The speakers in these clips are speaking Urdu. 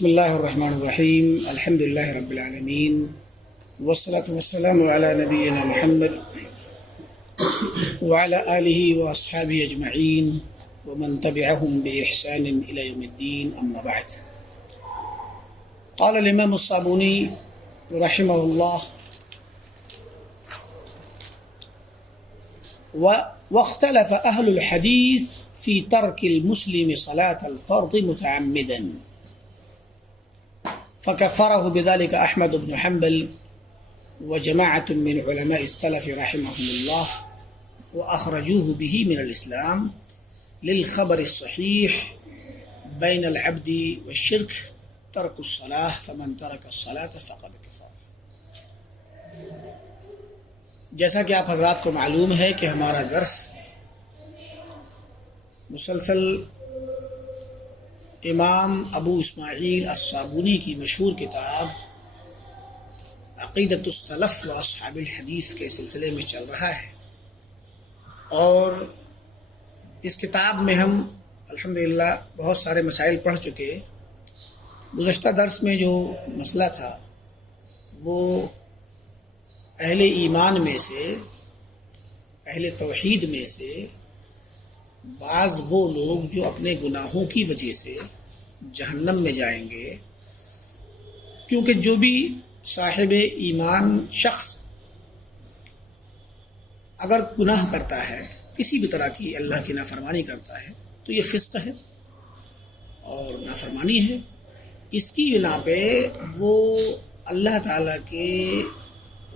بسم اللہ الرحمن الرحیم الحمد للہ رب العالمین والصلاة والسلام علی نبینا محمد وعلی آلہ واصحابہ اجمعین ومن تبعهم بإحسان إلى يوم الدین اما بعد. قال الامام الصابونی رحمہ اللہ واختلف اہل الحدیث في ترك المسلم صلاة الفرض متعمدا فكفره بذلك أحمد بن حنبل وجماعة من علماء السلف رحمهم الله وأخرجوه به من الإسلام للخبر الصحيح بين العبد والشرك ترك الصلاة فمن ترك الصلاة فقد كفر. جیسا کہ آپ حضرات کو معلوم ہے کہ ہمارا درس مسلسل امام ابو اسماعیل الصابونی کی مشہور کتاب عقیدۃ السلف و اصحاب الحدیث کے سلسلے میں چل رہا ہے، اور اس کتاب میں ہم الحمدللہ بہت سارے مسائل پڑھ چکے. گزشتہ درس میں جو مسئلہ تھا وہ اہل ایمان میں سے، اہل توحید میں سے بعض وہ لوگ جو اپنے گناہوں کی وجہ سے جہنم میں جائیں گے، کیونکہ جو بھی صاحب ایمان شخص اگر گناہ کرتا ہے، کسی بھی طرح کی اللہ کی نافرمانی کرتا ہے، تو یہ فسق ہے اور نافرمانی ہے. اس کی بنا پہ وہ اللہ تعالیٰ کے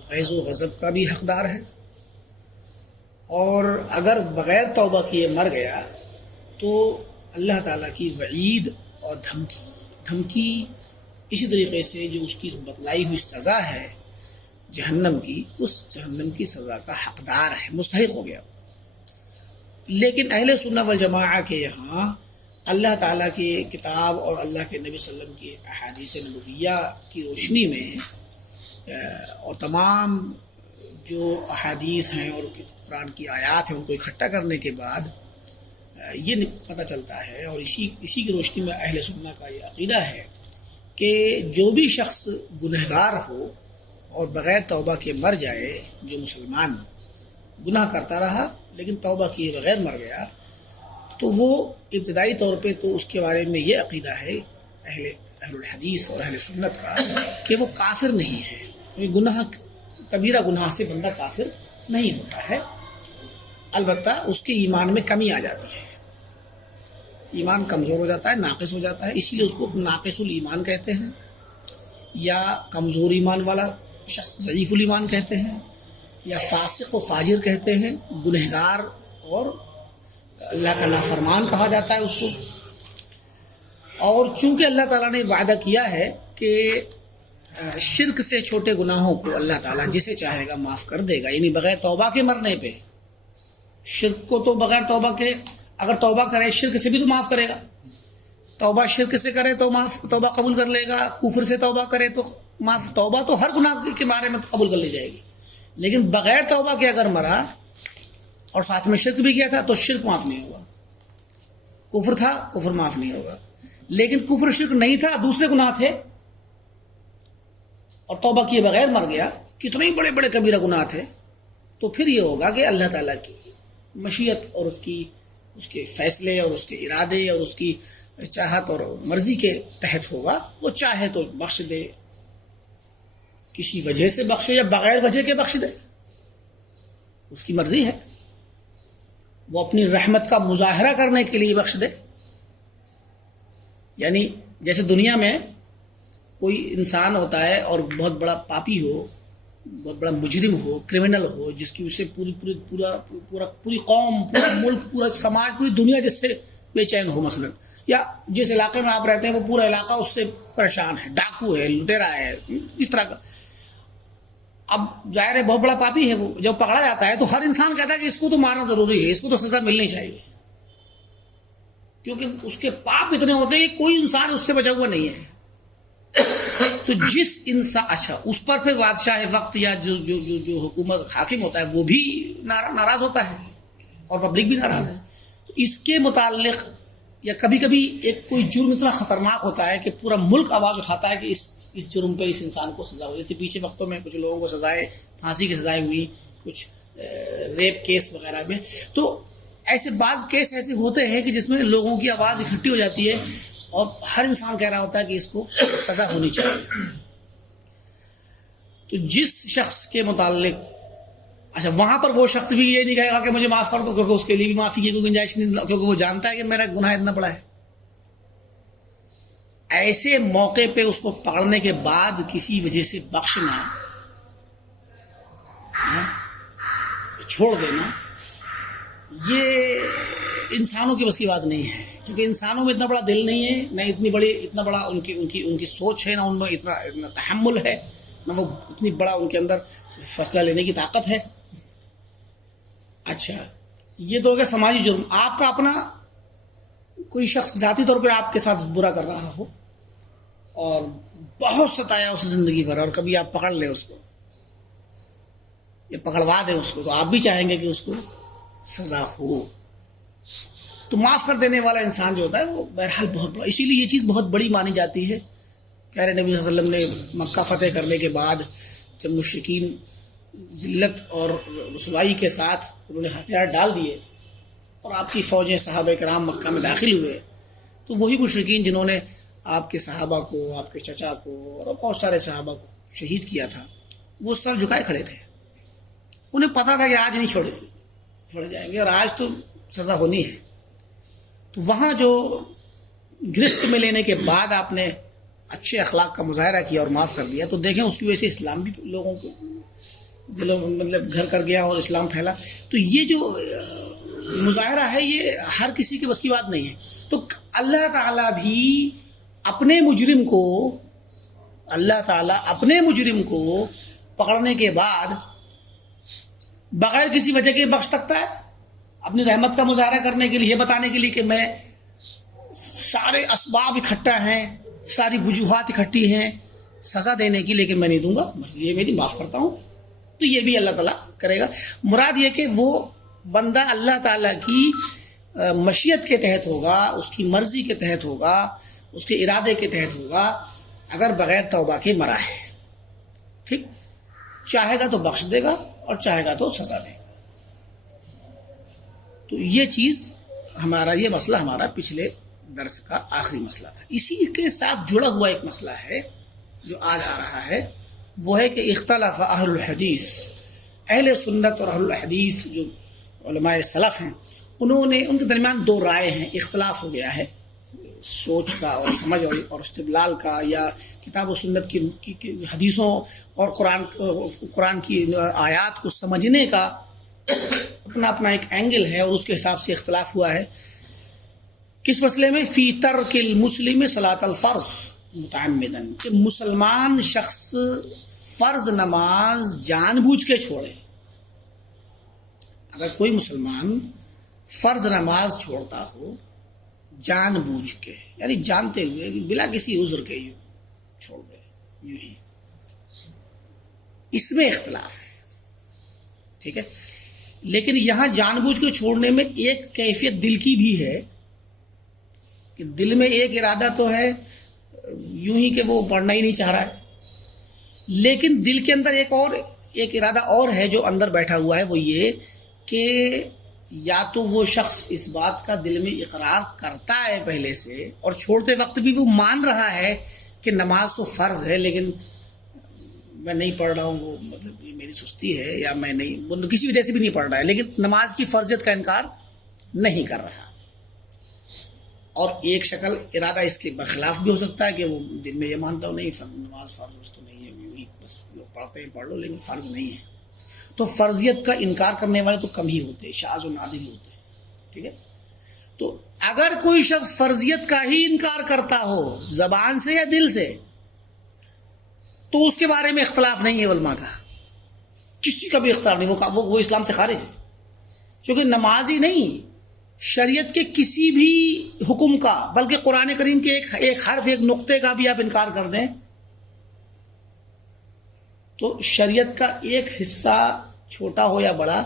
غیظ و غضب کا بھی حقدار ہے، اور اگر بغیر توبہ کیے مر گیا تو اللہ تعالیٰ کی وعید اور دھمکی اسی طریقے سے جو اس کی بتلائی ہوئی سزا ہے جہنم کی، اس جہنم کی سزا کا حقدار ہے، مستحق ہو گیا. لیکن اہل سنت والجماعہ کے یہاں اللہ تعالیٰ کی کتاب اور اللہ کے نبی صلی اللہ علیہ وسلم کی احادیث نبویہ کی روشنی میں اور تمام جو احادیث ہیں اور قرآن کی آیات ہیں ان کو اکٹھا کرنے کے بعد یہ پتہ چلتا ہے، اور اسی کی روشنی میں اہل سنت کا یہ عقیدہ ہے کہ جو بھی شخص گنہگار ہو اور بغیر توبہ کے مر جائے، جو مسلمان گناہ کرتا رہا لیکن توبہ کیے بغیر مر گیا، تو وہ ابتدائی طور پہ تو اس کے بارے میں یہ عقیدہ ہے اہل الحدیث اور اہل سنت کا کہ وہ کافر نہیں ہے. گناہ کبیرہ گناہ سے بندہ کافر نہیں ہوتا ہے، البتہ اس کے ایمان میں کمی آ جاتی ہے، ایمان کمزور ہو جاتا ہے، ناقص ہو جاتا ہے. اسی لیے اس کو ناقص الایمان کہتے ہیں، یا کمزور ایمان والا شخص ضعیف الایمان کہتے ہیں، یا فاسق و فاجر کہتے ہیں، گنہگار اور اللہ کا نافرمان کہا جاتا ہے اس کو. اور چونکہ اللہ تعالیٰ نے وعدہ کیا ہے کہ شرک سے چھوٹے گناہوں کو اللہ تعالیٰ جسے چاہے گا معاف کر دے گا، یعنی بغیر توبہ کے مرنے پہ. شرک کو تو بغیر توبہ کے اگر توبہ کرے شرک سے بھی تو معاف کرے گا، توبہ شرک سے کرے تو معاف، توبہ قبول کر لے گا، کفر سے توبہ کرے تو معاف. توبہ تو ہر گناہ کے بارے میں قبول کر لی جائے گی، لیکن بغیر توبہ کے اگر مرا اور ساتھ میں شرک بھی کیا تھا تو شرک معاف نہیں ہوگا. کفر تھا، کفر معاف نہیں ہوگا. لیکن کفر شرک نہیں تھا، دوسرے گناہ تھے اور توبہ کیے بغیر مر گیا، کتنے بڑے بڑے کبیرہ گناہ تھے، تو پھر یہ ہوگا کہ اللہ تعالیٰ کی مشیت اور اس کے فیصلے اور اس کے ارادے اور اس کی چاہت اور مرضی کے تحت ہوگا. وہ چاہے تو بخش دے، کسی وجہ سے بخشے یا بغیر وجہ کے بخش دے، اس کی مرضی ہے. وہ اپنی رحمت کا مظاہرہ کرنے کے لیے بخش دے. یعنی جیسے دنیا میں کوئی انسان ہوتا ہے اور بہت بڑا پاپی ہو، بہت بڑا مجرم ہو، کرمنل ہو، جس کی اسے پوری قوم، پورا ملک، پورا سماج، پوری دنیا جس سے بے چین ہو. مثلا یا جس علاقے میں آپ رہتے ہیں وہ پورا علاقہ اس سے پریشان ہے، ڈاکو ہے، لٹیرا ہے، اس طرح کا. اب ظاہر ہے بہت بڑا پاپی ہے، وہ جب پکڑا جاتا ہے تو ہر انسان کہتا ہے کہ اس کو تو مارنا ضروری ہے، اس کو تو سزا ملنی چاہیے، کیونکہ اس کے پاپ اتنے ہوتے ہیں کہ کوئی انسان اس سے بچا ہوا نہیں ہے. تو جس انسان، اچھا اس پر پھر بادشاہ وقت یا جو حکومت حاکم ہوتا ہے وہ بھی ناراض ہوتا ہے اور پبلک بھی ناراض ہے. تو اس کے متعلق یا کبھی کبھی ایک کوئی جرم اتنا خطرناک ہوتا ہے کہ پورا ملک آواز اٹھاتا ہے کہ اس جرم پہ اس انسان کو سزا ہو. جیسے پیچھے وقتوں میں کچھ لوگوں کو سزائے پھانسی کی سزائیں ہوئی, کچھ ریپ کیس وغیرہ میں. تو ایسے بعض کیس ایسے ہوتے ہیں کہ جس میں لوگوں کی آواز اکٹھی ہو جاتی ہے اور ہر انسان کہہ رہا ہوتا ہے کہ اس کو سزا ہونی چاہیے. تو جس شخص کے متعلق اچھا وہاں پر وہ شخص بھی یہ نہیں کہے گا کہ مجھے معاف کر دو, کیونکہ اس کے لیے بھی معافی کی کوئی گنجائش نہیں, کیونکہ وہ جانتا ہے کہ میرا گناہ اتنا بڑا ہے. ایسے موقع پہ اس کو پکڑنے کے بعد کسی وجہ سے بخشنا, چھوڑ دینا, یہ انسانوں کی بس کی بات نہیں ہے. کیونکہ انسانوں میں اتنا بڑا دل نہیں ہے, نہ اتنا بڑا ان کی سوچ ہے, نہ ان میں اتنا تحمل ہے, نہ وہ اتنی بڑا ان کے اندر فیصلہ لینے کی طاقت ہے. اچھا یہ تو ہو گیا سماجی جرم. آپ کا اپنا کوئی شخص ذاتی طور پہ آپ کے ساتھ برا کر رہا ہو اور بہت ستایا اسے زندگی بھر, اور کبھی آپ پکڑ لیں اس کو یا پکڑوا دیں اس کو, تو آپ بھی چاہیں گے کہ اس کو سزا ہو. تو معاف کر دینے والا انسان جو ہوتا ہے وہ بہرحال بہت بڑا, اسی لیے یہ چیز بہت بڑی مانی جاتی ہے. پیارے نبی صلی اللہ علیہ وسلم نے مکہ فتح کرنے کے بعد جب مشرکین ذلت اور رسوائی کے ساتھ انہوں نے ہتھیار ڈال دیے اور آپ کی فوجیں صحابہ کرام مکہ میں داخل ہوئے, تو وہی مشرکین جنہوں نے آپ کے صحابہ کو, آپ کے چچا کو اور بہت سارے صحابہ کو شہید کیا تھا, وہ سر جھکائے کھڑے تھے. انہیں پتا تھا کہ آج نہیں چھوڑ جائیں گے اور آج تو سزا ہونی ہے. تو وہاں جو گرفت میں لینے کے بعد آپ نے اچھے اخلاق کا مظاہرہ کیا اور معاف کر دیا, تو دیکھیں اس کی وجہ سے اسلام بھی لوگوں کو مطلب گھر کر گیا اور اسلام پھیلا. تو یہ جو مظاہرہ ہے یہ ہر کسی کے بس کی بات نہیں ہے. تو اللہ تعالیٰ بھی اپنے مجرم کو پکڑنے کے بعد بغیر کسی وجہ کے بخش سکتا ہے, اپنی رحمت کا مظاہرہ کرنے کے لیے, یہ بتانے کے لیے کہ میں سارے اسباب اکٹھا ہیں, ساری وجوہات اکٹھی ہیں سزا دینے کی, لیکن میں نہیں دوں گا, یہ میری معاف کرتا ہوں. تو یہ بھی اللہ تعالیٰ کرے گا. مراد یہ کہ وہ بندہ اللہ تعالیٰ کی مشیت کے تحت ہوگا, اس کی مرضی کے تحت ہوگا, اس کے ارادے کے تحت ہوگا, اگر بغیر توبہ کے مرا ہے. ٹھیک, چاہے گا تو بخش دے گا اور چاہے گا تو سزا دے گا. تو یہ چیز یہ مسئلہ ہمارا پچھلے درس کا آخری مسئلہ تھا. اسی کے ساتھ جڑا ہوا ایک مسئلہ ہے جو آج آ رہا ہے, وہ ہے کہ اختلاف اہل الحدیث, اہل سنت اور اہل الحدیث جو علماء سلف ہیں, ان کے درمیان دو رائے ہیں. اختلاف ہو گیا ہے سوچ کا اور سمجھ اور استدلال کا, یا کتاب و سنت کی حدیثوں اور قرآن کی آیات کو سمجھنے کا اپنا ایک اینگل ہے, اور اس کے حساب سے اختلاف ہوا ہے. کس مسئلے میں؟ فی ترک المسلم صلاۃ الفرض متعمدن, کہ مسلمان شخص فرض نماز جان بوجھ کے چھوڑے. اگر کوئی مسلمان فرض نماز چھوڑتا ہو جان بوجھ کے, یعنی جانتے ہوئے بلا کسی عذر کے چھوڑ دے, یوں ہی, اس میں اختلاف ہے. ٹھیک ہے, لیکن یہاں جان بوجھ کے چھوڑنے میں ایک کیفیت دل کی بھی ہے, کہ دل میں ایک ارادہ تو ہے یوں ہی کہ وہ پڑھنا ہی نہیں چاہ رہا ہے, لیکن دل کے اندر ایک ارادہ اور ہے جو اندر بیٹھا ہوا ہے, وہ یہ کہ یا تو وہ شخص اس بات کا دل میں اقرار کرتا ہے پہلے سے, اور چھوڑتے وقت بھی وہ مان رہا ہے کہ نماز تو فرض ہے لیکن میں نہیں پڑھ رہا ہوں, وہ مطلب یہ میری سستی ہے, یا میں نہیں کسی وجہ سے بھی نہیں پڑھ رہا ہے, لیکن نماز کی فرضیت کا انکار نہیں کر رہا. اور ایک شکل ارادہ اس کے برخلاف بھی ہو سکتا ہے کہ وہ دل میں یہ مانتا ہو نہیں نماز فرض تو نہیں ہے, یوں ہی بس لوگ پڑھتے ہیں پڑھ لو لیکن فرض نہیں ہے. تو فرضیت کا انکار کرنے والے تو کم ہی ہوتے ہیں, شاذ و نادر ہی ہوتے ہیں. ٹھیک ہے, تو اگر کوئی شخص فرضیت کا ہی انکار کرتا ہو زبان سے یا دل سے, تو اس کے بارے میں اختلاف نہیں ہے علماء کا, کسی کا بھی اختلاف نہیں, وہ اسلام سے خارج ہے. کیونکہ نماز ہی نہیں, شریعت کے کسی بھی حکم کا, بلکہ قرآن کریم کے ایک حرف ایک نقطے کا بھی آپ انکار کر دیں تو شریعت کا ایک حصہ چھوٹا ہو یا بڑا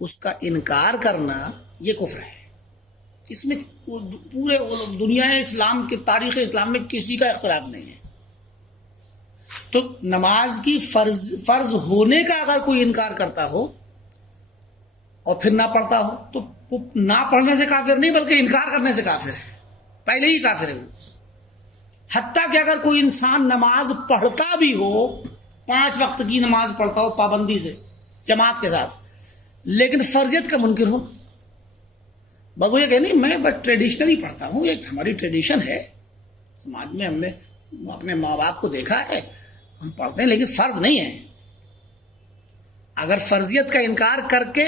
اس کا انکار کرنا یہ کفر ہے. اس میں پورے دنیا اسلام کے تاریخ اسلام میں کسی کا اختلاف نہیں ہے. تو نماز کی فرض ہونے کا اگر کوئی انکار کرتا ہو اور پھر نہ پڑھتا ہو تو نہ پڑھنے سے کافر نہیں بلکہ انکار کرنے سے کافر ہے، پہلے ہی کافر ہے وہ. حتیٰ کہ اگر کوئی انسان نماز پڑھتا بھی ہو، 5 وقت کی نماز پڑھتا ہو پابندی سے جماعت کے ساتھ، لیکن فرضیت کا منکر ہو، بگو یہ کہ نہیں میں بس ٹریڈیشنلی پڑھتا ہوں، ایک ہماری ٹریڈیشن ہے سماج میں، ہم نے اپنے ماں باپ کو دیکھا ہے ہم پڑھتے ہیں لیکن فرض نہیں ہے. اگر فرضیت کا انکار کر کے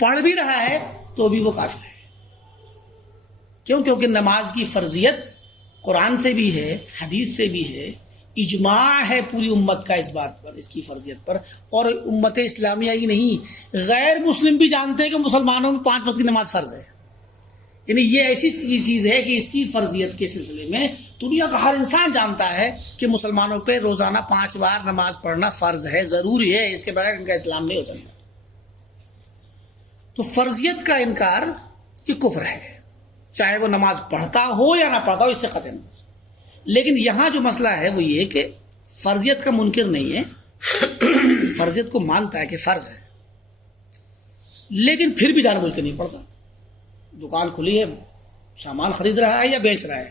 پڑھ بھی رہا ہے تو بھی وہ کافر ہے. کیوں؟ کیونکہ نماز کی فرضیت قرآن سے بھی ہے، حدیث سے بھی ہے، اجماع ہے پوری امت کا اس بات پر، اس کی فرضیت پر. اور امت اسلامیہ ہی نہیں، غیر مسلم بھی جانتے ہیں کہ مسلمانوں میں 5 وقت کی نماز فرض ہے. یعنی یہ ایسی چیز ہے کہ اس کی فرضیت کے سلسلے میں دنیا کا ہر انسان جانتا ہے کہ مسلمانوں پہ روزانہ 5 بار نماز پڑھنا فرض ہے، ضروری ہے، اس کے بغیر ان کا اسلام نہیں ہو سکتا. تو فرضیت کا انکار یہ کفر ہے، چاہے وہ نماز پڑھتا ہو یا نہ پڑھتا ہو، اس سے قطع نہیں. لیکن یہاں جو مسئلہ ہے وہ یہ کہ فرضیت کا منکر نہیں ہے، فرضیت کو مانتا ہے کہ فرض ہے، لیکن پھر بھی جان بوجھ کے نہیں پڑھتا. دکان کھلی ہے، سامان خرید رہا ہے یا بیچ رہا ہے،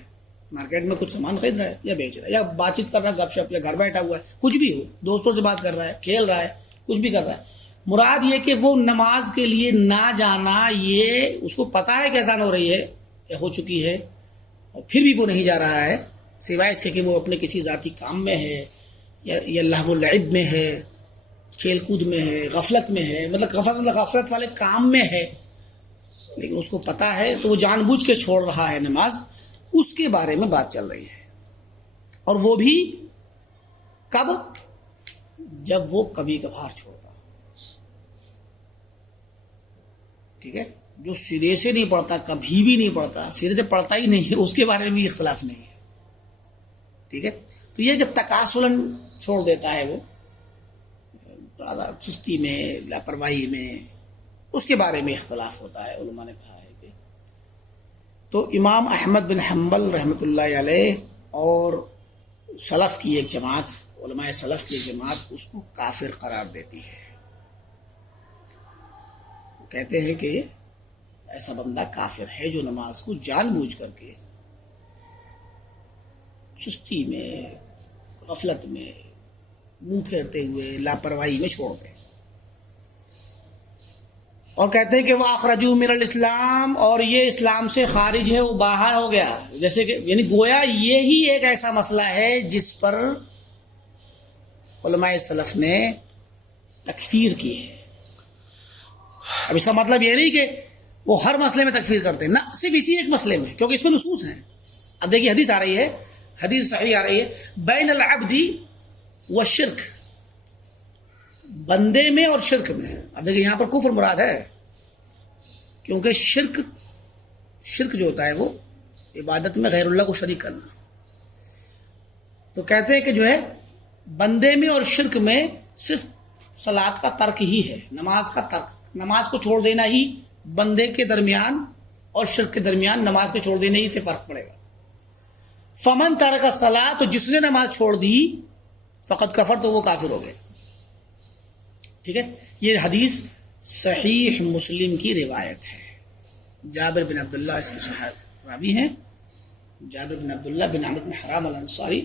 مارکیٹ میں کچھ سامان خرید رہا ہے یا بیچ رہا ہے، یا بات چیت کر رہا ہے، گپ شپ، یا گھر بیٹھا ہوا ہے، کچھ بھی ہو، دوستوں سے بات کر رہا ہے، کھیل رہا ہے، کچھ بھی کر رہا ہے. مراد یہ کہ وہ نماز کے لیے نہ جانا، یہ اس کو پتا ہے کہ اذان ہو رہی ہے یا ہو چکی ہے، اور پھر بھی وہ نہیں جا رہا ہے سوائے اس کے کہ وہ اپنے کسی ذاتی کام میں ہے یا لہو و لعب میں ہے، کھیل کود میں ہے، غفلت میں ہے، مطلب غفلت والے کام میں ہے، لیکن اس کو پتا ہے تو وہ جان بوجھ کے چھوڑ رہا ہے نماز. اس کے بارے میں بات چل رہی ہے. اور وہ بھی کب؟ جب وہ کبھی کبھار چھوڑتا ہے. ٹھیک ہے، جو سرے سے نہیں پڑھتا، کبھی بھی نہیں پڑھتا، سرے سے پڑھتا ہی نہیں ہے، اس کے بارے میں بھی اختلاف نہیں ہے. ٹھیک ہے، تو یہ کہ تکاسلاً چھوڑ دیتا ہے وہ سستی میں، لاپرواہی میں، اس کے بارے میں اختلاف ہوتا ہے. علماء نے کہا ہے کہ تو امام احمد بن حنبل رحمۃ اللہ علیہ اور سلف کی ایک جماعت، علماء سلف کی ایک جماعت اس کو کافر قرار دیتی ہے. وہ کہتے ہیں کہ ایسا بندہ کافر ہے جو نماز کو جان بوجھ کر کے سستی میں، غفلت میں، منہ پھیرتے ہوئے، لاپرواہی میں چھوڑ دے. اور کہتے ہیں کہ وہ اخرجوا من الاسلام، اور یہ اسلام سے خارج ہے، وہ باہر ہو گیا. جیسے کہ یعنی گویا یہی ایک ایسا مسئلہ ہے جس پر علماء سلف نے تکفیر کی ہے. اب اس کا مطلب یہ نہیں کہ وہ ہر مسئلے میں تکفیر کرتے ہیں، نہ، صرف اسی ایک مسئلے میں، کیونکہ اس میں نصوص ہیں. اب دیکھیے حدیث آ رہی ہے، حدیث صحیح آ رہی ہے، بین العبد والشرک، بندے میں اور شرک میں. اب دیکھیں یہاں پر کفر مراد ہے، کیونکہ شرک جو ہوتا ہے وہ عبادت میں غیر اللہ کو شریک کرنا. تو کہتے ہیں کہ جو ہے بندے میں اور شرک میں صرف صلاۃ کا ترک ہی ہے، نماز کا ترک، نماز کو چھوڑ دینا ہی بندے کے درمیان اور شرک کے درمیان نماز کے چھوڑ دینے ہی سے فرق پڑے گا. فمن ترک الصلاۃ، تو جس نے نماز چھوڑ دی، فقط کفر، تو وہ کافر ہو گئے. ٹھیک ہے، یہ حدیث صحیح مسلم کی روایت ہے. جابر بن عبداللہ اس کے صحابی راوی ہیں، جابر بن عبداللہ بن عمرو بن حرام الانصاری.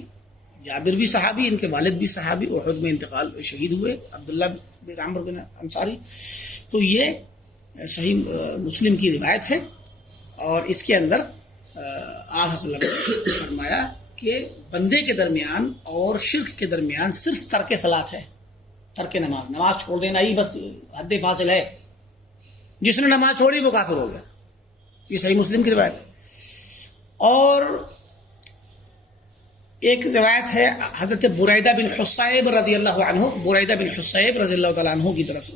جابر بھی صحابی، ان کے والد بھی صحابی، احد میں انتقال شہید ہوئے، عبداللہ بن عمرو بن انصاری. تو یہ صحیح مسلم کی روایت ہے، اور اس کے اندر آپ صلی اللہ علیہ وسلم نے فرمایا کہ بندے کے درمیان اور شرک کے درمیان صرف ترک صلاۃ ہے، ترک نماز، نماز چھوڑ دینا ہی بس حد فاصل ہے. جس نے نماز چھوڑی وہ کافر ہو گیا. یہ صحیح مسلم کی روایت ہے. اور ایک روایت ہے حضرت بریدہ بن حصیب رضی اللہ عنہ، بریدہ بن حصیب رضی اللہ تعالیٰ عنہ کی طرف،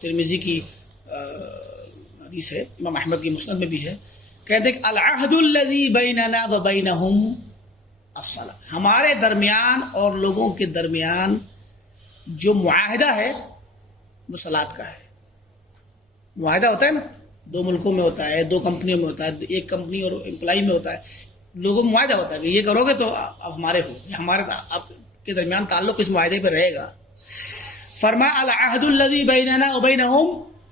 ترمذی کی حدیث ہے، امام احمد کی مسند میں بھی ہے. کہتے ہیں کہ العہد الذی بیننا و بینہم الصلاۃ، ہمارے درمیان اور لوگوں کے درمیان جو معاہدہ ہے وہ صلاۃ کا ہے. معاہدہ ہوتا ہے نا، 2 ملکوں میں ہوتا ہے، 2 کمپنیوں میں ہوتا ہے، ایک کمپنی اور امپلائی میں ہوتا ہے، لوگوں میں معاہدہ ہوتا ہے کہ یہ کرو گے تو اب ہمارے ہو، ہمارے آپ کے درمیان تعلق اس معاہدے پہ رہے گا. فرمایا العہد الذی بیننا وبینہم،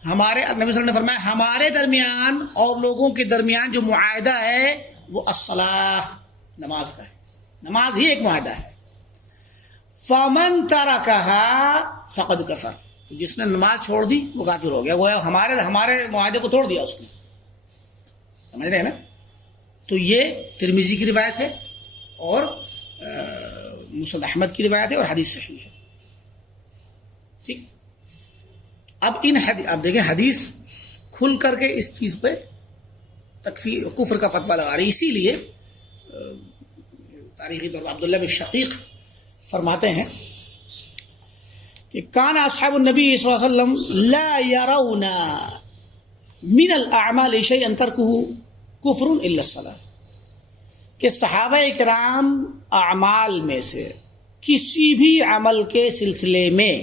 ہمارے نبی صلی اللہ علیہ وسلم نے فرمایا ہمارے درمیان اور لوگوں کے درمیان جو معاہدہ ہے وہ الصلاۃ، نماز کا ہے. نماز ہی ایک معاہدہ ہے. فمن ترکھا فقد کفر، جس نے نماز چھوڑ دی وہ کافر ہو گیا، وہ ہمارے معاہدے کو توڑ دیا اس نے. سمجھ رہے ہیں نا؟ تو یہ ترمذی کی روایت ہے اور مسند احمد کی روایت ہے اور حدیث صحیح ہے. ٹھیک. اب اب دیکھیں حدیث کھل کر کے اس چیز پہ تکفیر کفر کا فتویٰ لگا رہی. اسی لیے تاریخی طور پر عبداللہ بن شقیق فرماتے ہیں کہ کان اصحاب النبی صلی اللہ علیہ وسلم لا يرون من الاعمال شيئا تركه کفر الا الصلاۃ، کہ صحابہ کرام اعمال میں سے کسی بھی عمل کے سلسلے میں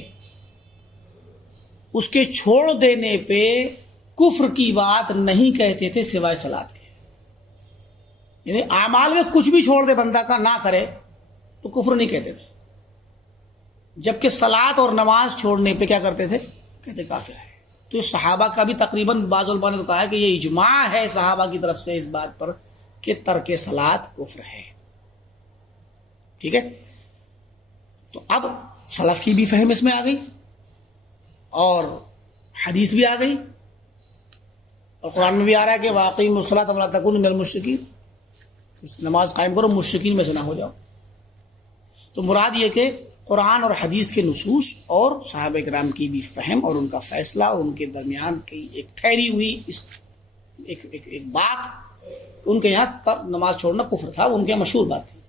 اس کے چھوڑ دینے پہ کفر کی بات نہیں کہتے تھے سوائے صلاۃ کے. یعنی اعمال میں کچھ بھی چھوڑ دے بندہ کا نہ کرے تو کفر نہیں کہتے تھے، جبکہ صلاۃ اور نماز چھوڑنے پہ کیا کرتے تھے؟ کہتے کافر ہے. تو صحابہ کا بھی تقریباً بعض علماء نے کہا ہے کہ یہ اجماع ہے صحابہ کی طرف سے اس بات پر کہ ترک صلاۃ کفر ہے. ٹھیک ہے. تو اب سلف کی بھی فہم اس میں آ گئی اور حدیث بھی آ گئی اور قرآن میں بھی آ رہا ہے کہ واقعیموا الصلاۃ ولا تکونوا من المشرکین، نماز قائم کرو مشرکین میں سے نہ ہو جاؤ. تو مراد یہ کہ قرآن اور حدیث کے نصوص اور صحابہ کرام کی بھی فہم اور ان کا فیصلہ اور ان کے درمیان کی ایک ٹھہری ہوئی ایک بات، ان کے یہاں نماز چھوڑنا کفر تھا، ان کے یہاں مشہور بات تھی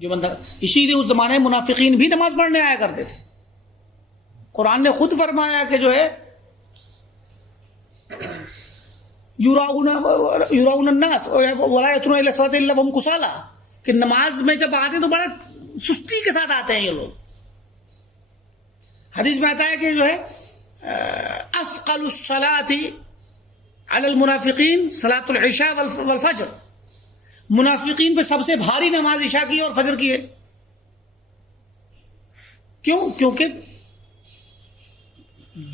جو بندہ. اسی لیے اس زمانے میں منافقین بھی نماز پڑھنے آیا کرتے تھے. قرآن نے خود فرمایا کہ جو ہے یراؤن الناس ولا یأتون الی الصلاۃ الا وهم کسالى، کہ نماز میں جب آتے ہیں تو بڑا سستی کے ساتھ آتے ہیں یہ لوگ. حدیث میں آتا ہے کہ جو ہے اثقل الصلاۃ علی المنافقین صلاۃ العشاء والفجر، منافقین پہ سب سے بھاری نماز عشاء کی اور فجر کی ہے. کیوں؟ کیونکہ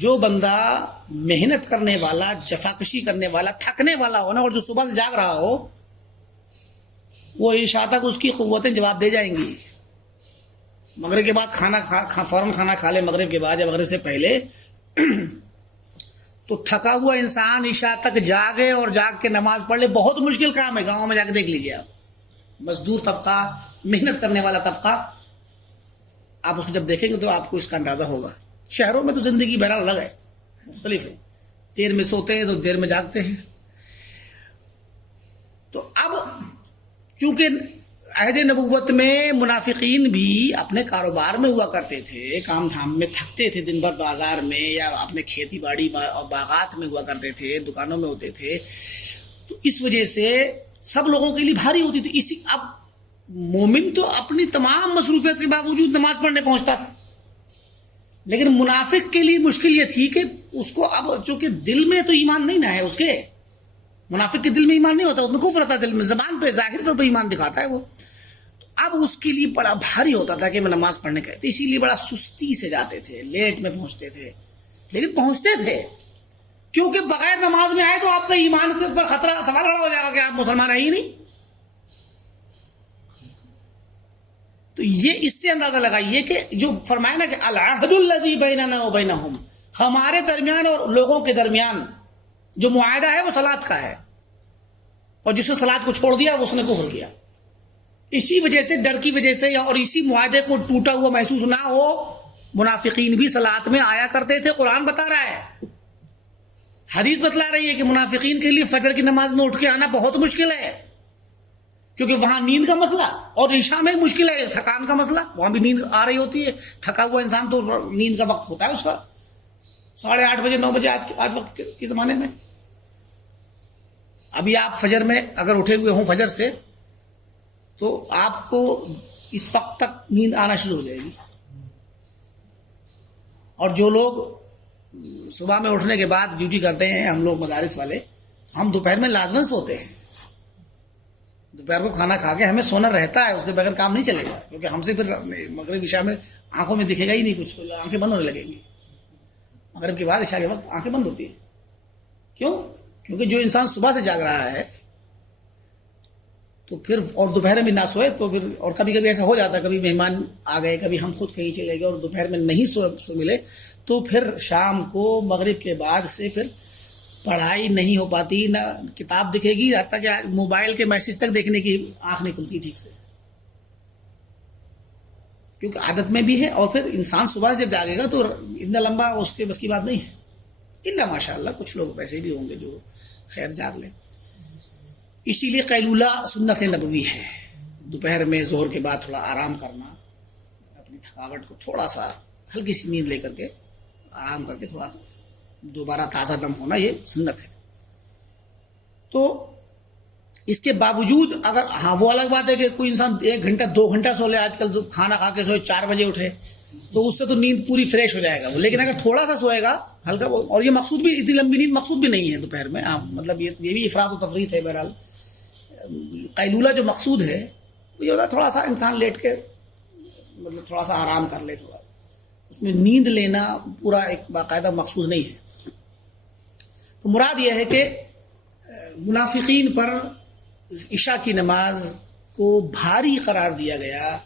جو بندہ محنت کرنے والا، جفاکشی کرنے والا، تھکنے والا ہو نا، اور جو صبح سے جاگ رہا ہو، وہ عشاء تک اس کی قوتیں جواب دے جائیں گی. مغرب کے بعد فوراً کھانا کھا لے، مغرب کے بعد یا مغرب سے پہلے، تو تھکا ہوا انسان عشاء تک جاگے اور جاگ کے نماز پڑھ لے، بہت مشکل کام ہے. گاؤں میں جا کے دیکھ لیجیے آپ، مزدور طبقہ، محنت کرنے والا طبقہ، آپ اس کو جب دیکھیں گے تو آپ کو اس کا اندازہ ہوگا. شہروں میں تو زندگی بہرحال الگ ہے، مختلف ہے، دیر میں سوتے ہیں تو دیر میں جاگتے ہیں. تو اب چونکہ عہد نبوت میں منافقین بھی اپنے کاروبار میں ہوا کرتے تھے، کام دھام میں تھکتے تھے، دن بھر بازار میں یا اپنے کھیتی باڑی اور باغات میں ہوا کرتے تھے، دکانوں میں ہوتے تھے، تو اس وجہ سے سب لوگوں کے لیے بھاری ہوتی تھی. اب مومن تو اپنی تمام مصروفیت کے باوجود نماز پڑھنے پہنچتا تھا، لیکن منافق کے لیے مشکل یہ تھی کہ اس کو اب چونکہ دل میں تو ایمان نہیں نہ ہے، اس کے منافق کے دل میں ایمان نہیں ہوتا، اس میں کفر ہوتا ہے دل میں، زبان پہ ظاہر طور پہ ایمان دکھاتا ہے وہ. اب اس کے لیے بڑا بھاری ہوتا تھا کہ میں نماز پڑھنے کا، تو اسی لیے بڑا سستی سے جاتے تھے، لیٹ میں پہنچتے تھے، لیکن پہنچتے تھے، کیونکہ بغیر نماز میں آئے تو آپ کا ایمان کے اوپر خطرہ، سوال کھڑا ہو جائے گا کہ آپ مسلمان ہیں ہی نہیں. تو یہ اس سے اندازہ لگائیے کہ جو فرمایا نا کہ العہد الذی بیننا وبینہم، ہمارے درمیان اور لوگوں کے درمیان جو معاہدہ ہے وہ صلاۃ کا ہے، اور جس نے صلاۃ کو چھوڑ دیا وہ اس نے کفر کیا. اسی وجہ سے، ڈر کی وجہ سے، اور اسی معاہدے کو ٹوٹا ہوا محسوس نہ ہو، منافقین بھی صلاۃ میں آیا کرتے تھے. قرآن بتا رہا ہے، حدیث بتلا رہی ہے کہ منافقین کے لیے فجر کی نماز میں اٹھ کے آنا بہت مشکل ہے، کیونکہ وہاں نیند کا مسئلہ، اور عشاء میں مشکل ہے، تھکان کا مسئلہ، وہاں بھی نیند آ رہی ہوتی ہے، تھکا ہوا انسان تو نیند کا وقت ہوتا ہے اس کا 8:30 بجے 9 بجے آج وقت کے زمانے میں. ابھی آپ فجر میں اگر اٹھے ہوئے ہوں فجر سے، تو آپ کو اس وقت تک نیند آنا شروع ہو جائے گی. اور جو لوگ صبح میں اٹھنے کے بعد ڈیوٹی کرتے ہیں ہم لوگ مدارس والے، ہم دوپہر میں لازماً سوتے ہیں. دوپہر کو کھانا کھا کے ہمیں سونا رہتا ہے، اس کے بغیر کام نہیں چلے گا، کیونکہ ہم سے پھر مغرب عشاء میں آنکھوں میں دکھے گا ہی نہیں کچھ، آنکھیں بند ہونے لگیں گی. مغرب کے بعد عشاء کے وقت آنکھیں بند ہوتی ہیں. کیوں؟ کیونکہ جو انسان صبح سے جاگ رہا ہے تو پھر، اور دوپہر میں نہ سوئے تو پھر، اور کبھی کبھی ایسا ہو جاتا ہے، کبھی مہمان آ گئے، کبھی ہم خود کہیں چلے گئے اور دوپہر میں نہیں سو ملے، تو پھر شام کو مغرب کے بعد سے پھر پڑھائی نہیں ہو پاتی، نہ کتاب دکھے گی، حتیٰ کہ موبائل کے میسج تک دیکھنے کی آنکھ نہیں کھلتی ٹھیک سے، کیونکہ عادت میں بھی ہے. اور پھر انسان صبح سے جب جاگے گا تو اتنا لمبا اس کے بس کی بات نہیں ہے، الا ماشاء اللہ کچھ لوگ ویسے بھی ہوں گے جو خیر جاگ لیں. اسی لیے قیلولہ سنت نبوی ہے، دوپہر میں ظہر کے بعد تھوڑا آرام کرنا، اپنی تھکاوٹ کو تھوڑا سا ہلکی سی نیند لے کر کے آرام کر کے تھوڑا دوبارہ تازہ دم ہونا، یہ سنت ہے. تو اس کے باوجود اگر، ہاں وہ الگ بات ہے کہ کوئی انسان 1 گھنٹہ 2 گھنٹہ سو لے، آج کل تو کھانا کھا کے سوئے 4 بجے اٹھے تو اس سے تو نیند پوری فریش ہو جائے گا وہ، لیکن اگر تھوڑا سا سوئے گا ہلکا، اور یہ مقصود بھی، اتنی لمبی نیند مقصود بھی نہیں ہے دوپہر میں، مطلب یہ بھی افراط و تفریط ہے. بہرحال قیلولہ جو مقصود ہے وہ یہ ہوتا ہے تھوڑا سا انسان لیٹ کے مطلب تھوڑا سا آرام کر لے، تھوڑا اس میں نیند لینا پورا ایک باقاعدہ مقصود نہیں ہے. تو مراد یہ ہے کہ منافقین پر عشاء کی نماز کو بھاری قرار دیا گیا،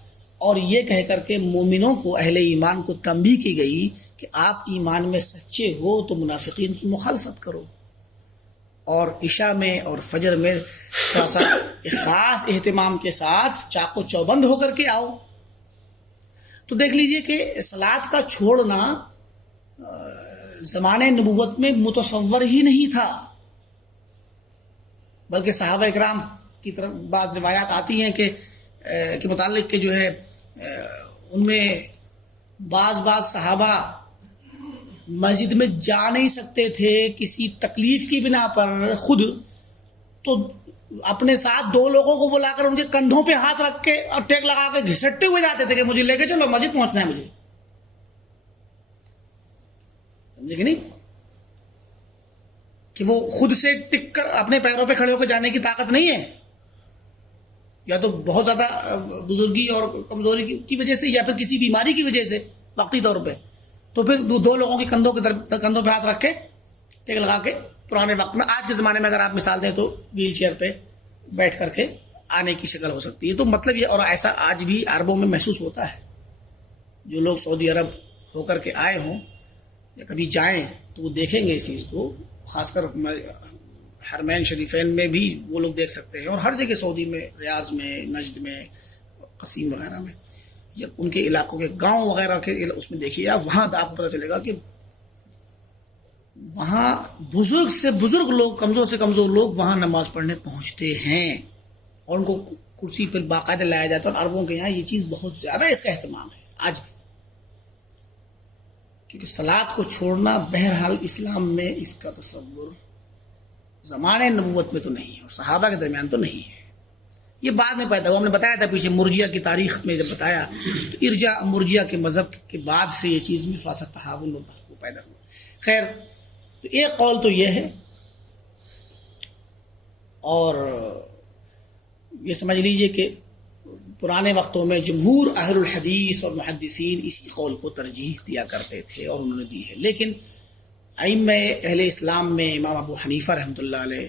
اور یہ کہہ کر کے مومنوں کو، اہل ایمان کو تنبیہ کی گئی کہ آپ ایمان میں سچے ہو تو منافقین کی مخالفت کرو، اور عشاء میں اور فجر میں تھوڑا سا خاص اہتمام کے ساتھ چاق و چوبند ہو کر کے آؤ. تو دیکھ لیجئے کہ صلاۃ کا چھوڑنا زمانے نبوت میں متصور ہی نہیں تھا، بلکہ صحابہ اکرام کی طرف بعض روایات آتی ہیں کہ متعلق کہ جو ہے ان میں بعض صحابہ مسجد میں جا نہیں سکتے تھے کسی تکلیف کی بنا پر خود، تو اپنے ساتھ 2 لوگوں کو بلا کر ان کے کندھوں پہ ہاتھ رکھ کے اور ٹیک لگا کے گھسٹتے ہوئے جاتے تھے کہ مجھے لے کے چلو، مسجد پہنچنا ہے مجھے. سمجھے کہ نہیں؟ کہ وہ خود سے ٹک کر اپنے پیروں پہ کھڑے ہو کے جانے کی طاقت نہیں ہے، یا تو بہت زیادہ بزرگی اور کمزوری کی وجہ سے، یا پھر کسی بیماری کی وجہ سے وقتی طور پہ، تو پھر 2 لوگوں کے کندھوں پہ ہاتھ رکھ کے ٹیک لگا کے. پرانے وقت میں، آج کے زمانے میں اگر آپ مثال دیں تو ویل چیئر پہ بیٹھ کر کے آنے کی شکل ہو سکتی ہے. تو مطلب یہ، اور ایسا آج بھی عربوں میں محسوس ہوتا ہے، جو لوگ سعودی عرب ہو کر کے آئے ہوں یا کبھی جائیں تو وہ دیکھیں گے اس چیز کو. خاص کر حرمین شریفین میں بھی وہ لوگ دیکھ سکتے ہیں، اور ہر جگہ سعودی میں، ریاض میں، نجد میں، قصیم وغیرہ میں، یا ان کے علاقوں کے گاؤں وغیرہ کے اس میں دیکھیے آپ، وہاں آپ کو پتہ چلے گا کہ وہاں بزرگ سے بزرگ لوگ، کمزور سے کمزور لوگ وہاں نماز پڑھنے پہنچتے ہیں، اور ان کو کرسی پر باقاعدہ لایا جاتا ہے. اور عربوں کے یہاں یہ چیز بہت زیادہ اس کا اہتمام ہے آج بھی، کیونکہ صلاۃ کو چھوڑنا بہرحال اسلام میں اس کا تصور زمانے نبوت میں تو نہیں ہے، اور صحابہ کے درمیان تو نہیں ہے. یہ بعد میں پیدا ہوا، ہم نے بتایا تھا پیچھے مرجیہ کی تاریخ میں جب بتایا تو ارجا مرجیہ کے مذہب کے بعد سے یہ چیز میں تھوڑا سا تحول ہوتا وہ پیدا ہوا. خیر، ایک قول تو یہ ہے، اور یہ سمجھ لیجئے کہ پرانے وقتوں میں جمہور اہل الحدیث اور محدثین اسی قول کو ترجیح دیا کرتے تھے، اور انہوں نے دی ہے. لیکن ائمہ اہل اسلام میں امام ابو حنیفہ رحمۃ اللہ علیہ،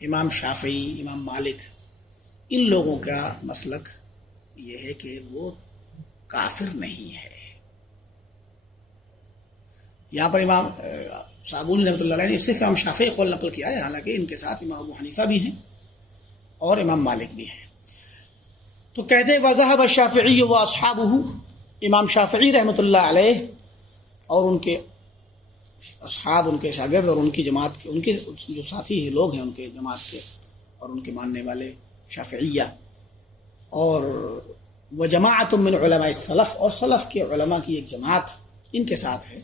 امام شافعی، امام مالک، ان لوگوں کا مسلک یہ ہے کہ وہ کافر نہیں ہے. یہاں پر امام صابونی رحمۃ اللہ علیہ نے صرف امام شافعی قول نقل کیا ہے، حالانکہ ان کے ساتھ امام ابو حنیفہ بھی ہیں اور امام مالک بھی ہیں. تو کہتے ہیں وَذَهَبَ الشَّافِعِيُّ وَأَصْحَابُهُ، امام شافعی رحمۃ اللہ علیہ اور ان کے اصحاب، ان کے شاگرد اور ان کی جماعت کے، ان کے جو ساتھی ہیں لوگ ہیں ان کے جماعت کے اور ان کے ماننے والے شافعیہ، اور وجماعۃ من علماء السلف، اور سلف کے علماء کی ایک جماعت ان کے ساتھ ہے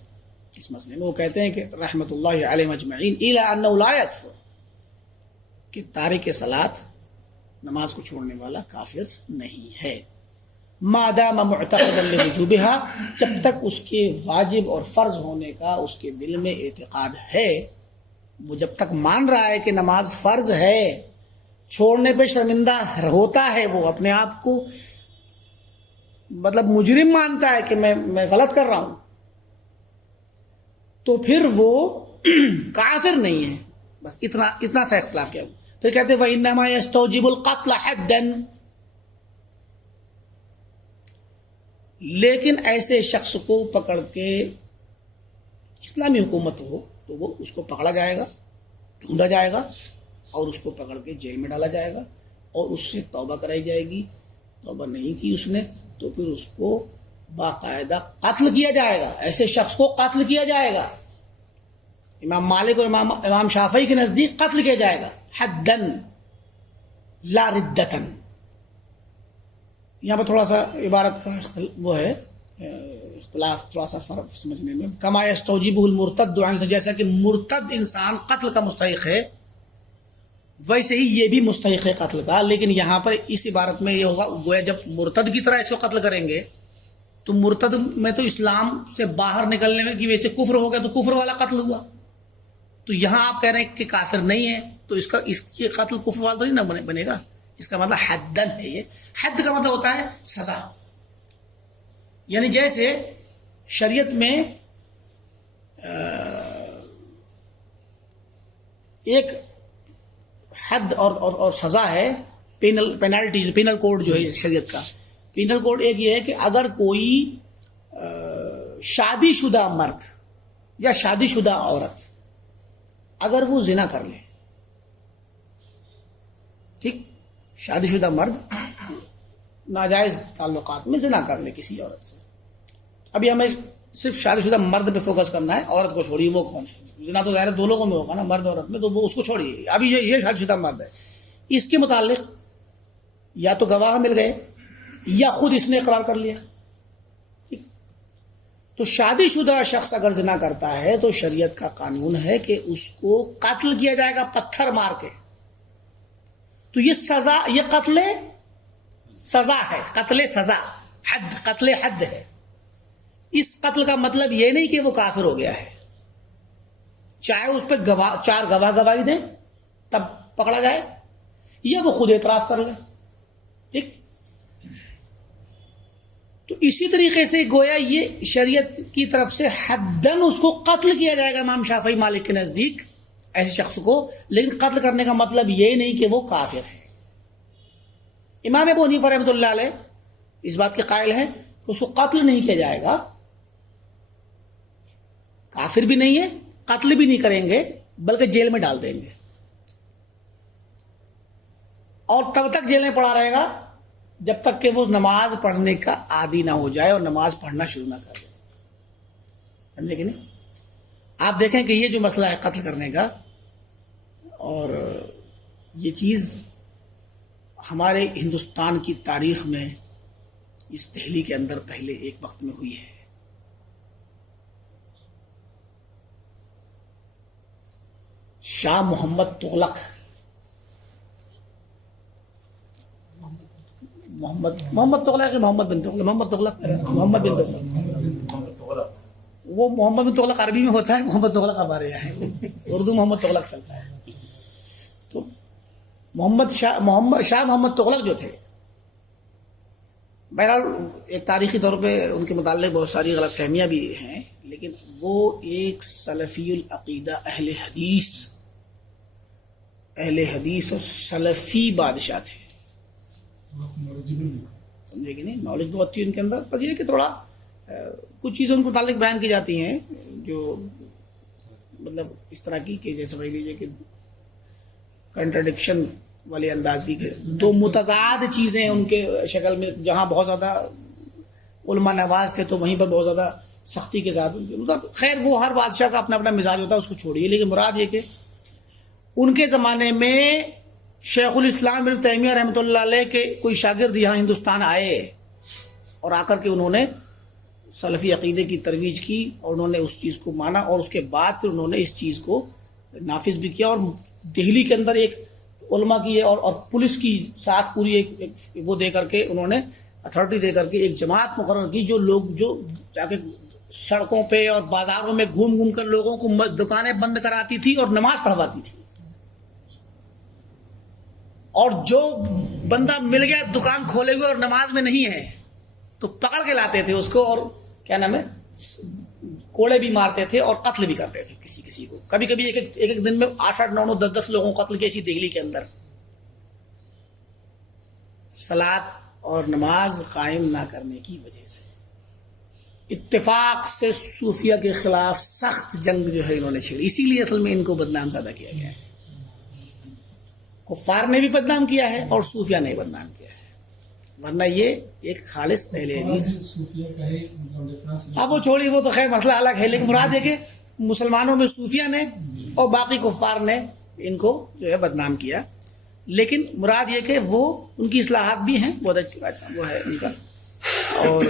اس مسئلے میں. وہ کہتے ہیں کہ رحمۃ اللہ علیہم اجمعین الی انہ لا یکفر، کہ تارک صلاۃ، نماز کو چھوڑنے والا کافر نہیں ہے. ما دام معتقدا لوجوبها، جب تک اس کے واجب اور فرض ہونے کا اس کے دل میں اعتقاد ہے، وہ جب تک مان رہا ہے کہ نماز فرض ہے، چھوڑنے پہ شرمندہ ہوتا ہے، وہ اپنے آپ کو مطلب مجرم مانتا ہے کہ میں غلط کر رہا ہوں، تو پھر وہ کافر نہیں ہے. بس اتنا سا اختلاف کیا. پھر کہتے وَإِنَّمَا يَسْتَوْجِبُ الْقَتْلَ حَدًّا، لیکن ایسے شخص کو پکڑ کے اسلامی حکومت ہو تو وہ اس کو پکڑا جائے گا، ڈھونڈا جائے گا اور اس کو پکڑ کے جیل میں ڈالا جائے گا اور اس سے توبہ کرائی جائے گی. توبہ نہیں کی اس نے تو پھر اس کو باقاعدہ قتل کیا جائے گا. ایسے شخص کو قتل کیا جائے گا. امام مالک اور امام شافعی کے نزدیک قتل کیا جائے گا حدن لا ردتن. یہاں پر تھوڑا سا عبارت کا وہ ہے اختلاف، تھوڑا سا فرق سمجھنے میں. کما یستوجبہ المرتد عن، جیسا کہ مرتد انسان قتل کا مستحق ہے ویسے ہی یہ بھی مستحق ہے قتل کا. لیکن یہاں پر اس عبارت میں یہ ہوگا گویا جب مرتد کی طرح اس کو قتل کریں گے تو مرتد میں تو اسلام سے باہر نکلنے میں کی وجہ سے کفر ہو گیا تو کفر والا قتل ہوا. تو یہاں آپ کہہ رہے ہیں کہ کافر نہیں ہے تو اس کی قتل کفر والا تو نہیں نہ بنے گا. اس کا مطلب حدن ہے. یہ حد کا مطلب ہوتا ہے سزا. یعنی جیسے شریعت میں ایک حد اور سزا ہے، پینالٹی، پینل کوڈ جو ہے شریعت کا. پینل کوڈ ایک یہ ہے کہ اگر کوئی شادی شدہ مرد یا شادی شدہ عورت اگر وہ زنا کر لے، ٹھیک، شادی شدہ مرد ناجائز تعلقات میں زنا کر لے کسی عورت سے. ابھی ہمیں صرف شادی شدہ مرد پہ فوکس کرنا ہے، عورت کو چھوڑیے وہ کون ہے. زنا تو ظاہر دو لوگوں میں ہوگا نا، مرد عورت میں، تو وہ اس کو چھوڑیے. ابھی یہ شادی شدہ مرد ہے، اس کے متعلق یا تو گواہ مل گئے یا خود اس نے اقرار کر لیا. تو شادی شدہ شخص اگر زنا کرتا ہے تو شریعت کا قانون ہے کہ اس کو قتل کیا جائے گا پتھر مار کے. تو یہ سزا، یہ قتل سزا ہے، قتل سزا، حد، قتل حد ہے. اس قتل کا مطلب یہ نہیں کہ وہ کافر ہو گیا ہے، چاہے اس پہ چار گواہ گواہی دیں تب پکڑا جائے یا وہ خود اعتراف کر لے. ٹھیک. تو اسی طریقے سے گویا یہ شریعت کی طرف سے حدن اس کو قتل کیا جائے گا امام شافعی مالک کے نزدیک ایسے شخص کو. لیکن قتل کرنے کا مطلب یہ نہیں کہ وہ کافر ہے. امام ابو حنیفہ رحمۃ اللہ علیہ اس بات کے قائل ہیں کہ اس کو قتل نہیں کیا جائے گا، کافر بھی نہیں ہے، قتل بھی نہیں کریں گے، بلکہ جیل میں ڈال دیں گے اور تب تک جیل میں پڑا رہے گا جب تک کہ وہ نماز پڑھنے کا عادی نہ ہو جائے اور نماز پڑھنا شروع نہ کر دے. سمجھے کہ نہیں؟ آپ دیکھیں کہ یہ جو مسئلہ ہے قتل کرنے کا، اور یہ چیز ہمارے ہندوستان کی تاریخ میں اس دہلی کے اندر پہلے ایک وقت میں ہوئی ہے. شاہ محمد تغلق، محمد تغلق محمد بن تغلق وہ محمد بن تغلق عربی میں ہوتا ہے، محمد تغلق ہمارے یہاں ہے، اردو محمد تغلق چلتا ہے. تو شاہ محمد تغلق جو تھے، بہرحال ایک تاریخی طور پہ ان کے متعلق بہت ساری غلط فہمیاں بھی ہیں، لیکن وہ ایک سلفی العقیدہ اہل حدیث اور سلفی بادشاہ تھے. سمجھے کہ نہیں؟ نالج بہت تھی ان کے اندر. بس یہ کہ تھوڑا کچھ چیزیں ان کے متعلق بیان کی جاتی ہیں جو مطلب اس طرح کی کہ جیسے سمجھ لیجیے کہ کنٹرڈکشن والے انداز کی، کہ دو متضاد چیزیں ان کے شکل میں، جہاں بہت زیادہ علماء نواز تھے تو وہیں پر بہت زیادہ سختی کے ساتھ مطلب. خیر وہ ہر بادشاہ کا اپنا اپنا مزاج ہوتا ہے، اس کو چھوڑیے. لیکن مراد یہ کہ ان کے زمانے میں شیخ الاسلام ابن تیمیہ رحمۃ اللہ علیہ کے کوئی شاگرد یہاں ہندوستان آئے اور آ کر کے انہوں نے سلفی عقیدے کی ترویج کی اور انہوں نے اس چیز کو مانا، اور اس کے بعد پھر انہوں نے اس چیز کو نافذ بھی کیا. اور دہلی کے اندر ایک علماء کی اور پولیس کی ساتھ پوری ایک وہ دے کر کے انہوں نے اتھارٹی دے کر کے ایک جماعت مقرر کی جو لوگ جو جا کے سڑکوں پہ اور بازاروں میں گھوم گھوم کر لوگوں کو دکانیں بند کراتی تھی اور نماز پڑھواتی تھی. اور جو بندہ مل گیا دکان کھولے ہوئے اور نماز میں نہیں ہے تو پکڑ کے لاتے تھے اس کو، اور کیا نام ہے، کوڑے بھی مارتے تھے اور قتل بھی کرتے تھے کسی کو. کبھی کبھی ایک دن میں 8 9 9 10 لوگوں کو قتل کیا اسی دہلی کے اندر. صلاۃ اور نماز قائم نہ کرنے کی وجہ سے اتفاق سے صوفیہ کے خلاف سخت جنگ جو ہے انہوں نے چھیڑی. اسی لیے اصل میں ان کو بدنام زیادہ کیا گیا ہے. کفار نے بھی بدنام کیا ہے اور صوفیہ نے بدنام کیا ہے، ورنہ یہ ایک خالص اہل حدیث. اب وہ چھوڑی، وہ تو خیر مسئلہ الگ ہے، لیکن مراد ہے کہ مسلمانوں میں صوفیہ نے اور باقی کفار نے ان کو جو ہے بدنام کیا. لیکن مراد یہ کہ وہ ان کی اصلاحات بھی ہیں، بہت اچھی بات وہ ہے ان کا. اور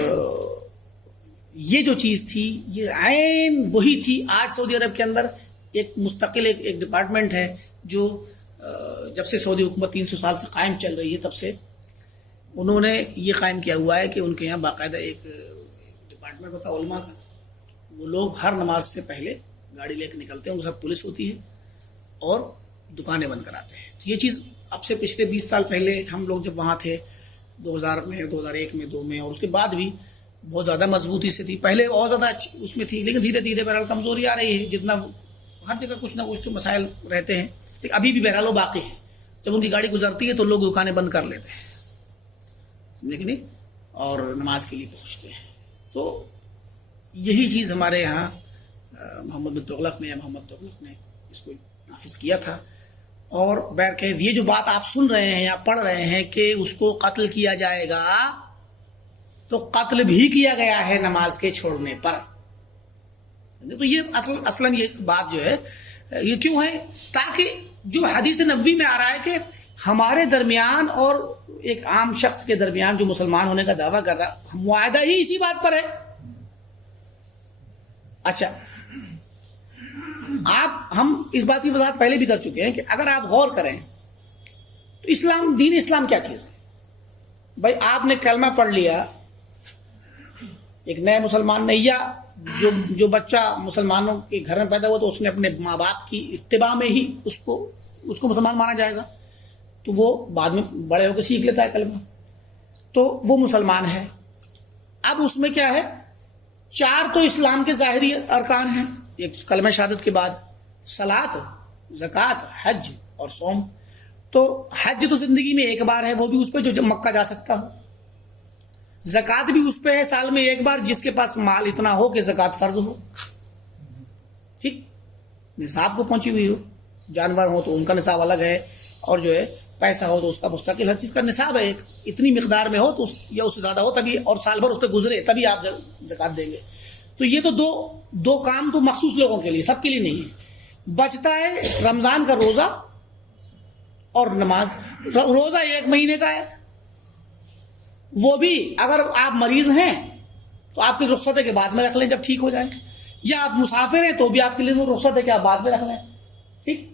یہ جو چیز تھی یہ عین وہی تھی. آج سعودی عرب کے اندر ایک مستقل ایک ڈپارٹمنٹ ہے جو جب سے سعودی حکومت 300 سال سے قائم چل رہی ہے تب سے انہوں نے یہ قائم کیا ہوا ہے کہ ان کے یہاں باقاعدہ ایک ڈپارٹمنٹ ہوتا ہے علماء کا. وہ لوگ ہر نماز سے پہلے گاڑی لے کے نکلتے ہیں، ان کے ساتھ پولیس ہوتی ہے اور دکانیں بند کراتے ہیں. تو یہ چیز اب سے پچھلے 20 سال پہلے ہم لوگ جب وہاں تھے 2000 میں 2001 میں 2 میں اور اس کے بعد بھی بہت زیادہ مضبوطی سے تھی. پہلے اور زیادہ اچھی اس میں تھی، لیکن دھیرے دھیرے بہرحال کمزوری آ رہی ہے. جتنا ہر جگہ کچھ نہ کچھ تو مسائل رہتے ہیں، لیکن ابھی بھی بہرحال وہ باقی ہے. جب ان کی گاڑی گزرتی ہے تو لوگ دکانیں بند کر لیتے ہیں، لیکن نہیں، اور نماز کے لیے پہنچتے ہیں. تو یہی چیز ہمارے یہاں محمد بن تغلق نے اس کو نافذ کیا تھا. اور بہرکیف یہ جو بات آپ سن رہے ہیں یا پڑھ رہے ہیں کہ اس کو قتل کیا جائے گا، تو قتل بھی کیا گیا ہے نماز کے چھوڑنے پر. تو یہ اصلاً یہ بات جو ہے یہ کیوں ہے؟ تاکہ جو حدیث نبوی میں آ رہا ہے کہ ہمارے درمیان اور ایک عام شخص کے درمیان جو مسلمان ہونے کا دعویٰ کر رہا، معاہدہ ہی اسی بات پر ہے. اچھا، ہم اس بات کی وضاحت پہلے بھی کر چکے ہیں کہ اگر آپ غور کریں تو اسلام، دین اسلام کیا چیز ہے؟ بھائی آپ نے کلمہ پڑھ لیا، ایک نئے مسلمان نے، یا جو بچہ مسلمانوں کے گھر میں پیدا ہوا تو اس نے اپنے ماں باپ کی اتباع میں ہی اس کو مسلمان مانا جائے گا، تو وہ بعد میں بڑے ہو کے سیکھ لیتا ہے کلمہ، تو وہ مسلمان ہے. اب اس میں کیا ہے؟ 4 تو اسلام کے ظاہری ارکان ہیں، ایک کلمہ شہادت کے بعد صلاۃ، زکوٰۃ، حج اور صوم. تو حج تو زندگی میں ایک بار ہے، وہ بھی اس پہ جو مکہ جا سکتا ہو. زکوٰۃ بھی اس پہ ہے سال میں ایک بار، جس کے پاس مال اتنا ہو کہ زکوٰۃ فرض ہو، ٹھیک، نصاب کو پہنچی ہوئی ہو. جانور ہو تو ان کا نصاب الگ ہے، اور جو ہے پیسہ ہو تو اس کا مستقل ہر چیز کا نصاب ہے، ایک اتنی مقدار میں ہو تو یا اس سے زیادہ ہو تبھی، اور سال بھر اس پہ گزرے تبھی آپ زکوٰۃ دیں گے. تو یہ تو دو کام تو مخصوص لوگوں کے لیے، سب کے لیے نہیں ہے. بچتا ہے رمضان کا روزہ اور نماز. روزہ 1 مہینے کا ہے، وہ بھی اگر آپ مریض ہیں تو آپ کی رخصت ہے کہ بعد میں رکھ لیں جب ٹھیک ہو جائے، یا آپ مسافر ہیں تو بھی آپ کے لیے وہ رخصت ہے کہ آپ بعد میں رکھ لیں، ٹھیک.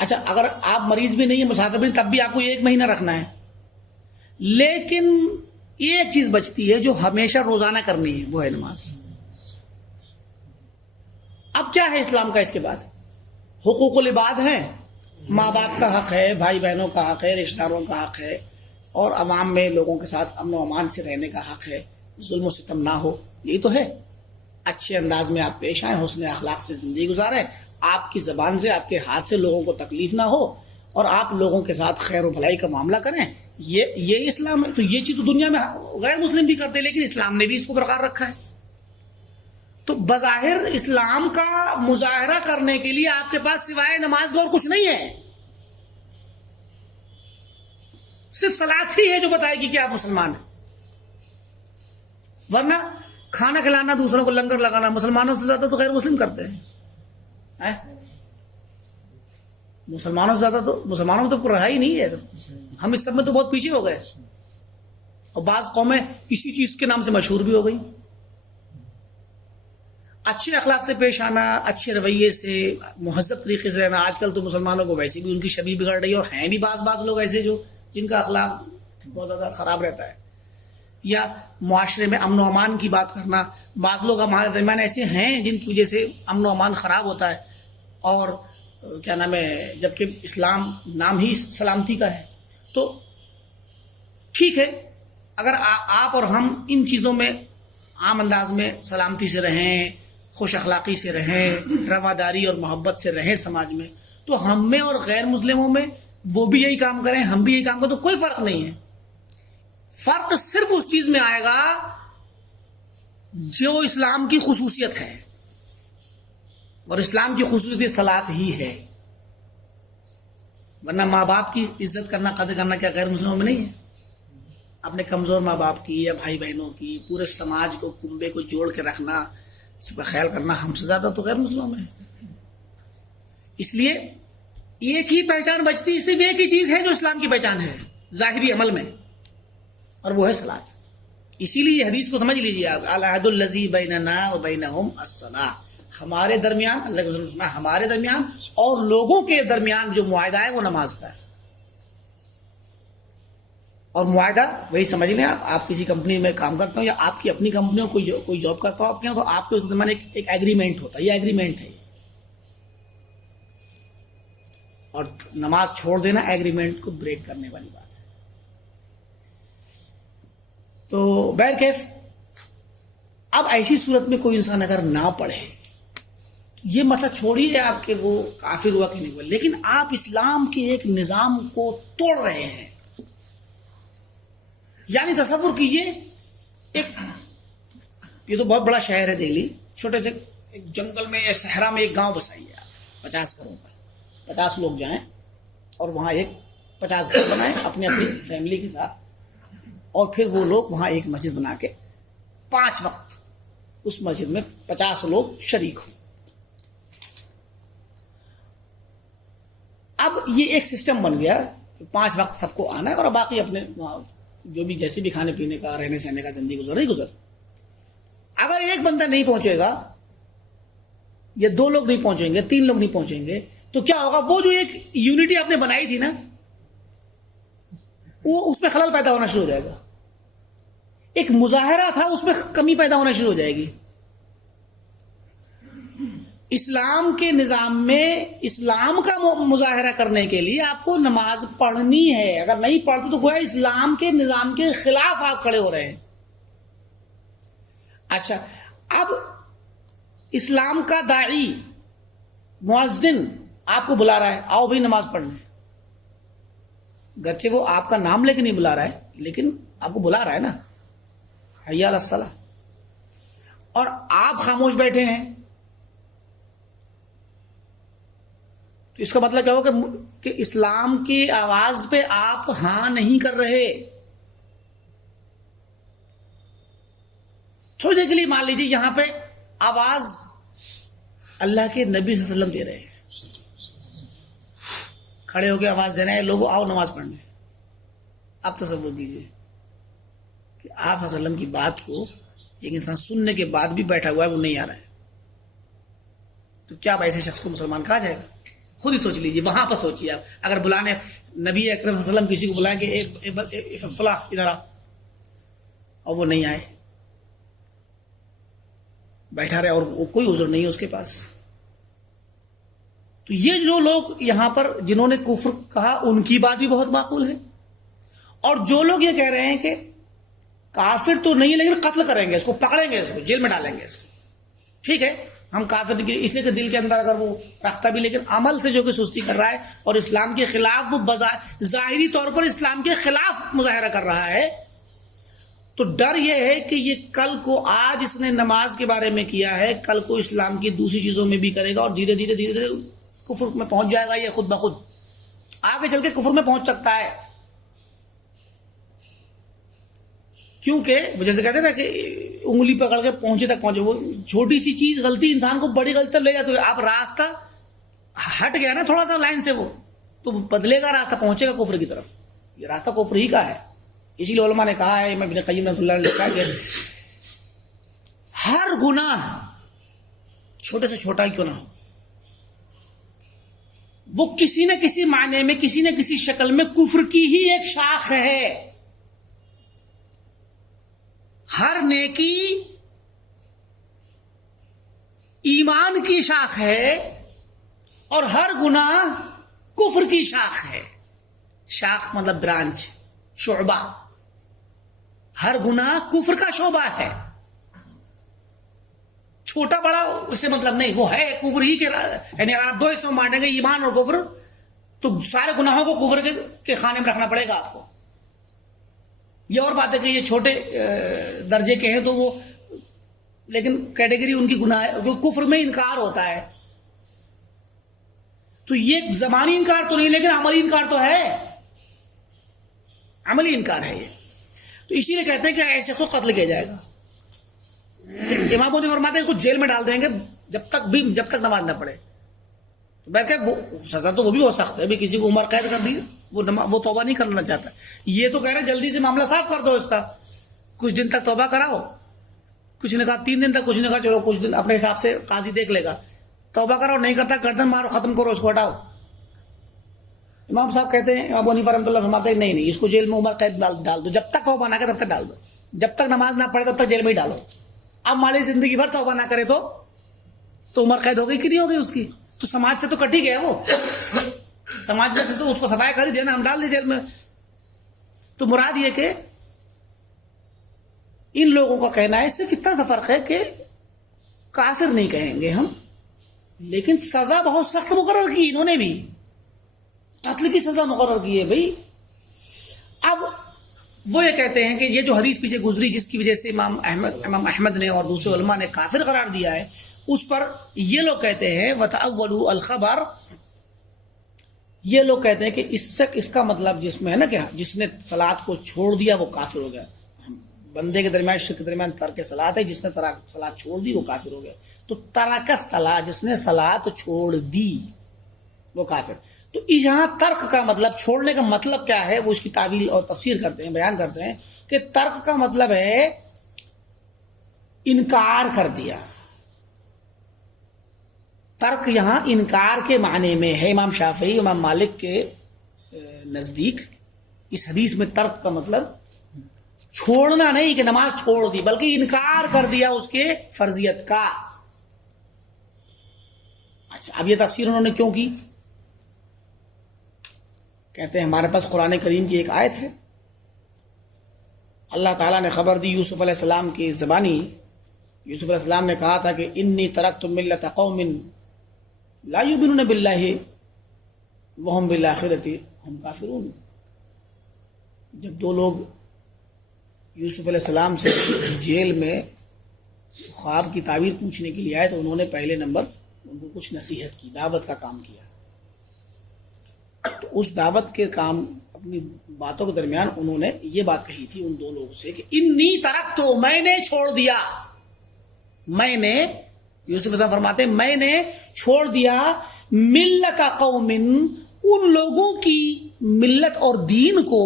اچھا، اگر آپ مریض بھی نہیں ہیں، مسافر بھی نہیں، تب بھی آپ کو 1 مہینہ رکھنا ہے. لیکن ایک چیز بچتی ہے جو ہمیشہ روزانہ کرنی ہے، وہ ہے نماز. اب کیا ہے اسلام کا اس کے بعد؟ حقوق العباد ہیں، ماں باپ کا حق ہے، بھائی بہنوں کا حق ہے، رشتہ داروں کا حق ہے، اور عوام میں لوگوں کے ساتھ امن و امان سے رہنے کا حق ہے، ظلم و ستم نہ ہو. یہی تو ہے. اچھے انداز میں آپ پیش آئیں، حسن اخلاق سے زندگی گزاریں، آپ کی زبان سے، آپ کے ہاتھ سے لوگوں کو تکلیف نہ ہو، اور آپ لوگوں کے ساتھ خیر و بھلائی کا معاملہ کریں. یہ اسلام ہے. تو یہ چیز تو دنیا میں غیر مسلم بھی کرتے، لیکن اسلام نے بھی اس کو برقرار رکھا ہے. تو بظاہر اسلام کا مظاہرہ کرنے کے لیے آپ کے پاس سوائے نماز کے اور کچھ نہیں ہے، صرف صلاۃ ہی ہے جو بتائے گی کہ آپ مسلمان ہیں. ورنہ کھانا کھلانا، دوسروں کو لنگر لگانا مسلمانوں سے زیادہ تو غیر مسلم کرتے ہیں. مسلمانوں سے زیادہ تو مسلمانوں میں تو رہائی نہیں ہے. ہم اس سب میں تو بہت پیچھے ہو گئے، اور بعض قومیں اسی چیز کے نام سے مشہور بھی ہو گئی. اچھے اخلاق سے پیش آنا، اچھے رویے سے، مہذب طریقے سے رہنا. آج کل تو مسلمانوں کو ویسے بھی ان کی شبیہ بگڑ رہی ہے، اور ہیں بھی بعض لوگ ایسے جو جن کا اخلاق بہت زیادہ خراب رہتا ہے. یا معاشرے میں امن و امان کی بات کرنا. بعض لوگ ہمارے درمیان ایسے ہیں جن کی وجہ سے امن و امان خراب ہوتا ہے، اور کیا نام ہے، جبکہ اسلام نام ہی سلامتی کا ہے. تو ٹھیک ہے، اگر آپ اور ہم ان چیزوں میں عام انداز میں سلامتی سے رہیں، خوش اخلاقی سے رہیں، رواداری اور محبت سے رہیں سماج میں، تو ہم میں اور غیر مسلموں میں وہ بھی یہی کام کریں، ہم بھی یہی کام کریں، تو کوئی فرق نہیں ہے. فرق صرف اس چیز میں آئے گا جو اسلام کی خصوصیت ہے، اور اسلام کی خصوصیت صلاۃ ہی ہے. ورنہ ماں باپ کی عزت کرنا، قدر کرنا کیا غیر مسلموں میں نہیں ہے؟ اپنے کمزور ماں باپ کی یا بھائی بہنوں کی، پورے سماج کو، کنبے کو جوڑ کے رکھنا، اس کا خیال کرنا ہم سے زیادہ تو غیر مسلموں میں ہے. اس لیے ایک ہی پہچان بچتی، صرف ایک ہی چیز ہے جو اسلام کی پہچان ہے ظاہری عمل میں، اور وہ ہے صلاۃ. اسی لیے یہ حدیث کو سمجھ لیجیے آپ، العہد الذی بیننا وبینہم الصلاۃ. ہمارے درمیان، اللہ کے رسول، ہمارے درمیان اور لوگوں کے درمیان جو معاہدہ ہے وہ نماز کا ہے. اور معاہدہ وہی سمجھ لیں، آپ کسی کمپنی میں کام کرتے ہو یا آپ کی اپنی کمپنی ہو، کوئی جاب کرتا ہو آپ کے یہاں، تو آپ کے درمیان ایک ایگریمنٹ ہوتا ہے. یہ ایگریمنٹ ہے، اور نماز چھوڑ دینا ایگریمنٹ کو بریک کرنے والی بات ہے. تو بہرکیف اب ایسی صورت میں کوئی انسان اگر نہ پڑھے، یہ مسئلہ چھوڑیے آپ کے وہ کافر ہوا کہ نہیں ہوا، لیکن آپ اسلام کے ایک نظام کو توڑ رہے ہیں. یعنی تصور کیجئے، یہ تو بہت بڑا شہر ہے دہلی، چھوٹے سے ایک جنگل میں یا صحرا میں ایک گاؤں بسائیے آپ، 50 گھروں کا، 50 لوگ جائیں اور وہاں 50 گھر بنائیں اپنی فیملی کے ساتھ، اور پھر وہ لوگ وہاں ایک مسجد بنا کے 5 وقت اس مسجد میں 50 لوگ شریک ہوں. اب یہ ایک سسٹم بن گیا، 5 وقت سب کو آنا ہے، اور باقی اپنے جو بھی جیسے بھی کھانے پینے کا، رہنے سہنے کا، زندگی گزر. اگر ایک بندہ نہیں پہنچے گا، یا 2 لوگ نہیں پہنچیں گے، 3 لوگ نہیں پہنچیں گے، تو کیا ہوگا؟ وہ جو ایک یونٹی آپ نے بنائی تھی نا، وہ اس میں خلل پیدا ہونا شروع ہو جائے گا. ایک مظاہرہ تھا، اس میں کمی پیدا ہونا شروع ہو جائے گی. اسلام کے نظام میں اسلام کا مظاہرہ کرنے کے لیے آپ کو نماز پڑھنی ہے. اگر نہیں پڑھتے تو گویا اسلام کے نظام کے خلاف آپ کھڑے ہو رہے ہیں. اچھا، اب اسلام کا داعی، مؤذن آپ کو بلا رہا ہے، آؤ بھائی نماز پڑھنے. گرچہ وہ آپ کا نام لے کے نہیں بلا رہا ہے، لیکن آپ کو بلا رہا ہے نا، حی علی الصلاۃ، اور آپ خاموش بیٹھے ہیں. تو اس کا مطلب کیا ہوگا کہ اسلام کی آواز پہ آپ ہاں نہیں کر رہے. تھوڑی دیر کے لیے مان لیجیے یہاں پہ آواز اللہ کے نبی صلی اللہ علیہ وسلم دے رہے ہیں، کھڑے ہو کے آواز دے رہے ہیں، لوگوں آؤ نماز پڑھنے. آپ تصور کیجیے کہ آپ صلی اللہ علیہ وسلم کی بات کو ایک انسان سننے کے بعد بھی بیٹھا ہوا ہے، وہ نہیں آ رہا ہے، تو کیا اب ایسے شخص کو مسلمان کہا جائے گا؟ خود ہی سوچ لیجیے، وہاں پر سوچیے. آپ اگر بلانے نبی اکرم صلی اللہ علیہ وسلم کسی کو بلائیں کہ فلاں ادھر آ، اور وہ نہیں آئے، بیٹھا رہے، اور وہ کوئی عذر نہیں ہے اس کے پاس، تو یہ جو لوگ یہاں پر جنہوں نے کفر کہا، ان کی بات بھی بہت معقول ہے. اور جو لوگ یہ کہہ رہے ہیں کہ کافر تو نہیں ہے لیکن قتل کریں گے، اس کو پکڑیں گے، اس کو جیل میں ڈالیں گے، اس کو ٹھیک ہے، ہم کافر اس لیے کہ دل کے اندر اگر وہ رکھتا بھی، لیکن عمل سے جو کہ سستی کر رہا ہے اور اسلام کے خلاف، وہ ظاہری طور پر اسلام کے خلاف مظاہرہ کر رہا ہے، تو ڈر یہ ہے کہ یہ کل کو، آج اس نے نماز کے بارے میں کیا ہے، کل کو اسلام کی دوسری چیزوں میں بھی کرے گا، اور دھیرے دھیرے کفر میں پہنچ جائے گا. یہ خود بخود آگے چل کے کفر میں پہنچ سکتا ہے، کیونکہ وہ جیسے کہتے ہیں نا کہ انگلی پکڑ کے پہنچے تک پہنچے. وہ چھوٹی سی چیز، غلطی انسان کو بڑی غلطی تک لے جاتی ہے. آپ راستہ ہٹ گیا نا تھوڑا سا لائن سے، وہ تو بدلے گا، راستہ پہنچے گا کفر کی طرف. یہ راستہ کفر ہی کا ہے. اسی لیے علماء نے کہا ہے، ابن قیم رحمۃ اللہ نے لکھا ہے کہ ہر گناہ چھوٹے سے چھوٹا ہی کیوں نہ ہو، وہ کسی نہ کسی معنی میں، کسی نہ کسی شکل میں کفر کی ہی ایک شاخ ہے. ہر نیکی ایمان کی شاخ ہے اور ہر گناہ کفر کی شاخ ہے. شاخ مطلب برانچ، شعبہ. ہر گناہ کفر کا شعبہ ہے. چھوٹا بڑا اس سے مطلب نہیں، وہ ہے کفر ہی کے. یعنی اگر آپ دو حصوں میں بانٹیں گے ایمان اور کفر، تو سارے گناہوں کو کفر کے خانے میں رکھنا پڑے گا آپ کو. یہ اور بات ہے کہ یہ چھوٹے درجے کے ہیں تو وہ، لیکن کیٹیگری ان کی گناہ ہے، کفر میں انکار ہوتا ہے. تو یہ زبانی انکار تو نہیں، لیکن عملی انکار تو ہے. عملی انکار ہے یہ. تو اسی لیے کہتے ہیں کہ ایسے کو قتل کیا جائے گا. اماموں نے فرماتے ہیں اس کو جیل میں ڈال دیں گے جب تک نماز نہ پڑھے. تو بہرکیف وہ سزا تو وہ بھی ہو سخت ہے. ابھی کسی کو عمر قید کر دی، وہ توبہ نہیں کرنا چاہتا. یہ تو کہہ رہے ہیں جلدی سے معاملہ صاف کر دو اس کا، کچھ دن تک توبہ کراؤ. کچھ نے کہا 3 دن تک، کچھ نے کہا چلو کچھ دن اپنے حساب سے قاضی دیکھ لے گا. توبہ کراؤ، نہیں کرتا گردن مارو، ختم کرو، اس کو ہٹاؤ. امام صاحب کہتے ہیں، امام حنیفہ رحمۃ اللہ فرماتے ہیں نہیں اس کو جیل میں عمر قید ڈال دو. جب تک توبہ نہ کرے تب تک ڈال دو. جب تک نماز نہ پڑھے تب تک جیل میں ہی ڈالو. اب مالی زندگی بھر توبہ نہ کرے تو عمر قید ہو گئی کہ نہیں ہو گئی اس کی؟ تو سماج سے تو کٹ ہی گیا وہ. سماج میں سے تو اس کو صفائی کر ہی دینا، ہم ڈال دی جیل میں. تو مراد یہ کہ ان لوگوں کا کہنا ہے صرف اتنا سا فرق ہے کہ کافر نہیں کہیں گے ہم، لیکن سزا بہت سخت مقرر کی انہوں نے بھی. قتل کی سزا مقرر کی ہے بھائی. اب وہ یہ کہتے ہیں کہ یہ جو حدیث پیچھے گزری جس کی وجہ سے امام احمد نے اور دوسرے علماء نے کافر قرار دیا ہے، اس پر یہ لوگ کہتے ہیں وَتَأَوَّلُوا الْخَبَرَ، یہ لوگ کہتے ہیں کہ اس کا مطلب جس میں ہے نا کہ جس نے صلاۃ کو چھوڑ دیا وہ کافر ہو گیا. بندے کے درمیان شرک کے درمیان ترک صلاۃ ہے، جس نے صلاۃ چھوڑ دی وہ کافر ہو گیا. تو ترک صلاۃ، جس نے صلاۃ چھوڑ دی وہ کافر. تو یہاں ترک کا مطلب، چھوڑنے کا مطلب کیا ہے، وہ اس کی تعویل اور تفسیر کرتے ہیں، بیان کرتے ہیں کہ ترک کا مطلب ہے انکار کر دیا. ترک یہاں انکار کے معنی میں ہے. امام شافعی، امام مالک کے نزدیک اس حدیث میں ترک کا مطلب چھوڑنا نہیں کہ نماز چھوڑ دی، بلکہ انکار کر دیا اس کے فرضیت کا. اچھا، اب یہ تفسیر انہوں نے کیوں کی؟ کہتے ہیں ہمارے پاس قرآن کریم کی ایک آیت ہے. اللہ تعالیٰ نے خبر دی یوسف علیہ السلام کی زبانی. یوسف علیہ السلام نے کہا تھا کہ انی ترکت ملت قوم لا یؤمنون باللہ وہم بالآخرۃ ہم کافرون. جب 2 لوگ یوسف علیہ السلام سے جیل میں خواب کی تعبیر پوچھنے کے لیے آئے تو انہوں نے پہلے نمبر ان کو کچھ نصیحت کی، دعوت کا کام کیا. تو اس دعوت کے کام، اپنی باتوں کے درمیان انہوں نے یہ بات کہی تھی ان 2 لوگوں سے کہ انی ترکت، میں نے چھوڑ دیا. میں نے، یوسف علیہ السلام فرماتے ہیں میں نے چھوڑ دیا ملت قوم، ان لوگوں کی ملت اور دین کو،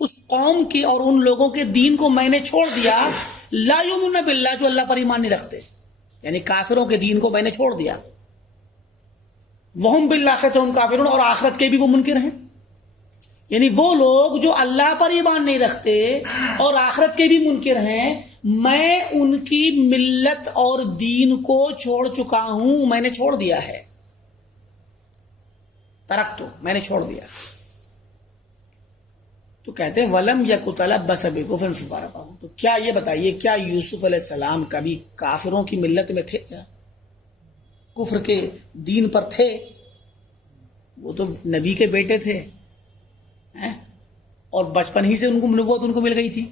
اس قوم کی اور ان لوگوں کے دین کو میں نے چھوڑ دیا. لا یؤمنون باللہ، جو اللہ پر ایمان نہیں رکھتے، یعنی کافروں کے دین کو میں نے چھوڑ دیا. وہم بالآخرۃ ہم کافرون، اور آخرت کے بھی وہ منکر ہیں. یعنی وہ لوگ جو اللہ پر ایمان نہیں رکھتے اور آخرت کے بھی منکر ہیں، میں ان کی ملت اور دین کو چھوڑ چکا ہوں، میں نے چھوڑ دیا ہے. ترکتو، میں نے چھوڑ دیا. تو کہتے ہیں وَلَمْ يَكُ تَلَبَّسَ بِكُفْرٍ فَفَارَقَهُ. تو کیا یہ بتائیے، کیا یوسف علیہ السلام کبھی کافروں کی ملت میں تھے؟ کیا کفر کے دین پر تھے؟ وہ تو نبی کے بیٹے تھے اور بچپن ہی سے ان کو نبوت ان کو مل گئی تھی.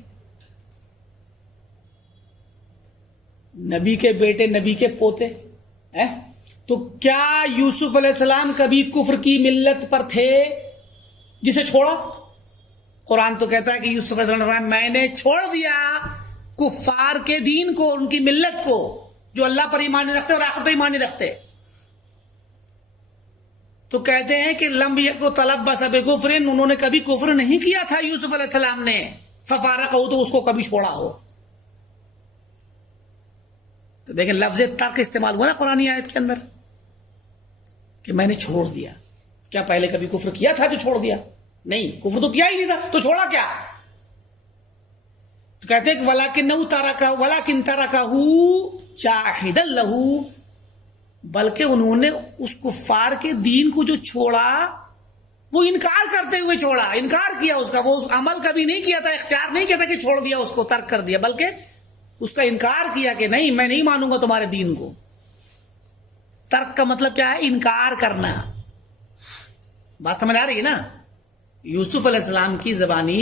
نبی کے بیٹے، نبی کے پوتے. تو کیا یوسف علیہ السلام کبھی کفر کی ملت پر تھے جسے چھوڑا؟ قرآن تو کہتا ہے کہ یوسف علیہ السلام میں نے چھوڑ دیا کفار کے دین کو، ان کی ملت کو، جو اللہ پر ایمان نہیں رکھتے اور آخرت پر ایمان نہیں رکھتے. تو کہتے ہیں کہ لم یکو تلبس بکفر، انہوں نے کبھی کفر نہیں کیا تھا یوسف علیہ السلام نے. ففارقہ، تو اس کو کبھی چھوڑا ہو. تو دیکھیں لفظ ترک استعمال ہوا نا قرآن آیت کے اندر کہ میں نے چھوڑ دیا. کیا پہلے کبھی کفر کیا تھا جو چھوڑ دیا؟ نہیں، کفر تو کیا ہی نہیں تھا، تو چھوڑا کیا؟ تو کہتے ہیں کہ وَلَكِن تَرَكَهُ جَاحِدًا لَهُ، بلکہ انہوں نے اس کفار کے دین کو جو چھوڑا وہ انکار کرتے ہوئے چھوڑا، انکار کیا اس کا، وہ عمل کبھی نہیں کیا تھا، اختیار نہیں کیا تھا کہ چھوڑ دیا اس کو، ترک کر دیا، بلکہ اس کا انکار کیا کہ نہیں میں نہیں مانوں گا تمہارے دین کو۔ ترک کا مطلب کیا ہے؟ انکار کرنا۔ بات سمجھ آ رہی ہے نا؟ یوسف علیہ السلام کی زبانی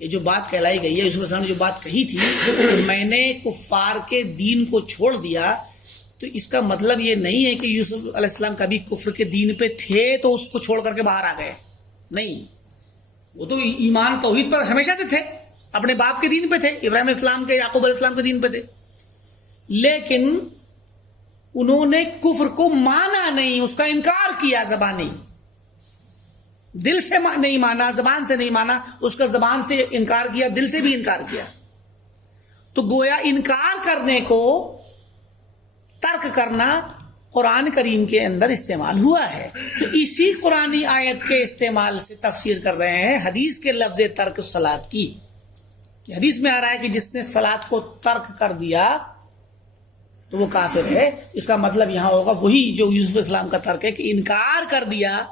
یہ جو بات کہلائی گئی ہے، یوسف علیہ السلام نے جو بات کہی تھی کہ میں نے کفار کے دین کو چھوڑ دیا، تو اس کا مطلب یہ نہیں ہے کہ یوسف علیہ السلام کبھی کفر کے دین پہ تھے تو اس کو چھوڑ کر کے باہر آ گئے، نہیں، وہ تو ایمان توحید پر ہمیشہ سے تھے، اپنے باپ کے دین پہ تھے، ابراہیم علیہ السلام کے، یعقوب علیہ السلام کے دین پہ تھے، لیکن انہوں نے کفر کو مانا نہیں، اس کا انکار کیا، زبانی دل سے نہیں مانا، زبان سے نہیں مانا، اس کا زبان سے انکار کیا، دل سے بھی انکار کیا۔ تو گویا انکار کرنے کو ترک کرنا قرآن کریم کے اندر استعمال ہوا ہے، تو اسی قرآنی آیت کے استعمال سے تفسیر کر رہے ہیں حدیث کے لفظ ترک الصلاۃ کی، کہ حدیث میں آ رہا ہے کہ جس نے صلاۃ کو ترک کر دیا تو وہ کافر ہے۔ اس کا مطلب یہاں ہوگا وہی جو یوسف علیہ السلام کا ترک ہے کہ انکار کر دیا،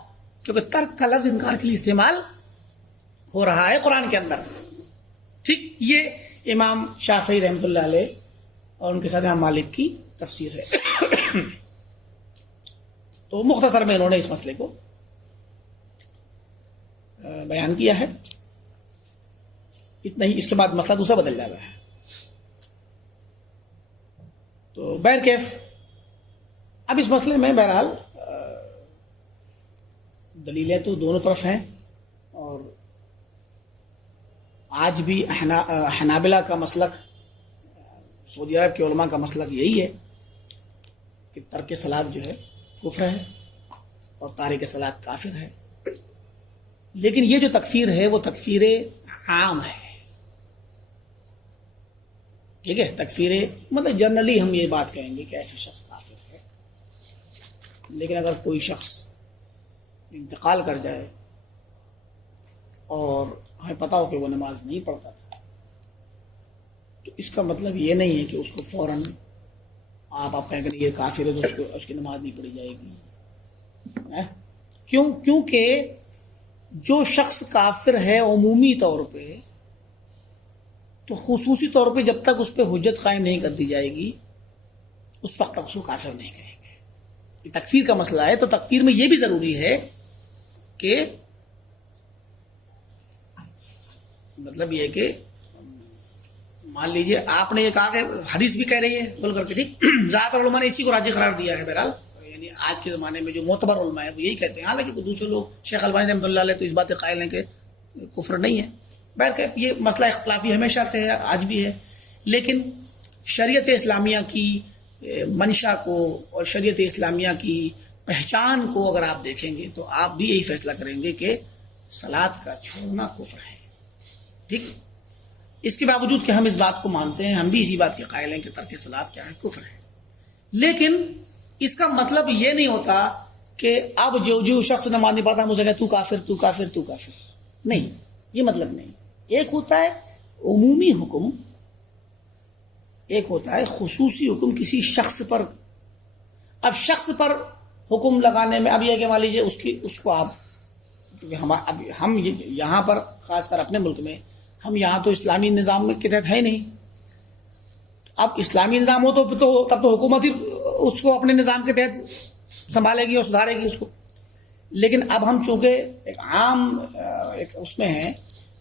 کیونکہ ترک کا لفظ انکار کے لیے استعمال ہو رہا ہے قرآن کے اندر۔ ٹھیک، یہ امام شافعی رحمۃ اللہ علیہ اور ان کے ساتھ امام مالک کی تفسیر ہے۔ تو مختصر میں انہوں نے اس مسئلے کو بیان کیا ہے، اتنا ہی، اس کے بعد مسئلہ دوسرا بدل جا رہا ہے۔ تو بہرکیف اب اس مسئلے میں بہرحال دلیلیں تو دونوں طرف ہیں، اور آج بھی حنابلہ کا مسلک، سعودی عرب کے علماء کا مسلک یہی ہے کہ ترک صلاۃ جو ہے کفر ہے اور تارک صلاۃ کافر ہے، لیکن یہ جو تکفیر ہے وہ تکفیر عام ہے، ٹھیک ہے، تکفیر مطلب جنرلی ہم یہ بات کہیں گے کہ ایسا شخص کافر ہے، لیکن اگر کوئی شخص انتقال کر جائے اور ہمیں پتا ہو کہ وہ نماز نہیں پڑھتا تھا، تو اس کا مطلب یہ نہیں ہے کہ اس کو فوراً آپ کہیں کہ یہ کافر ہے تو اس کی نماز نہیں پڑھی جائے گی۔ کیونکہ جو شخص کافر ہے عمومی طور پہ، تو خصوصی طور پہ جب تک اس پہ حجت قائم نہیں کر دی جائے گی اس وقت تک اس کو کافر نہیں کہیں گے۔ یہ تکفیر کا مسئلہ ہے، تو تکفیر میں یہ بھی ضروری ہے کہ مطلب یہ کہ مان لیجئے آپ نے یہ کہا کہ حدیث بھی کہہ رہی ہے بول کر کے، ٹھیک، زیادہ علماء نے اسی کو راجح قرار دیا ہے، بہرحال یعنی آج کے زمانے میں جو معتبر علماء ہیں وہ یہی کہتے ہیں، حالانکہ دوسرے لوگ شیخ البانی رحمۃ اللہ علیہ تو اس بات قائل ہیں کہ کفر نہیں ہے۔ بہرکیف یہ مسئلہ اختلافی ہمیشہ سے ہے، آج بھی ہے، لیکن شریعت اسلامیہ کی منشا کو اور شریعت اسلامیہ کی پہچان کو اگر آپ دیکھیں گے تو آپ بھی یہی فیصلہ کریں گے کہ صلاۃ کا چھوڑنا کفر ہے، ٹھیک۔ اس کے باوجود کہ ہم اس بات کو مانتے ہیں، ہم بھی اسی بات کے قائل ہیں کہ ترک صلاۃ کیا ہے، کفر ہے، لیکن اس کا مطلب یہ نہیں ہوتا کہ اب جو شخص نماز نہیں پڑھتا مجھے کہ تو کافر تو کافر تو کافر، نہیں، یہ مطلب نہیں۔ ایک ہوتا ہے عمومی حکم، ایک ہوتا ہے خصوصی حکم کسی شخص پر۔ اب شخص پر حکم لگانے میں اب یہ کہ مان لیجیے اس کو آپ، چونکہ ہم یہاں پر خاص کر اپنے ملک میں، ہم یہاں تو اسلامی نظام کے تحت ہے نہیں، اب اسلامی نظام ہو تو تب تو حکومت ہی اس کو اپنے نظام کے تحت سنبھالے گی اور سدھارے گی اس کو، لیکن اب ہم چونکہ ایک عام ایک اس میں ہیں،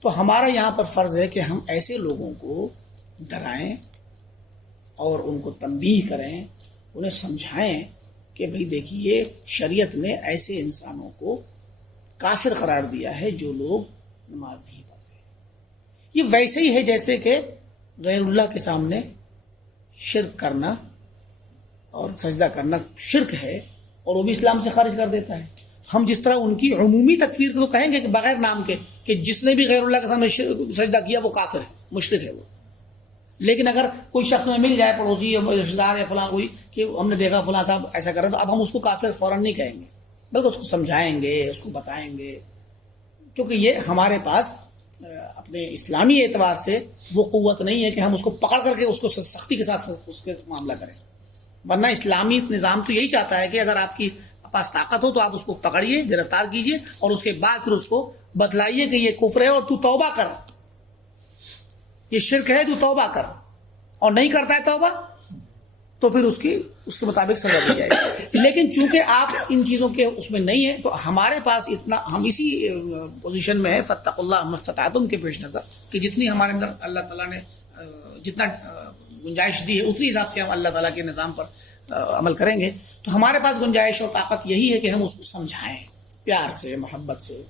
تو ہمارا یہاں پر فرض ہے کہ ہم ایسے لوگوں کو ڈرائیں اور ان کو تنبیہ کریں، انہیں سمجھائیں کہ بھئی دیکھیے شریعت نے ایسے انسانوں کو کافر قرار دیا ہے جو لوگ نماز نہیں پڑھتے۔ یہ ویسے ہی ہے جیسے کہ غیر اللہ کے سامنے شرک کرنا اور سجدہ کرنا شرک ہے اور وہ بھی اسلام سے خارج کر دیتا ہے۔ ہم جس طرح ان کی عمومی تکفیر کو کہیں گے کہ بغیر نام کے کہ جس نے بھی غیر اللہ کے سامنے سجدہ کیا وہ کافر ہے، مشرک ہے وہ، لیکن اگر کوئی شخص میں مل جائے پڑوسی یا رشتہ دار یا فلاں کوئی کہ ہم نے دیکھا فلاں صاحب ایسا کر رہے ہیں، تو اب ہم اس کو کافر فوراً نہیں کہیں گے، بلکہ اس کو سمجھائیں گے، اس کو بتائیں گے، کیونکہ یہ ہمارے پاس اپنے اسلامی اعتبار سے وہ قوت نہیں ہے کہ ہم اس کو پکڑ کر کے اس کو سختی کے ساتھ اس کے معاملہ کریں، ورنہ اسلامی نظام تو یہی چاہتا ہے کہ اگر آپ کی پاس طاقت ہو تو آپ اس کو پکڑیے، گرفتار کیجیے، اور اس کے بعد پھر اس کو بتلائیے کہ یہ کفر ہے اور تو توبہ کر، یہ شرک ہے، تو توبہ کر، اور نہیں کرتا ہے توبہ تو پھر اس کے مطابق سزا دی جائے گی۔ لیکن چونکہ آپ ان چیزوں کے اس میں نہیں ہیں تو ہمارے پاس اتنا، ہم اسی پوزیشن میں ہے فاتقوا اللہ ما استطعتم کے پیش نظر کہ جتنی ہمارے اندر اللہ تعالیٰ نے جتنا گنجائش دی ہے اتنی حساب سے ہم اللہ تعالیٰ کے نظام پر عمل کریں گے۔ تو ہمارے پاس گنجائش اور طاقت یہی ہے کہ ہم اس کو سمجھائیں، پیار سے، محبت سے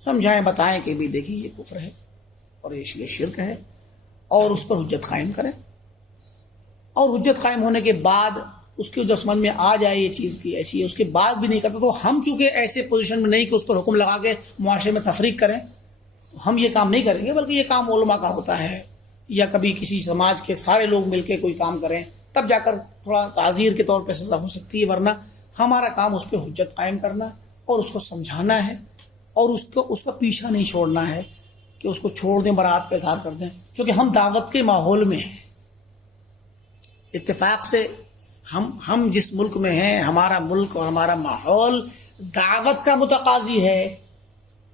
سمجھائیں، بتائیں کہ بھی دیکھیے یہ کفر ہے اور یہ شرک ہے، اور اس پر حجت قائم کریں، اور حجت قائم ہونے کے بعد اس کے جو سمجھ میں آ جائے یہ چیز کی ایسی ہے، اس کے بعد بھی نہیں کرتا تو ہم چونکہ ایسے پوزیشن میں نہیں کہ اس پر حکم لگا کے معاشرے میں تفریق کریں، ہم یہ کام نہیں کریں گے، بلکہ یہ کام علماء کا ہوتا ہے، یا کبھی کسی سماج کے سارے لوگ مل کے کوئی کام کریں تب جا کر تھوڑا تعزیر کے طور پہ سزا ہو سکتی ہے، ورنہ ہمارا کام اس پہ حجت قائم کرنا اور اس کو سمجھانا ہے، اور اس کا پیچھا نہیں چھوڑنا ہے کہ اس کو چھوڑ دیں، برات کا اظہار کر دیں، کیونکہ ہم دعوت کے ماحول میں ہیں۔ اتفاق سے ہم جس ملک میں ہیں، ہمارا ملک اور ہمارا ماحول دعوت کا متقاضی ہے،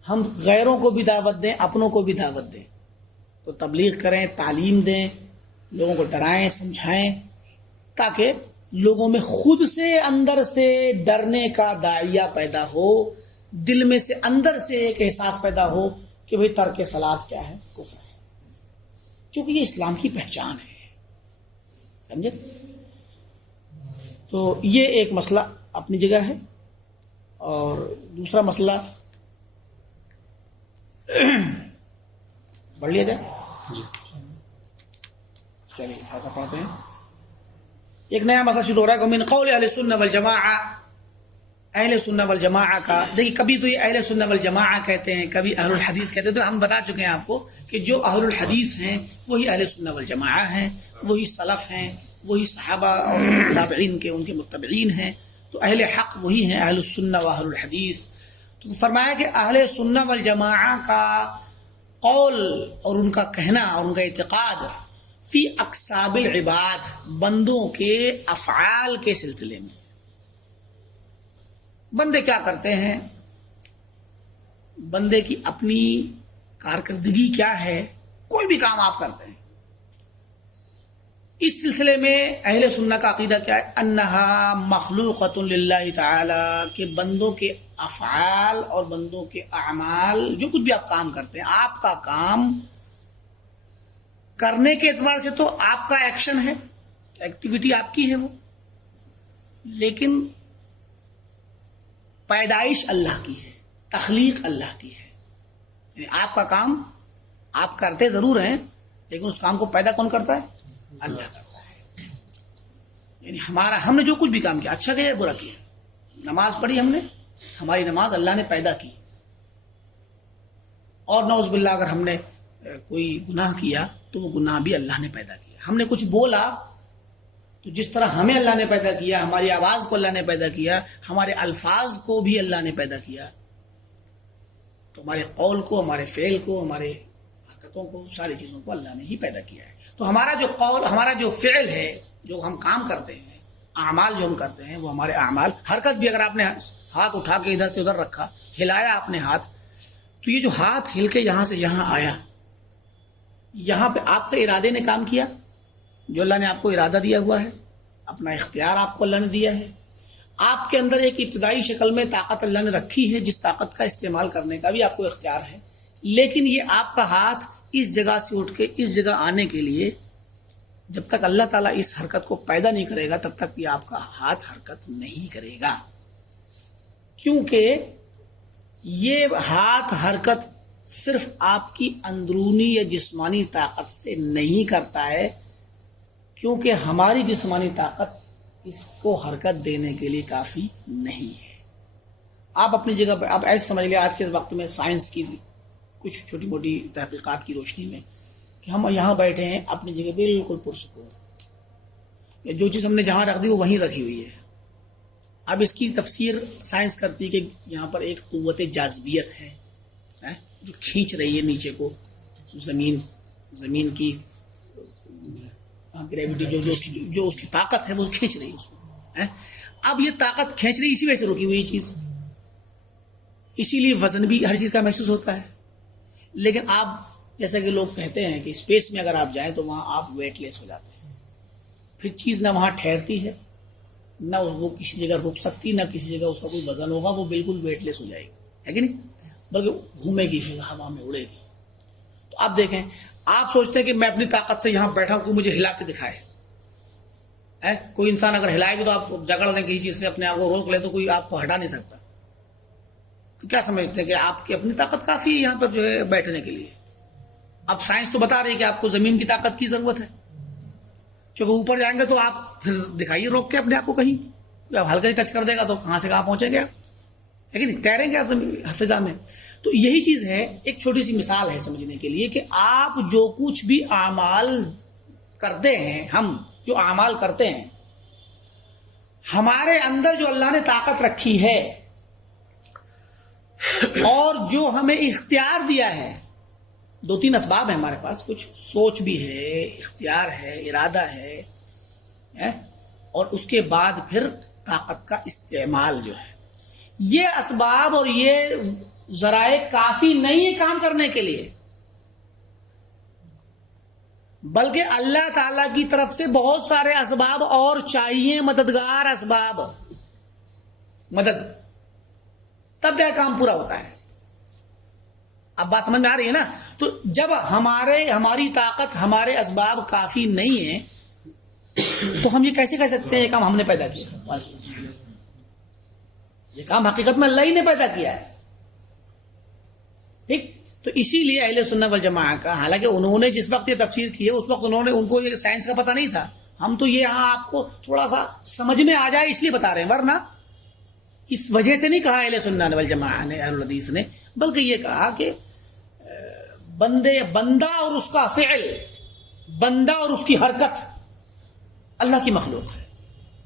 ہم غیروں کو بھی دعوت دیں، اپنوں کو بھی دعوت دیں، تو تبلیغ کریں، تعلیم دیں، لوگوں کو ڈرائیں، سمجھائیں، تاکہ لوگوں میں خود سے اندر سے ڈرنے کا داعیہ پیدا ہو، دل میں سے اندر سے ایک احساس پیدا ہو کہ بھئی ترک صلاۃ کیا ہے، کفر ہے، کیونکہ یہ اسلام کی پہچان ہے، سمجھے؟ تو یہ ایک مسئلہ اپنی جگہ ہے، اور دوسرا مسئلہ پڑھ لیا جائے، چلیے ایسا پڑھتے ہیں۔ ایک نیا مسئلہ شروع ہو رہا ہے کہ من قول اہل سنہ والجماعہ، اہل سنہ والجماعہ کا، دیکھیے کبھی تو یہ اہل سنہ والجماعہ کہتے ہیں، کبھی اہل الحدیث کہتے ہیں، تو ہم بتا چکے ہیں آپ کو کہ جو اہل الحدیث ہیں وہی اہل سنہ والجماعہ ہیں، وہی سلف ہیں، وہی صحابہ اور تابعین کے ان کے متبعین ہیں، تو اہل حق وہی ہیں، اہل السنہ و اہل الحدیث۔ تو فرمایا کہ اہل سنہ والجماعہ کا قول اور ان کا کہنا اور ان کا اعتقاد فی اقصاب العباد، بندوں کے افعال کے سلسلے میں، بندے کیا کرتے ہیں، بندے کی اپنی کارکردگی کیا ہے، کوئی بھی کام آپ کرتے ہیں، اس سلسلے میں اہل سنہ کا عقیدہ کیا ہے، انہا مخلوقۃ للہ تعالی، کہ بندوں کے افعال اور بندوں کے اعمال، جو کچھ بھی آپ کام کرتے ہیں، آپ کا کام کرنے کے اعتبار سے تو آپ کا ایکشن ہے، ایکٹیویٹی آپ کی ہے وہ، لیکن پیدائش اللہ کی ہے، تخلیق اللہ کی ہے، یعنی آپ کا کام آپ کرتے ضرور ہیں لیکن اس کام کو پیدا کون کرتا ہے؟ اللہ کرتا ہے۔ یعنی ہم نے جو کچھ بھی کام کیا، اچھا کیا یا برا کیا، نماز پڑھی ہم نے، ہماری نماز اللہ نے پیدا کی، اور نعوذ باللہ اگر ہم نے کوئی گناہ کیا تو وہ گناہ بھی اللہ نے پیدا کیا، ہم نے کچھ بولا تو جس طرح ہمیں اللہ نے پیدا کیا، ہماری آواز کو اللہ نے پیدا کیا، ہمارے الفاظ کو بھی اللہ نے پیدا کیا، تو ہمارے قول کو، ہمارے فعل کو، ہمارے حرکتوں کو، ساری چیزوں کو اللہ نے ہی پیدا کیا ہے۔ تو ہمارا جو قول، ہمارا جو فعل ہے، جو ہم کام کرتے ہیں، اعمال جو ہم کرتے ہیں، وہ ہمارے اعمال، حرکت بھی اگر آپ نے ہاتھ اٹھا کے ادھر سے ادھر رکھا، ہلایا آپ نے ہاتھ، تو یہ جو ہاتھ ہل کے یہاں سے یہاں آیا، یہاں پہ آپ کے ارادے نے کام کیا، جو اللہ نے آپ کو ارادہ دیا ہوا ہے، اپنا اختیار آپ کو اللہ نے دیا ہے، آپ کے اندر ایک ابتدائی شکل میں طاقت اللہ نے رکھی ہے، جس طاقت کا استعمال کرنے کا بھی آپ کو اختیار ہے، لیکن یہ آپ کا ہاتھ اس جگہ سے اٹھ کے اس جگہ آنے کے لیے جب تک اللہ تعالیٰ اس حرکت کو پیدا نہیں کرے گا تب تک یہ آپ کا ہاتھ حرکت نہیں کرے گا، کیونکہ یہ ہاتھ حرکت صرف آپ کی اندرونی یا جسمانی طاقت سے نہیں کرتا ہے، کیونکہ ہماری جسمانی طاقت اس کو حرکت دینے کے لیے کافی نہیں ہے۔ آپ اپنی جگہ پر، آپ ایسے سمجھ لیں آج کے وقت میں سائنس کی کچھ چھوٹی موٹی تحقیقات کی روشنی میں کہ ہم یہاں بیٹھے ہیں اپنی جگہ بالکل پرسکون، یا جو چیز ہم نے جہاں رکھ دی وہ وہیں رکھی ہوئی ہے۔ اب اس کی تفسیر سائنس کرتی ہے کہ یہاں پر ایک قوت جاذبیت ہے جو کھینچ رہی ہے نیچے کو، زمین کی گریوٹی جو اس کی طاقت ہے وہ کھینچ رہی ہے اس کو. اب یہ طاقت کھینچ رہی اسی وجہ سے رکی ہوئی چیز، اسی لیے وزن بھی ہر چیز کا محسوس ہوتا ہے. لیکن آپ جیسا کہ لوگ کہتے ہیں کہ اسپیس میں اگر آپ جائیں تو وہاں آپ ویٹ لیس ہو جاتے ہیں، پھر چیز نہ وہاں ٹھہرتی ہے، نہ وہ کسی جگہ رک سکتی، نہ کسی جگہ اس کا کوئی وزن ہوگا، وہ بالکل ویٹ لیس ہو جائے گی، ہے کہ نہیں؟ بلکہ گھومے گی، پھر ہوا میں اڑے گی. تو آپ دیکھیں، آپ سوچتے ہیں کہ میں اپنی طاقت سے یہاں بیٹھا ہوں، کوئی مجھے ہلا کے دکھائے. کوئی انسان اگر ہلائے بھی تو آپ جگڑ دیں کسی چیز سے، اپنے آپ کو روک لیں تو کوئی آپ کو ہٹا نہیں سکتا. تو کیا سمجھتے ہیں کہ آپ کی اپنی طاقت کافی ہے یہاں پر جو ہے بیٹھنے کے لیے. اب سائنس تو بتا رہی ہے کہ آپ کو زمین کی طاقت کی ضرورت ہے، چونکہ اوپر جائیں گے تو آپ پھر دکھائیے روک کے اپنے آپ کو کہیں، اب ہلکا ہی ٹچ کر دے گا تو کہاں سے کہاں پہنچیں گے آپ، ہے کہ نہیں؟ تیریں گے آپ فضا میں. تو یہی چیز ہے، ایک چھوٹی سی مثال ہے سمجھنے کے لیے کہ آپ جو کچھ بھی اعمال کرتے ہیں، ہم جو اعمال کرتے ہیں، ہمارے اندر جو اللہ نے طاقت رکھی ہے اور جو ہمیں اختیار دیا ہے، 2-3 اسباب ہیں ہمارے پاس، کچھ سوچ بھی ہے، اختیار ہے، ارادہ ہے، اور اس کے بعد پھر طاقت کا استعمال جو ہے. یہ اسباب اور یہ ذرائع کافی نہیں ہے کام کرنے کے لیے، بلکہ اللہ تعالی کی طرف سے بہت سارے اسباب اور چاہیے، مددگار اسباب، مدد، تب جا کام پورا ہوتا ہے. اب بات سمجھ میں آ رہی ہے نا؟ تو جب ہماری طاقت، ہمارے اسباب کافی نہیں ہے تو ہم یہ کیسے کہہ سکتے ہیں یہ کام ہم نے پیدا کیا؟ یہ کام حقیقت میں اللہ ہی نے پیدا کیا ہے. ٹھیک؟ تو اسی لیے اہل سنت والجماعہ کا، حالانکہ انہوں نے جس وقت یہ تفسیر کی ہے اس وقت ان کو یہ سائنس کا پتہ نہیں تھا. ہم تو یہ یہاں آپ کو تھوڑا سا سمجھ میں آ جائے اس لیے بتا رہے ہیں، ورنہ اس وجہ سے نہیں کہا اہل سنت والجماعہ نے، اہل الحدیث نے، بلکہ یہ کہا کہ بندہ اور اس کا فعل، بندہ اور اس کی حرکت اللہ کی مخلوق ہے.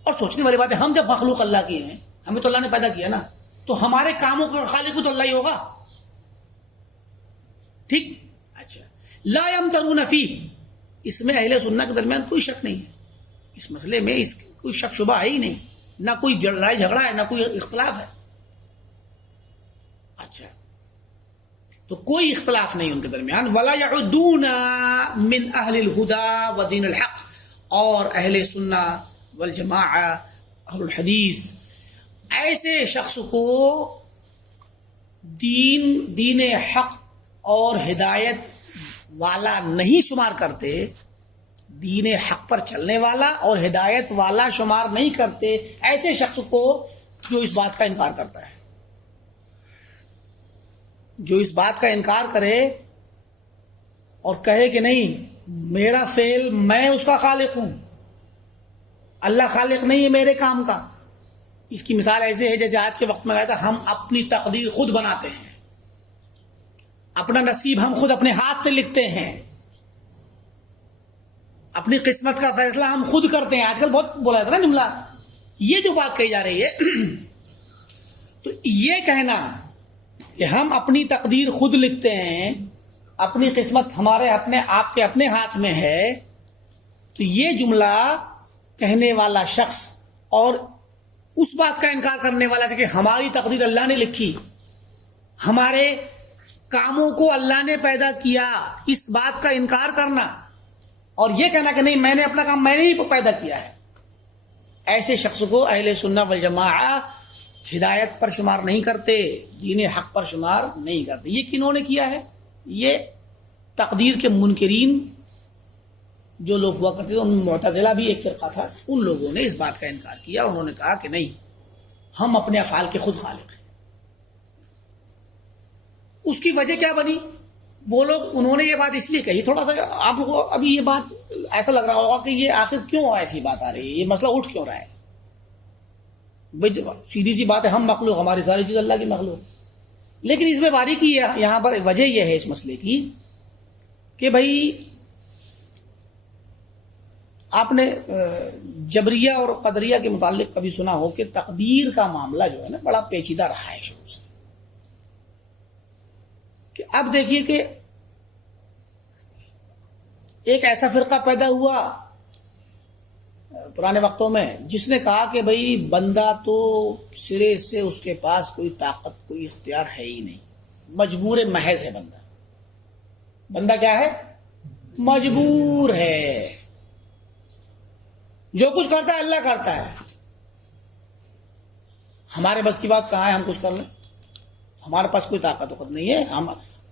اور سوچنے والی بات ہے، ہم جب مخلوق اللہ کی ہیں، ہمیں تو اللہ نے پیدا کیا نا، تو ہمارے کاموں کا خالق بھی تو اللہ ہی ہوگا. ٹھیک؟ اچھا، لا یمترون فیہ، اس میں اہل سنت کے درمیان کوئی شک نہیں ہے، اس مسئلے میں کوئی شک شبہ ہے ہی نہیں، نہ کوئی لڑائی جھگڑا ہے، نہ کوئی اختلاف ہے. اچھا، تو کوئی اختلاف نہیں ان کے درمیان. ولا یعدون من اہل الہدی و دین الحق، اور اہل سنت والجماعہ، اہل الحدیث، ایسے شخص کو دین حق اور ہدایت والا نہیں شمار کرتے، دین حق پر چلنے والا اور ہدایت والا شمار نہیں کرتے ایسے شخص کو جو اس بات کا انکار کرتا ہے. جو اس بات کا انکار کرے اور کہے کہ نہیں میرا فعل میں اس کا خالق ہوں، اللہ خالق نہیں ہے میرے کام کا. اس کی مثال ایسے ہے جیسے آج کے وقت میں کہا تھا، ہم اپنی تقدیر خود بناتے ہیں، اپنا نصیب ہم خود اپنے ہاتھ سے لکھتے ہیں، اپنی قسمت کا فیصلہ ہم خود کرتے ہیں. آج کل بہت بولا جاتا ہے نا جملہ، یہ جو بات کہی جا رہی ہے، تو یہ کہنا کہ ہم اپنی تقدیر خود لکھتے ہیں، اپنی قسمت ہمارے اپنے آپ کے اپنے ہاتھ میں ہے، تو یہ جملہ کہنے والا شخص اور اس بات کا انکار کرنے والا کہ ہماری تقدیر اللہ نے لکھی، ہمارے کاموں کو اللہ نے پیدا کیا، اس بات کا انکار کرنا اور یہ کہنا کہ نہیں میں نے اپنا کام میں نے ہی پیدا کیا ہے، ایسے شخص کو اہل سنت والجماعہ ہدایت پر شمار نہیں کرتے، دین حق پر شمار نہیں کرتے. یہ کنہوں نے کیا ہے؟ یہ تقدیر کے منکرین جو لوگ ہوا کرتے تھے، ان معتزلہ بھی ایک فرقہ تھا، ان لوگوں نے اس بات کا انکار کیا. انہوں نے کہا کہ نہیں ہم اپنے افعال کے خود خالق ہیں. اس کی وجہ کیا بنی؟ وہ لوگ انہوں نے یہ بات اس لیے کہی، تھوڑا سا آپ لوگوں کو ابھی یہ بات ایسا لگ رہا ہوگا کہ یہ آخر کیوں ایسی بات آ رہی ہے، یہ مسئلہ اٹھ کیوں رہا ہے؟ سیدھی سی بات ہے، ہم مخلوق، ہماری ساری چیز اللہ کی مخلوق. لیکن اس میں باریکی یہاں پر وجہ یہ ہے اس مسئلے کی کہ بھائی آپ نے جبریہ اور قدریہ کے متعلق کبھی سنا ہو کہ تقدیر کا معاملہ جو ہے نا بڑا پیچیدہ رہا ہے شروع سے. کہ اب دیکھیے کہ ایک ایسا فرقہ پیدا ہوا پرانے وقتوں میں جس نے کہا کہ بھئی بندہ تو سرے سے اس کے پاس کوئی طاقت کوئی اختیار ہے ہی نہیں، مجبور محض ہے بندہ. بندہ کیا ہے؟ مجبور ہے. جو کچھ کرتا ہے اللہ کرتا ہے. ہمارے بس کی بات کہاں ہے ہم کچھ کر لیں؟ ہمارے پاس کوئی طاقت وقت نہیں ہے.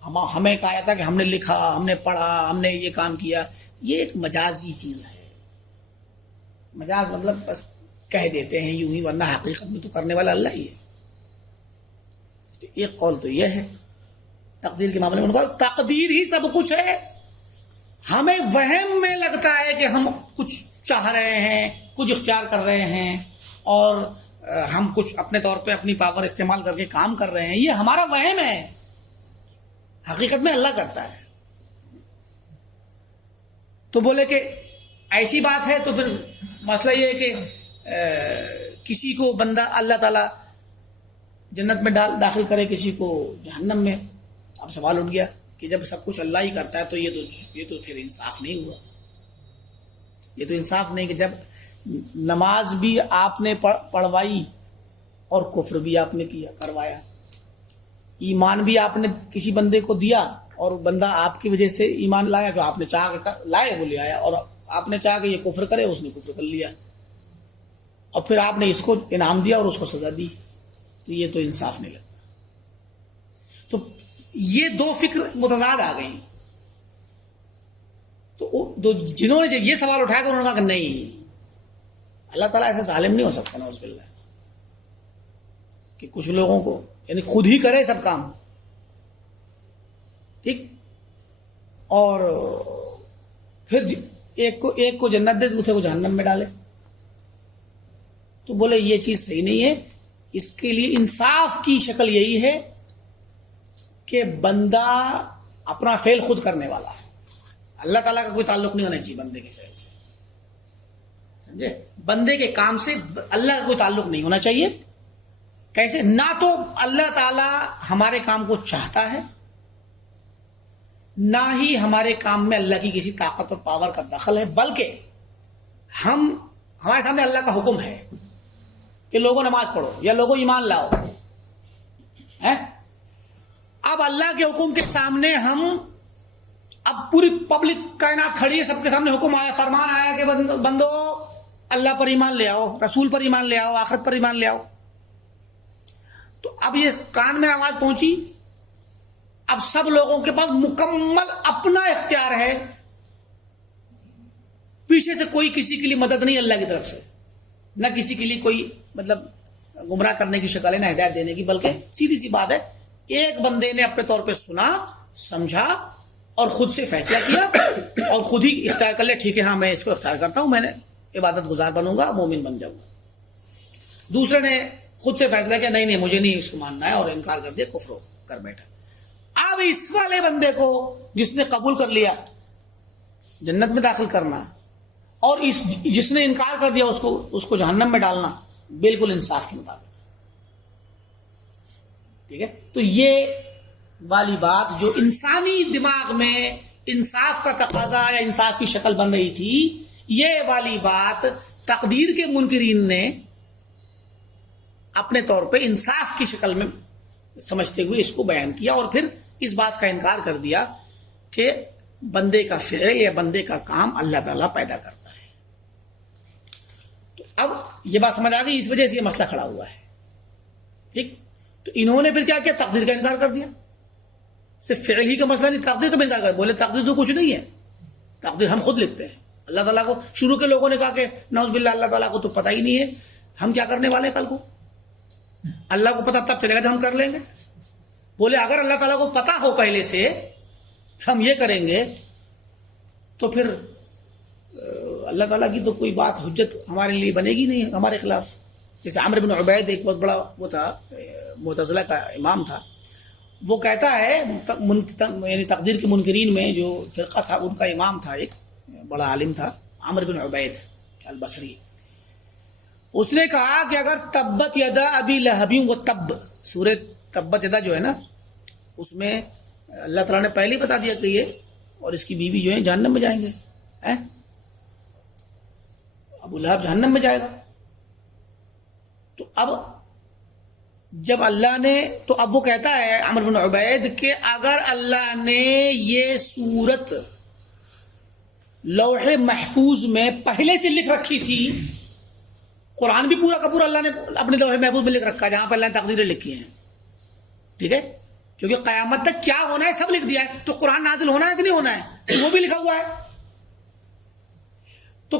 ہمیں کہا جاتا کہ ہم نے لکھا، ہم نے پڑھا، ہم نے یہ کام کیا. یہ ایک مجازی چیز ہے. مجاز مطلب بس کہہ دیتے ہیں یوں ہی، ورنہ حقیقت میں تو کرنے والا اللہ ہی ہے. تو ایک قول تو یہ ہے تقدیر کے معاملے میں، تقدیر ہی سب کچھ ہے. ہمیں وہم میں لگتا ہے کہ ہم کچھ چاہ رہے ہیں، کچھ اختیار کر رہے ہیں، اور ہم کچھ اپنے طور پہ اپنی پاور استعمال کر کے کام کر رہے ہیں. یہ ہمارا وہم ہے، حقیقت میں اللہ کرتا ہے. تو بولے کہ ایسی بات ہے تو پھر مسئلہ یہ ہے کہ کسی کو بندہ اللہ تعالیٰ جنت میں داخل کرے، کسی کو جہنم میں. اب سوال اٹھ گیا کہ جب سب کچھ اللہ ہی کرتا ہے تو یہ تو پھر انصاف نہیں ہوا. یہ تو انصاف نہیں کہ جب نماز بھی آپ نے پڑھوائی اور کفر بھی آپ نے کروایا، ایمان بھی آپ نے کسی بندے کو دیا اور بندہ آپ کی وجہ سے ایمان لایا، کہ آپ نے چاہ کے لائے وہ لے آیا، اور آپ نے چاہا کہ یہ کفر کرے، اس نے کفر کر لیا، اور پھر آپ نے اس کو انعام دیا اور اس کو سزا دی. تو یہ تو انصاف نہیں لگتا. تو یہ دو فکر متضاد آ گئی. تو جنہوں نے یہ سوال اٹھایا تو انہوں نے کہا کہ نہیں، اللہ تعالیٰ ایسے ظالم نہیں ہو سکتا نعوذ باللہ کہ کچھ لوگوں کو یعنی خود ہی کرے سب کام، ٹھیک، اور پھر ایک کو جنت دے دوسرے کو جہنم میں ڈالے. تو بولے یہ چیز صحیح نہیں ہے. اس کے لیے انصاف کی شکل یہی ہے کہ بندہ اپنا فعل خود کرنے والا ہے. اللہ تعالیٰ کا کوئی تعلق نہیں ہونا چاہیے بندے کے فعل سے، سمجھے؟ بندے کے کام سے اللہ کا کوئی تعلق نہیں ہونا چاہیے. کیسے؟ نہ تو اللہ تعالیٰ ہمارے کام کو چاہتا ہے، نہ ہی ہمارے کام میں اللہ کی کسی طاقت اور پاور کا دخل ہے، بلکہ ہمارے سامنے اللہ کا حکم ہے کہ لوگوں نماز پڑھو یا لوگوں ایمان لاؤ. اب اللہ کے حکم کے سامنے اب پوری پبلک کائنات کھڑی ہے، سب کے سامنے حکم آیا، فرمان آیا کہ بندو اللہ پر ایمان لے آؤ، رسول پر ایمان لے آؤ، آخرت پر ایمان لے آؤ. تو اب یہ کان میں آواز پہنچی. اب سب لوگوں کے پاس مکمل اپنا اختیار ہے، پیچھے سے کوئی کسی کے لیے مدد نہیں اللہ کی طرف سے، نہ کسی کے لیے کوئی مطلب گمراہ کرنے کی شکل ہے، نہ ہدایت دینے کی، بلکہ سیدھی سی بات ہے، ایک بندے نے اپنے طور پہ سنا، سمجھا اور خود سے فیصلہ کیا اور خود ہی اختیار کر لیا، ٹھیک ہے ہاں میں اس کو اختیار کرتا ہوں، میں نے عبادت گزار بنوں گا، مومن بن جاؤں گا. دوسرے نے خود سے فیصلہ کیا نہیں مجھے نہیں اس کو ماننا ہے، اور انکار کر دیا، کفر کر بیٹھا. اب اس والے بندے کو جس نے قبول کر لیا جنت میں داخل کرنا، اور جس نے انکار کر دیا اس کو جہنم میں ڈالنا، بالکل انصاف کے مطابق. ٹھیک ہے؟ تو یہ والی بات جو انسانی دماغ میں انصاف کا تقاضا یا انصاف کی شکل بن رہی تھی، یہ والی بات تقدیر کے منکرین نے اپنے طور پہ انصاف کی شکل میں سمجھتے ہوئے اس کو بیان کیا، اور پھر اس بات کا انکار کر دیا کہ بندے کا فعل یا بندے کا کام اللہ تعالیٰ پیدا کرتا ہے. تو اب یہ بات سمجھ آ گئی، اس وجہ سے یہ مسئلہ کھڑا ہوا ہے. ٹھیک، تو انہوں نے پھر کیا کیا؟ تقدیر کا انکار کر دیا. صرف فعل ہی کا مسئلہ نہیں، تقدیر کا بھی انکار کر دیا. بولے تقدیر تو کچھ نہیں ہے، تقدیر ہم خود لکھتے ہیں. اللہ تعالیٰ کو شروع کے لوگوں نے کہا کہ نعوذ باللہ اللہ تعالیٰ کو تو پتہ ہی نہیں ہے ہم کیا کرنے والے ہیں کل کو، اللہ کو پتہ تب چلے گا جب ہم کر لیں گے. بولے اگر اللہ تعالیٰ کو پتہ ہو پہلے سے ہم یہ کریں گے تو پھر اللہ تعالیٰ کی تو کوئی بات حجت ہمارے لیے بنے گی نہیں ہمارے خلاف. جیسے عمرو بن عبید ایک بہت بڑا وہ تھا، معتزلہ کا امام تھا، وہ کہتا ہے یعنی تقدیر کے منکرین میں جو فرقہ تھا ان کا امام تھا، ایک بڑا عالم تھا عمرو بن عبید البصری. اس نے کہا کہ اگر تبت یدا ابی لہب و تب، سورہ تبت یدا جو ہے نا، اس میں اللہ تعالیٰ نے پہلے ہی بتا دیا کہ یہ اور اس کی بیوی جو ہے جہنم میں جائیں گے. ابو لہب جہنم میں جائے گا. تو اب جب اللہ نے، تو اب وہ کہتا ہے عمرو بن عبید کہ اگر اللہ نے یہ صورت لوح محفوظ میں پہلے سے لکھ رکھی تھی، قرآن بھی پورا کا پورا اللہ نے اپنے لوح محفوظ میں لکھ رکھا ہے جہاں پہ اللہ نے تقدیریں لکھی ہیں، ٹھیک ہے، کیونکہ قیامت تک کیا ہونا ہے سب لکھ دیا ہے، تو قرآن نازل ہونا ہے کہ نہیں ہونا ہے وہ بھی لکھا ہوا ہے. تو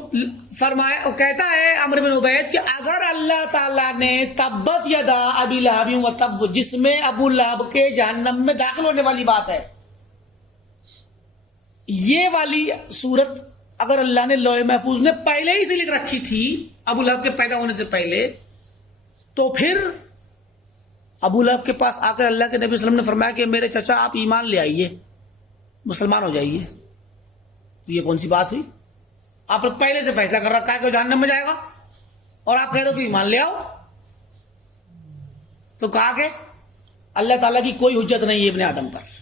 فرمایا، کہتا ہے عمرو بن عبید کہ اگر اللہ تعالیٰ نے تبت یدا ابی لہب و تب، جس میں ابو لہب کے جہنم میں داخل ہونے والی بات ہے، یہ والی صورت اگر اللہ نے لوح محفوظ میں پہلے ہی سے لکھ رکھی تھی ابو لہب کے پیدا ہونے سے پہلے، تو پھر ابو لہب کے پاس آ کر اللہ کے نبی صلی اللہ علیہ وسلم نے فرمایا کہ میرے چچا آپ ایمان لے آئیے، مسلمان ہو جائیے. تو یہ کون سی بات ہوئی؟ آپ پہلے سے فیصلہ کر رکھا ہے کہ وہ جہنم میں جائے گا اور آپ کہہ رہے ہو کہ ایمان لے آؤ. تو کہا کہ اللہ تعالیٰ کی کوئی حجت نہیں ہے ابن آدم پر،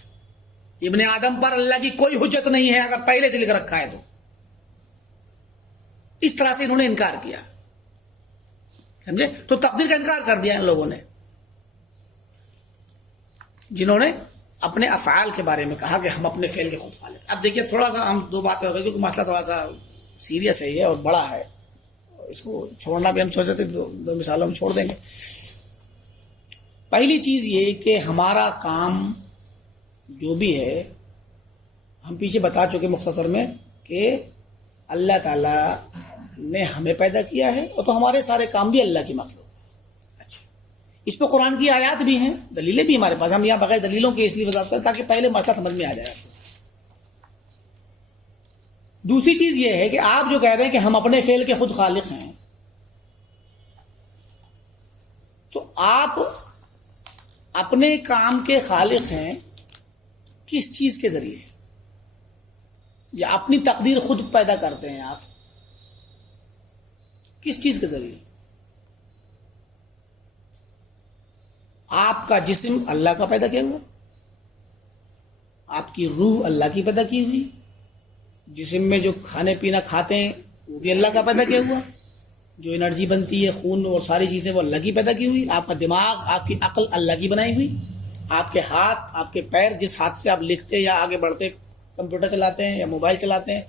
ابن آدم پر اللہ کی کوئی حجت نہیں ہے اگر پہلے سے لکھ رکھا ہے تو. اس طرح سے انہوں نے انکار کیا، سمجھے؟ تو تقدیر کا انکار کر دیا ان لوگوں نے، جنہوں نے اپنے افعال کے بارے میں کہا کہ ہم اپنے فعل کے خود خالق. اب دیکھیے تھوڑا سا ہم دو باتیں ہو گئی کیونکہ مسئلہ تھوڑا سا سیریس ہے یہ اور بڑا ہے، اس کو چھوڑنا بھی ہم سوچ رہے تھے دو مثالوں میں چھوڑ دیں گے. پہلی چیز یہ کہ ہمارا کام جو بھی ہے، ہم پیچھے بتا چکے مختصر میں کہ اللہ تعالیٰ نے ہمیں پیدا کیا ہے اور تو ہمارے سارے کام بھی اللہ کی مخلوق ہے. اچھا، اس پہ قرآن کی آیات بھی ہیں، دلیلیں بھی ہمارے پاس، ہم یہاں بغیر دلیلوں کے اس لیے وضاحت کریں تاکہ پہلے مسئلہ سمجھ میں آ جائے. دوسری چیز یہ ہے کہ آپ جو کہہ رہے ہیں کہ ہم اپنے فعل کے خود خالق ہیں، تو آپ اپنے کام کے خالق ہیں کس چیز کے ذریعے؟ یا اپنی تقدیر خود پیدا کرتے ہیں آپ کس چیز کے ذریعے؟ آپ کا جسم اللہ کا پیدا کیا ہوا، آپ کی روح اللہ کی پیدا کی ہوئی، جسم میں جو کھانے پینا کھاتے ہیں وہ بھی اللہ کا پیدا کیا ہوا، جو انرجی بنتی ہے خون اور ساری چیزیں وہ اللہ کی پیدا کی ہوئی، آپ کا دماغ آپ کی عقل اللہ کی بنائی ہوئی، آپ کے ہاتھ آپ کے پیر جس ہاتھ سے آپ لکھتے یا آگے بڑھتے، کمپیوٹر چلاتے ہیں یا موبائل چلاتے ہیں،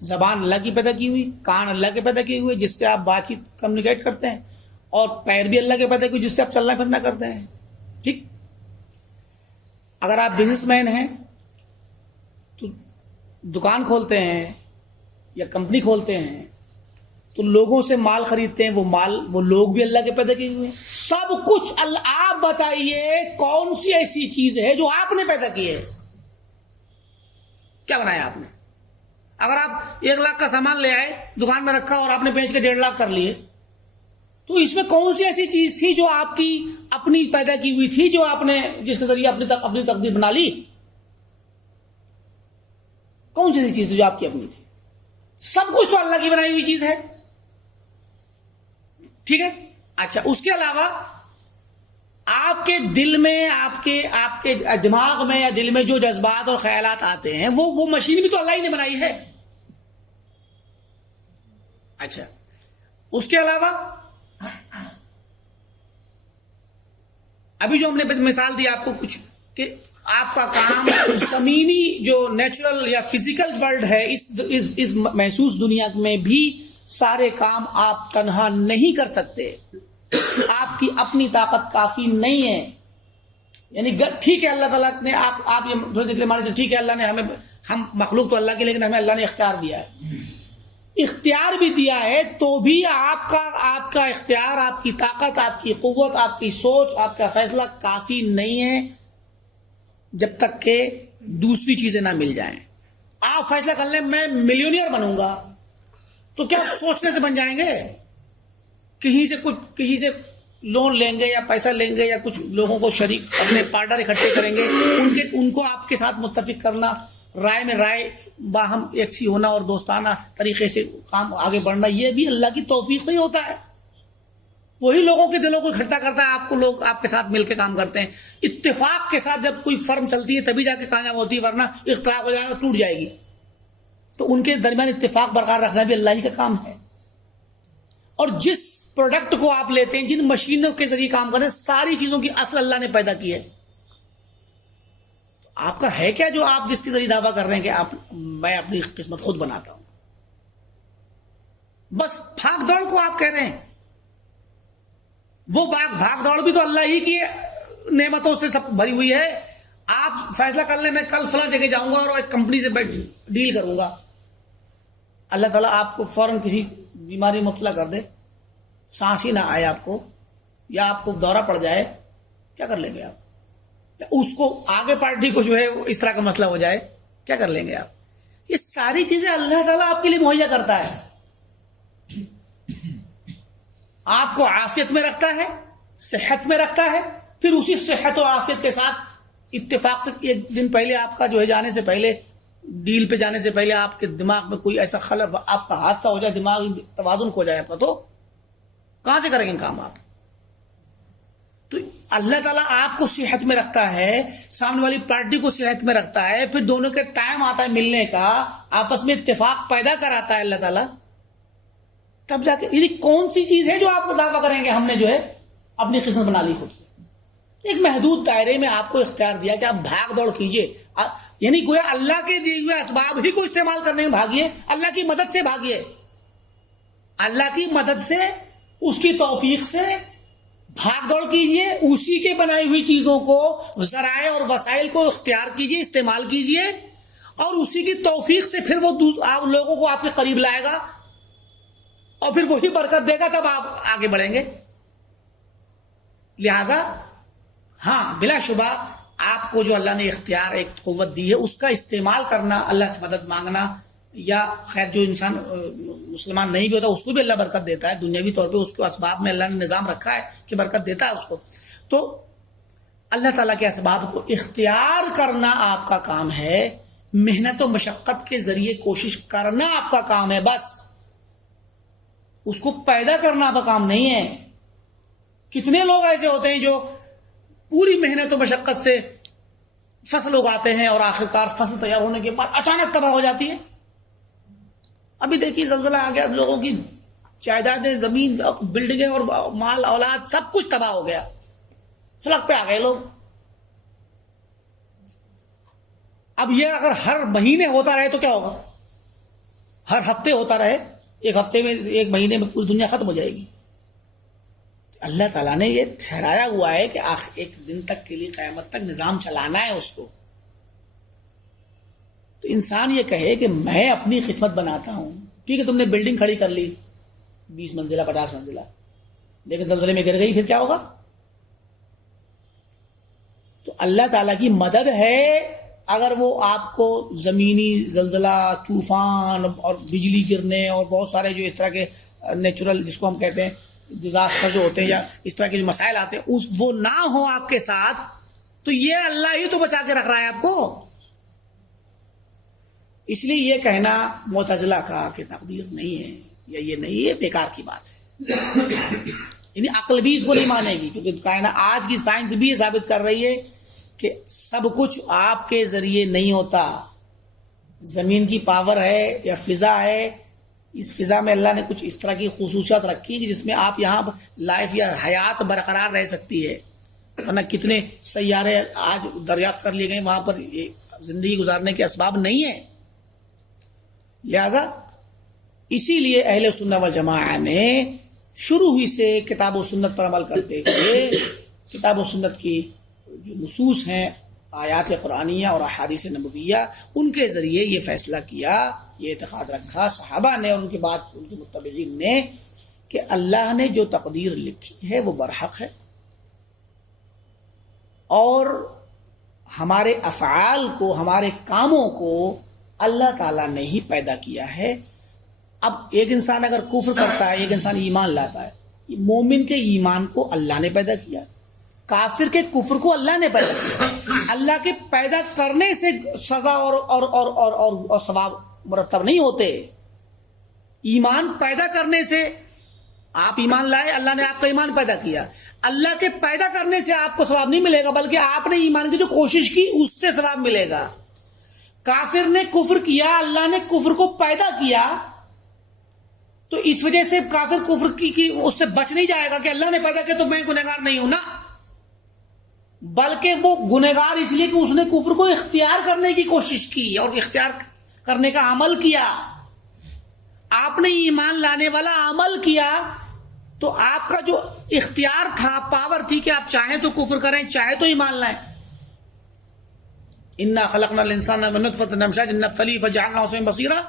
زبان اللہ کی پیدا کی ہوئی، کان اللہ کے پیدا کیے ہوئے جس سے آپ بات چیت کمیونیکیٹ کرتے ہیں، اور پیر بھی اللہ کے پیدا کیے جس سے آپ چلنا پھرنا کرتے ہیں. ٹھیک، اگر آپ بزنس مین ہیں تو دکان کھولتے ہیں یا کمپنی کھولتے ہیں تو لوگوں سے مال خریدتے ہیں، وہ لوگ بھی اللہ کے پیدا کیے ہوئے ہیں، سب کچھ اللہ. آپ بتائیے کون سی ایسی چیز ہے جو آپ نے پیدا کی ہے؟ کیا بنایا آپ نے؟ اگر آپ 1 لاکھ کا سامان لے آئے دکان میں رکھا اور آپ نے بیچ کے 1.5 لاکھ کر لیے، تو اس میں کون سی ایسی چیز تھی جو آپ کی اپنی پیدا کی ہوئی تھی، جو آپ نے جس کے ذریعے اپنی تقدیر بنا لی؟ کون سی ایسی چیز تھی جو آپ کی اپنی تھی؟ سب کچھ تو اللہ کی بنائی ہوئی چیز ہے. ٹھیک ہے. اچھا، اس کے علاوہ آپ کے دل میں آپ کے دماغ میں یا دل میں جو جذبات اور خیالات آتے ہیں وہ مشین بھی تو اللہ ہی نے بنائی ہے. اچھا، اس کے علاوہ ابھی جو ہم نے مثال دی آپ کو کچھ کہ آپ کا کام زمینی جو نیچرل یا فزیکل ورلڈ ہے، اس محسوس دنیا میں بھی سارے کام آپ تنہا نہیں کر سکتے، آپ کی اپنی طاقت کافی نہیں ہے. یعنی ٹھیک ہے اللہ تعالیٰ نے آپ یہ تھوڑی دیر مان لیجیے، ٹھیک ہے اللہ نے ہم مخلوق تو اللہ کی، لیکن ہمیں اللہ نے اختیار دیا ہے، اختیار بھی دیا ہے، تو بھی آپ کا اختیار، آپ کی طاقت، آپ کی قوت، آپ کی سوچ، آپ کا فیصلہ کافی نہیں ہے جب تک کہ دوسری چیزیں نہ مل جائیں. آپ فیصلہ کر لیں میں ملینئر بنوں گا، تو کیا آپ سوچنے سے بن جائیں گے؟ کسی سے لون لیں گے یا پیسہ لیں گے یا کچھ لوگوں کو شریک اپنے پارٹنر اکٹھے کریں گے، ان کو آپ کے ساتھ متفق کرنا، رائے میں رائے باہم ایک سی ہونا اور دوستانہ طریقے سے کام آگے بڑھنا، یہ بھی اللہ کی توفیق سے ہی ہوتا ہے. وہی لوگوں کے دلوں کو اکٹھا کرتا ہے، لوگ آپ کے ساتھ مل کے کام کرتے ہیں. اتفاق کے ساتھ جب کوئی فرم چلتی ہے تبھی جا کے کامیاب ہوتی ہے، ورنہ اختلاف ہو جائے گا، ٹوٹ جائے گی. تو ان کے درمیان اتفاق برقرار رکھنا بھی اللہ ہی کا کام ہے. اور جس پروڈکٹ کو آپ لیتے ہیں، جن مشینوں کے ذریعے کام کرتے ہیں، ساری چیزوں کی اصل اللہ نے پیدا کی ہے. آپ کا ہے کیا جو آپ جس کے ذریعے دعویٰ کر رہے ہیں کہ میں اپنی قسمت خود بناتا ہوں؟ بس بھاگ دوڑ کو آپ کہہ رہے ہیں. وہ بھاگ دوڑ بھی تو اللہ ہی کی نعمتوں سے سب بھری ہوئی ہے. آپ فیصلہ کر لیں میں کل فلاں جگہ جاؤں گا اور ایک کمپنی سے ڈیل کروں گا، اللہ تعالیٰ آپ کو فوراً کسی بیماری مبتلا کر دے، سانس ہی نہ آئے آپ کو، یا آپ کو دورہ پڑ جائے، کیا کر لیں گے آپ؟ یا اس کو آگے پارٹی کو جو ہے اس طرح کا مسئلہ ہو جائے، کیا کر لیں گے آپ؟ یہ ساری چیزیں اللہ تعالیٰ آپ کے لیے مہیا کرتا ہے. آپ کو عافیت میں رکھتا ہے، صحت میں رکھتا ہے، پھر اسی صحت و عافیت کے ساتھ اتفاق سے ایک دن پہلے آپ کا جو ہے جانے سے پہلے، ڈیل پہ جانے سے پہلے آپ کے دماغ میں کوئی ایسا خلل، آپ کا حادثہ ہو جائے، دماغی توازن کھو جائے آپ کا، تو کہاں سے کریں گے کام آپ؟ تو اللہ تعالیٰ آپ کو صحت میں رکھتا ہے، سامنے والی پارٹی کو صحت میں رکھتا ہے، پھر دونوں کے ٹائم آتا ہے ملنے کا، آپس میں اتفاق پیدا کراتا ہے اللہ تعالیٰ، تب جا کے یعنی کون سی چیز ہے جو آپ کو دعویٰ کریں گے ہم نے جو ہے اپنی قسمت بنا لی خود سے؟ ایک محدود دائرے میں آپ کو اختیار دیا کہ آپ بھاگ دوڑ کیجئے، یعنی گویا اللہ کے دیے ہوئے اسباب ہی کو استعمال کرنے میں بھاگیے، اللہ کی مدد سے بھاگیے، اللہ کی مدد سے، اس کی توفیق سے بھاگ دوڑ کیجئے، اسی کے بنائی ہوئی چیزوں کو، ذرائع اور وسائل کو اختیار کیجئے، استعمال کیجئے، اور اسی کی توفیق سے پھر وہ آپ لوگوں کو آپ کے قریب لائے گا، اور پھر وہی برکت دے گا، تب آپ آگے بڑھیں گے. لہذا ہاں بلا شبہ آپ کو جو اللہ نے اختیار ایک قوت دی ہے، اس کا استعمال کرنا، اللہ سے مدد مانگنا، یا خیر جو انسان مسلمان نہیں بھی ہوتا اس کو بھی اللہ برکت دیتا ہے دنیاوی طور پہ، اس کو اسباب میں اللہ نے نظام رکھا ہے کہ برکت دیتا ہے اس کو. تو اللہ تعالیٰ کے اسباب کو اختیار کرنا آپ کا کام ہے، محنت و مشقت کے ذریعے کوشش کرنا آپ کا کام ہے، بس اس کو پیدا کرنا آپ کا کام نہیں ہے. کتنے لوگ ایسے ہوتے ہیں جو پوری محنت و مشقت سے فصل اگاتے ہیں اور آخرکار فصل تیار ہونے کے بعد اچانک تباہ ہو جاتی ہے. ابھی دیکھیے زلزلہ آ گیا، لوگوں کی جائیدادیں، زمین، بلڈنگیں اور مال اولاد سب کچھ تباہ ہو گیا، سڑک پہ آ گئے لوگ. اب یہ اگر ہر مہینے ہوتا رہے تو کیا ہوگا؟ ہر ہفتے ہوتا رہے، ایک ہفتے میں، ایک مہینے میں پوری دنیا ختم ہو جائے گی. اللہ تعالیٰ نے یہ ٹھہرایا ہوا ہے کہ ایک دن تک کے لیے، قیامت تک نظام چلانا ہے اس کو. تو انسان یہ کہے کہ میں اپنی قسمت بناتا ہوں، ٹھیک ہے تم نے بلڈنگ کھڑی کر لی 20 منزلہ 50 منزلہ، لیکن زلزلے میں گر گئی، پھر کیا ہوگا؟ تو اللہ تعالیٰ کی مدد ہے اگر وہ آپ کو زمینی زلزلہ، طوفان اور بجلی گرنے اور بہت سارے جو اس طرح کے نیچرل، جس کو ہم کہتے ہیں ڈیزاسٹر جو ہوتے ہیں، یا اس طرح کے جو مسائل آتے ہیں، وہ نہ ہو آپ کے ساتھ، تو یہ اللہ ہی تو بچا کے رکھ رہا ہے آپ کو. اس لیے یہ کہنا معتزلہ کا کہ تقدیر نہیں ہے یا یہ نہیں ہے، بیکار کی بات ہے. یعنی عقل بھی اس کو نہیں مانے گی، کیونکہ کائنات آج کی سائنس بھی یہ ثابت کر رہی ہے کہ سب کچھ آپ کے ذریعے نہیں ہوتا. زمین کی پاور ہے یا فضا ہے، اس فضا میں اللہ نے کچھ اس طرح کی خصوصیات رکھی ہیں کہ جس میں آپ یہاں لائف یا حیات برقرار رہ سکتی ہے. ورنہ کتنے سیارے آج دریافت کر لیے گئے، وہاں پر زندگی گزارنے کے اسباب نہیں ہیں. لہذا اسی لیے اہل سنت والجماعہ نے شروع ہی سے کتاب و سنت پر عمل کرتے ہوئے کتاب و سنت کی جو نصوص ہیں، آیات قرآنیہ اور احادیث نبویہ، ان کے ذریعے یہ فیصلہ کیا، یہ اعتقاد رکھا صحابہ نے اور ان کے بعد ان کے متبعین نے، کہ اللہ نے جو تقدیر لکھی ہے وہ برحق ہے، اور ہمارے افعال کو، ہمارے کاموں کو اللہ تعالیٰ نے ہی پیدا کیا ہے. اب ایک انسان اگر کفر کرتا ہے، ایک انسان ایمان لاتا ہے، مومن کے ایمان کو اللہ نے پیدا کیا، کافر کے کفر کو اللہ نے پیدا کیا. اللہ کے پیدا کرنے سے سزا اور ثواب مرتب نہیں ہوتے. ایمان پیدا کرنے سے، آپ ایمان لائے، اللہ نے آپ کا ایمان پیدا کیا، اللہ کے پیدا کرنے سے آپ کو ثواب نہیں ملے گا، بلکہ آپ نے ایمان کی جو کوشش کی اس سے ثواب ملے گا. کافر نے کفر کیا، اللہ نے کفر کو پیدا کیا، تو اس وجہ سے کافر کفر کی اس سے بچ نہیں جائے گا کہ اللہ نے پیدا کیا تو میں گنہگار نہیں ہوں نا، بلکہ وہ گنہگار اس لیے کہ اس نے کفر کو اختیار کرنے کی کوشش کی اور اختیار کرنے کا عمل کیا. آپ نے ایمان لانے والا عمل کیا تو آپ کا جو اختیار تھا، پاور تھی کہ آپ چاہیں تو کفر کریں، چاہے تو ایمان لائیں. انا خلقنا الانسان من نطفۃ امشاج نبتلیہ فجعلناہ سمیعا بصیرا،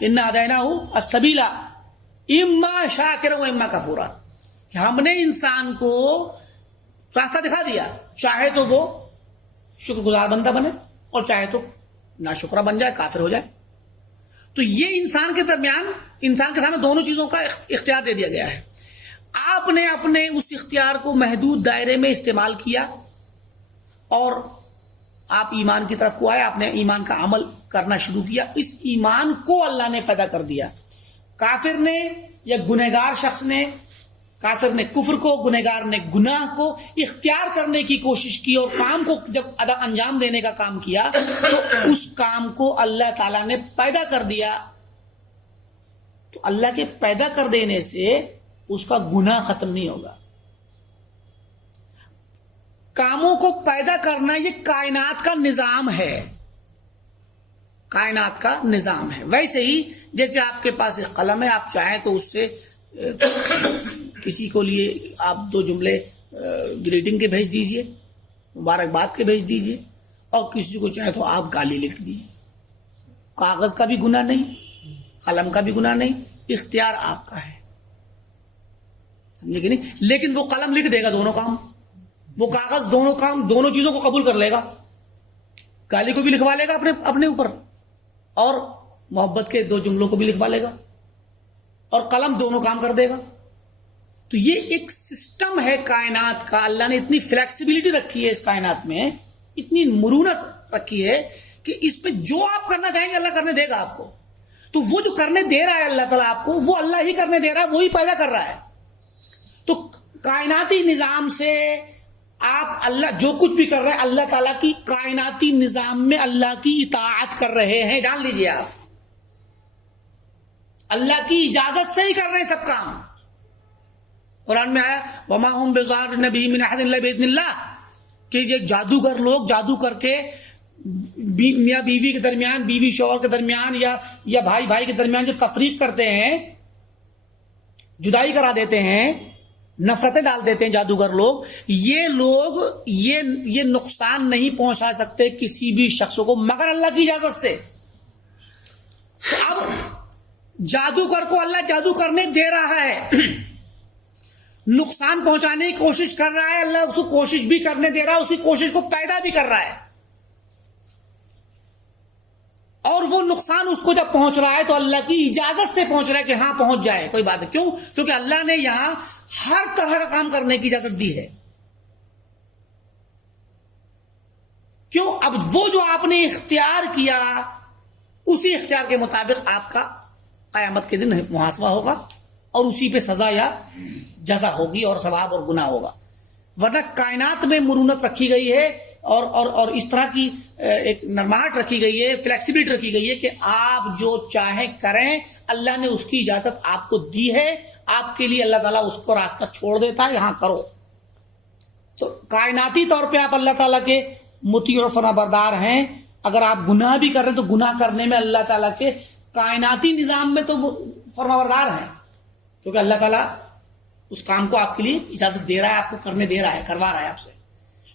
انا ہدیناہ السبیل اما شاکرا و اما کفورا، کہ ہم نے انسان کو راستہ دکھا دیا، چاہے تو وہ شکر گزار بندہ بنے اور چاہے تو ناشکرہ بن جائے، کافر ہو جائے. تو یہ انسان کے درمیان، انسان کے سامنے دونوں چیزوں کا اختیار دے دیا گیا ہے. آپ نے اپنے اس اختیار کو محدود دائرے میں استعمال کیا اور آپ ایمان کی طرف کو آئے، آپ نے ایمان کا عمل کرنا شروع کیا. اس ایمان کو اللہ نے پیدا کر دیا. کافر نے یا گنہگار شخص نے، کافر نے کفر کو، گنہگار نے گناہ کو اختیار کرنے کی کوشش کی اور کام کو جب انجام دینے کا کام کیا تو اس کام کو اللہ تعالیٰ نے پیدا کر دیا. تو اللہ کے پیدا کر دینے سے اس کا گناہ ختم نہیں ہوگا. کاموں کو پیدا کرنا یہ کائنات کا نظام ہے، کائنات کا نظام ہے. ویسے ہی جیسے آپ کے پاس ایک قلم ہے، آپ چاہیں تو اس سے کسی کو لیے آپ 2 جملے گریٹنگ کے بھیج دیجئے، مبارکباد کے بھیج دیجئے، اور کسی کو چاہیں تو آپ گالی لکھ دیجئے. کاغذ کا بھی گناہ نہیں، قلم کا بھی گناہ نہیں، اختیار آپ کا ہے، سمجھے کہ نہیں. لیکن وہ قلم لکھ دے گا دونوں کام، وہ کاغذ دونوں کام، دونوں چیزوں کو قبول کر لے گا. گالی کو بھی لکھوا لے گا اپنے اوپر اور محبت کے 2 جملوں کو بھی لکھوا لے گا، اور قلم دونوں کام کر دے گا. تو یہ ایک سسٹم ہے کائنات کا. اللہ نے اتنی فلیکسیبلٹی رکھی ہے اس کائنات میں، اتنی مرونت رکھی ہے کہ اس پہ جو آپ کرنا چاہیں گے اللہ کرنے دے گا آپ کو. تو وہ جو کرنے دے رہا ہے اللہ تعالیٰ آپ کو، وہ اللہ ہی کرنے دے رہا ہے، وہی پیدا کر رہا ہے. تو کائناتی نظام سے آپ اللہ جو کچھ بھی کر رہے ہیں، اللہ تعالیٰ کی کائناتی نظام میں اللہ کی اطاعت کر رہے ہیں. جان لیجیے آپ اللہ کی اجازت سے ہی کر رہے ہیں سب کام. قرآن میں آیا وَمَا هُمْ بِضَارِّينَ بِهِ مِنْ أَحَدٍ إِلَّا بِإِذْنِ اللَّهِ، کہ یہ جادوگر لوگ جادو کر کے میاں بیوی کے درمیان، بیوی شوہر کے درمیان، یا بھائی بھائی کے درمیان جو تفریق کرتے ہیں، جدائی کرا دیتے ہیں، نفرتیں ڈال دیتے ہیں جادوگر لوگ، یہ نقصان نہیں پہنچا سکتے کسی بھی شخص کو مگر اللہ کی اجازت سے. تو اب جادوگر کو اللہ جادو کرنے دے رہا ہے، نقصان پہنچانے کی کوشش کر رہا ہے، اللہ اس کو کوشش بھی کرنے دے رہا ہے، اس کی کوشش کو پیدا بھی کر رہا ہے. اور وہ نقصان اس کو جب پہنچ رہا ہے تو اللہ کی اجازت سے پہنچ رہا ہے کہ ہاں پہنچ جائے، کوئی بات نہیں. کیوں؟ کیونکہ اللہ نے یہاں ہر طرح کا کام کرنے کی اجازت دی ہے. کیوں؟ اب وہ جو آپ نے اختیار کیا، اسی اختیار کے مطابق آپ کا قیامت کے دن محاسبہ ہوگا اور اسی پہ سزا یا جزا ہوگی اور ثواب اور گناہ ہوگا. ورنہ کائنات میں مرونت رکھی گئی ہے اور اس طرح کی ایک نرماہٹ رکھی گئی ہے، فلیکسیبلٹی رکھی گئی ہے کہ آپ جو چاہیں کریں، اللہ نے اس کی اجازت آپ کو دی ہے. آپ کے لیے اللہ تعالیٰ اس کو راستہ چھوڑ دیتا ہے، یہاں کرو. تو کائناتی طور پہ آپ اللہ تعالیٰ کے مطیع و فرما بردار ہیں. اگر آپ گناہ بھی کر رہے ہیں تو گناہ کرنے میں اللہ تعالیٰ کے کائناتی نظام میں تو فرما بردار ہیں، کیونکہ اللہ تعالیٰ اس کام کو آپ کے لیے اجازت دے رہا ہے، آپ کو کرنے دے رہا ہے، کروا رہا ہے آپ سے.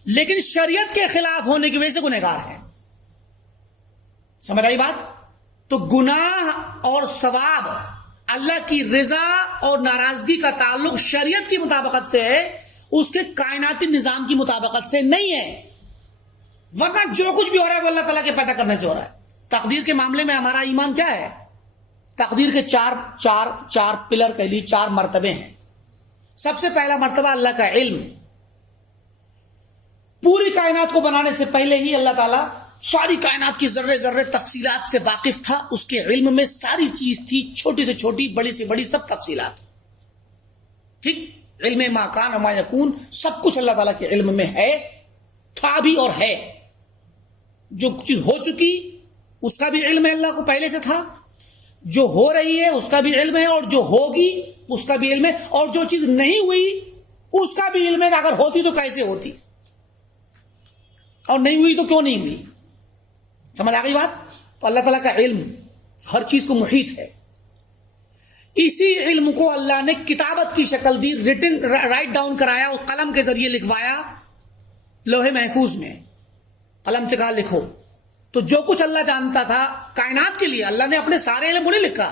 لیکن شریعت کے خلاف ہونے کی وجہ سے گنہگار ہیں. سمجھ آئی بات؟ تو گناہ اور ثواب، اللہ کی رضا اور ناراضگی کا تعلق شریعت کی مطابقت سے ہے، اس کے کائناتی نظام کی مطابقت سے نہیں ہے. ورنہ جو کچھ بھی ہو رہا ہے وہ اللہ تعالیٰ کے پیدا کرنے سے ہو رہا ہے. تقدیر کے معاملے میں ہمارا ایمان کیا ہے؟ تقدیر کے چار پلر کہہ لیے، 4 مرتبے ہیں. سب سے پہلا مرتبہ اللہ کا علم. پوری کائنات کو بنانے سے پہلے ہی اللہ تعالیٰ ساری کائنات کی ذرے ذرے تفصیلات سے واقف تھا. اس کے علم میں ساری چیز تھی، چھوٹی سے چھوٹی، بڑی سے بڑی، سب تفصیلات. ٹھیک؟ علم ما کان و ما یکون، سب کچھ اللہ تعالیٰ کے علم میں ہے، تھا بھی اور ہے. جو چیز ہو چکی اس کا بھی علم ہے اللہ کو پہلے سے تھا, جو ہو رہی ہے اس کا بھی علم ہے, اور جو ہوگی اس کا بھی علم ہے, اور جو چیز نہیں ہوئی اس کا بھی علم ہے کہ اگر ہوتی تو کیسے ہوتی, اور نہیں ہوئی تو کیوں نہیں ہوئی. سمجھ آ گئی بات؟ تو اللہ تعالیٰ کا علم ہر چیز کو محیط ہے. اسی علم کو اللہ نے کتابت کی شکل دی, ریٹن رائٹ ڈاؤن کرایا, اور قلم کے ذریعے لکھوایا لوح محفوظ میں. قلم سے کہا لکھو. تو جو کچھ اللہ جانتا تھا کائنات کے لیے, اللہ نے اپنے سارے علم کو نہیں لکھا.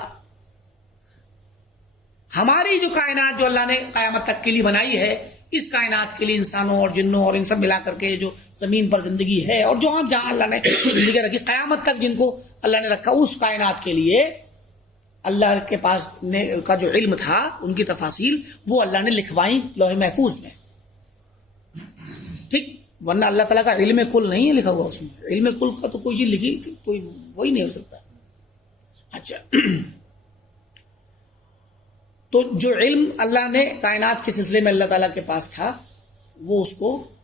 ہماری جو کائنات جو اللہ نے قیامت تک کے لیے بنائی ہے, اس کائنات کے لیے انسانوں اور جنوں اور ان سب ملا کر کے جو زمین پر زندگی ہے, اور جو ہم جہاں اللہ نے زندگی رکھی قیامت تک جن کو اللہ نے رکھا, اس کائنات کے لیے اللہ کے پاس کا جو علم تھا, ان کی تفاصیل وہ اللہ نے لکھوائیں لوح محفوظ میں. ٹھیک, ورنہ اللہ تعالیٰ کا علم کل نہیں ہے لکھا ہوا اس میں. علم کل کا تو کوئی چیز لکھی کوئی وہی نہیں ہو سکتا. اچھا, تو جو علم اللہ نے کائنات کے سلسلے میں اللہ تعالیٰ کے پاس تھا, وہ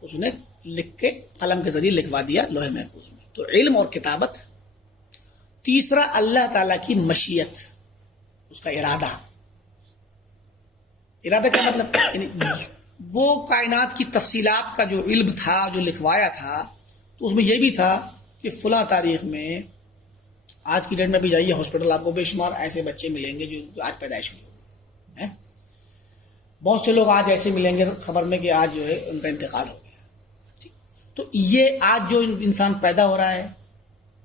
اس نے لکھ کے قلم کے ذریعے لکھوا دیا لوح محفوظ میں. تو علم اور کتابت. تیسرا اللہ تعالیٰ کی مشیت, اس کا ارادہ. ارادہ کیا مطلب؟ یعنی وہ کائنات کی تفصیلات کا جو علم تھا, جو لکھوایا تھا, تو اس میں یہ بھی تھا کہ فلاں تاریخ میں, آج کی ڈیٹ میں بھی جائیے ہاسپٹل, آپ کو بے شمار ایسے بچے ملیں گے جو آج پیدائش ہوئی ہوگی. بہت سے لوگ آج ایسے ملیں گے خبر میں کہ آج جو ہے ان کا انتقال ہو گیا. ٹھیک, تو یہ آج جو انسان پیدا ہو رہا ہے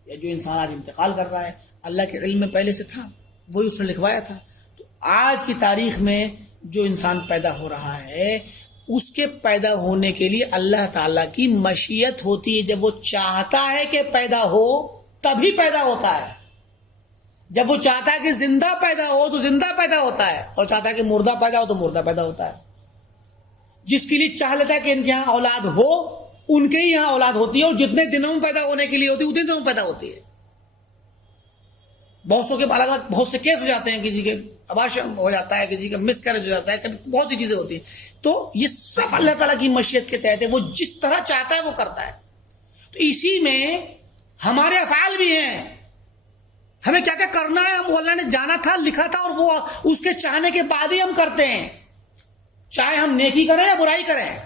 یا جو انسان آج انتقال کر رہا ہے, اللہ کے علم میں پہلے سے تھا, وہی اس نے لکھوایا تھا. تو آج کی تاریخ میں جو انسان پیدا ہو رہا ہے, اس کے پیدا ہونے کے لیے اللہ تعالیٰ کی مشیت ہوتی ہے. جب وہ چاہتا ہے کہ پیدا ہو تبھی پیدا ہوتا ہے. جب وہ چاہتا ہے کہ زندہ پیدا ہو تو زندہ پیدا ہوتا ہے, اور چاہتا ہے کہ مردہ پیدا ہو تو مردہ پیدا ہوتا ہے. جس کے لیے چاہ لیتا ہے کہ ان کے یہاں اولاد ہو, ان کے ہی یہاں اولاد ہوتی ہے, اور جتنے دنوں میں پیدا ہونے کے لیے ہوتی ہے اتنے دنوں میں پیدا ہوتی ہے. بہت سو کے الگ الگ بہت سے کیس ہو جاتے ہیں, کسی کے ابارشن ہو جاتا ہے, کسی کا مس کیریج ہو جاتا ہے, کبھی بہت سی چیزیں ہوتی ہیں. تو یہ سب اللہ تعالیٰ کی مشیت کے تحت ہے. وہ جس طرح چاہتا ہے وہ کرتا ہے. تو اسی میں ہمارے افعال بھی ہیں, ہمیں کیا کیا کرنا ہے وہ اللہ نے جانا تھا, لکھا تھا, اور وہ اس کے چاہنے کے بعد ہی ہم کرتے ہیں, چاہے ہم نیکی کریں یا برائی کریں.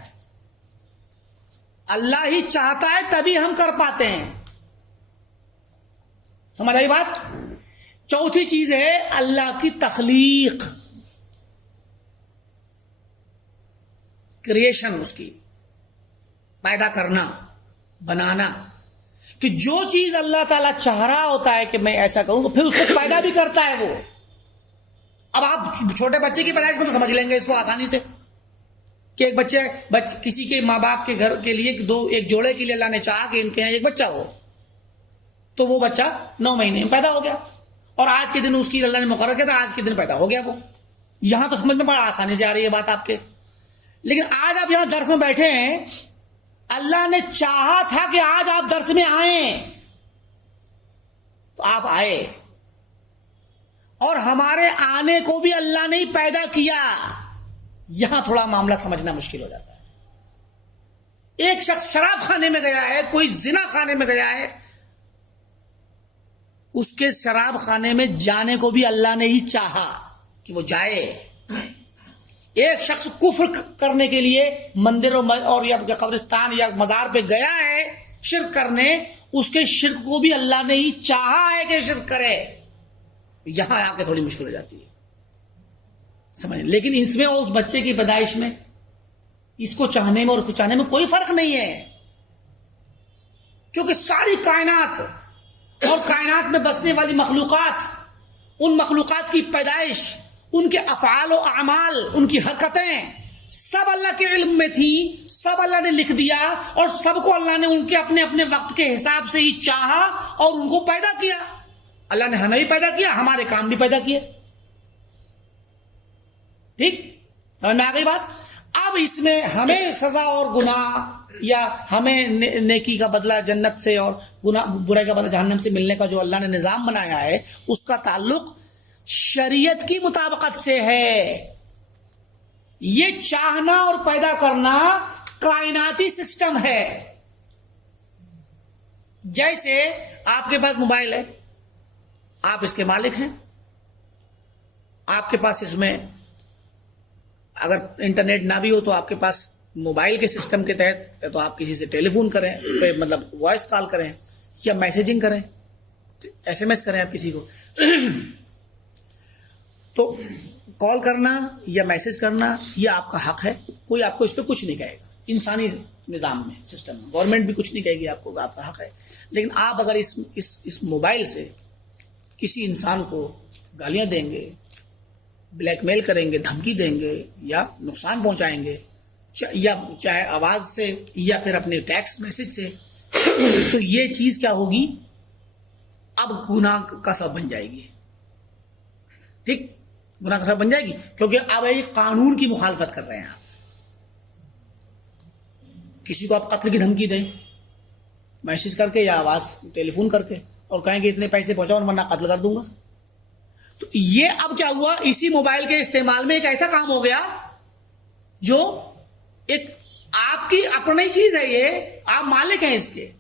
اللہ ہی چاہتا ہے تبھی ہم کر پاتے ہیں. سمجھ آئی بات؟ چوتھی چیز ہے اللہ کی تخلیق, کریشن, اس کی پیدا کرنا, بنانا. کہ جو چیز اللہ تعالیٰ چاہ رہا ہوتا ہے کہ میں ایسا کروں, تو پھر اس کو پیدا بھی کرتا ہے وہ. اب آپ چھوٹے بچے کی پیدائش میں تو سمجھ لیں گے اس کو آسانی سے, کہ ایک بچے کسی کے ماں باپ کے گھر کے لیے ایک جوڑے کے لیے اللہ نے چاہا کہ ان کے یہاں ایک بچہ ہو, تو وہ بچہ 9 مہینے میں پیدا ہو گیا, اور آج کے دن اس کی اللہ نے مقرر کیا تھا, آج کے دن پیدا ہو گیا وہ. یہاں تو سمجھ میں بڑا آسانی سے آ رہی ہے بات آپ کے. لیکن آج آپ یہاں درس میں بیٹھے ہیں, اللہ نے چاہا تھا کہ آج آپ درس میں آئیں, تو آپ آئے, اور ہمارے آنے کو بھی اللہ نے ہی پیدا کیا. یہاں تھوڑا معاملہ سمجھنا مشکل ہو جاتا ہے. ایک شخص شراب خانے میں گیا ہے, کوئی زنا خانے میں گیا ہے, اس کے شراب خانے میں جانے کو بھی اللہ نے ہی چاہا کہ وہ جائے. ایک شخص کفر کرنے کے لیے مندر اور یا قبرستان یا مزار پہ گیا ہے شرک کرنے, اس کے شرک کو بھی اللہ نے ہی چاہا ہے کہ شرک کرے. یہاں آ کے تھوڑی مشکل ہو جاتی ہے سمجھ. لیکن اس میں اور اس بچے کی پیدائش میں, اس کو چاہنے میں اور اس کو چاہنے میں کوئی فرق نہیں ہے, کیونکہ ساری کائنات اور کائنات میں بسنے والی مخلوقات, ان مخلوقات کی پیدائش, ان کے افعال و اعمال, ان کی حرکتیں سب اللہ کے علم میں تھی, سب اللہ نے لکھ دیا, اور سب کو اللہ نے ان کے اپنے اپنے وقت کے حساب سے ہی چاہا اور ان کو پیدا کیا. اللہ نے ہمیں بھی پیدا کیا, ہمارے کام بھی پیدا کیے. ٹھیک سمجھ میں آ گئی بات؟ اب اس میں ہمیں سزا اور گناہ یا ہمیں نیکی کا بدلہ جنت سے اور برائی کا بدلہ جہنم سے ملنے کا جو اللہ نے نظام بنایا ہے, اس کا تعلق شریعت کی مطابقت سے ہے. یہ چاہنا اور پیدا کرنا کائناتی سسٹم ہے. جیسے آپ کے پاس موبائل ہے، آپ اس کے مالک ہیں، آپ کے پاس اس میں اگر انٹرنیٹ نہ بھی ہو تو آپ کے پاس موبائل کے سسٹم کے تحت تو آپ کسی سے ٹیلی فون کریں، مطلب وائس کال کریں یا میسیجنگ کریں، ایس ایم ایس کریں آپ کسی کو، تو کال کرنا یا میسج کرنا یہ آپ کا حق ہے، کوئی آپ کو اس پہ کچھ نہیں کہے گا۔ انسانی نظام میں، سسٹم میں گورنمنٹ بھی کچھ نہیں کہے گی آپ کو، آپ کا حق ہے۔ لیکن آپ اگر اس موبائل سے کسی انسان کو گالیاں دیں گے، بلیک میل کریں گے، دھمکی دیں گے یا نقصان پہنچائیں گے، یا چاہے آواز سے یا پھر اپنے ٹیکسٹ میسج سے، تو یہ چیز کیا ہوگی؟ اب گناہ کا سبب بن جائے گی۔ ٹھیک، گناہ کا سبب بن جائے گی، کیونکہ اب یہ قانون کی مخالفت کر رہے ہیں۔ آپ کسی کو آپ قتل کی دھمکی دیں میسج کر کے یا آواز ٹیلی فون کر کے، اور کہیں کہ اتنے پیسے پہنچاؤ ورنہ قتل کر دوں گا، تو یہ اب کیا ہوا؟ اسی موبائل کے استعمال میں ایک ایسا کام ہو گیا جو ایک آپ کی اپنی چیز ہے، یہ آپ مالک ہیں اس کے،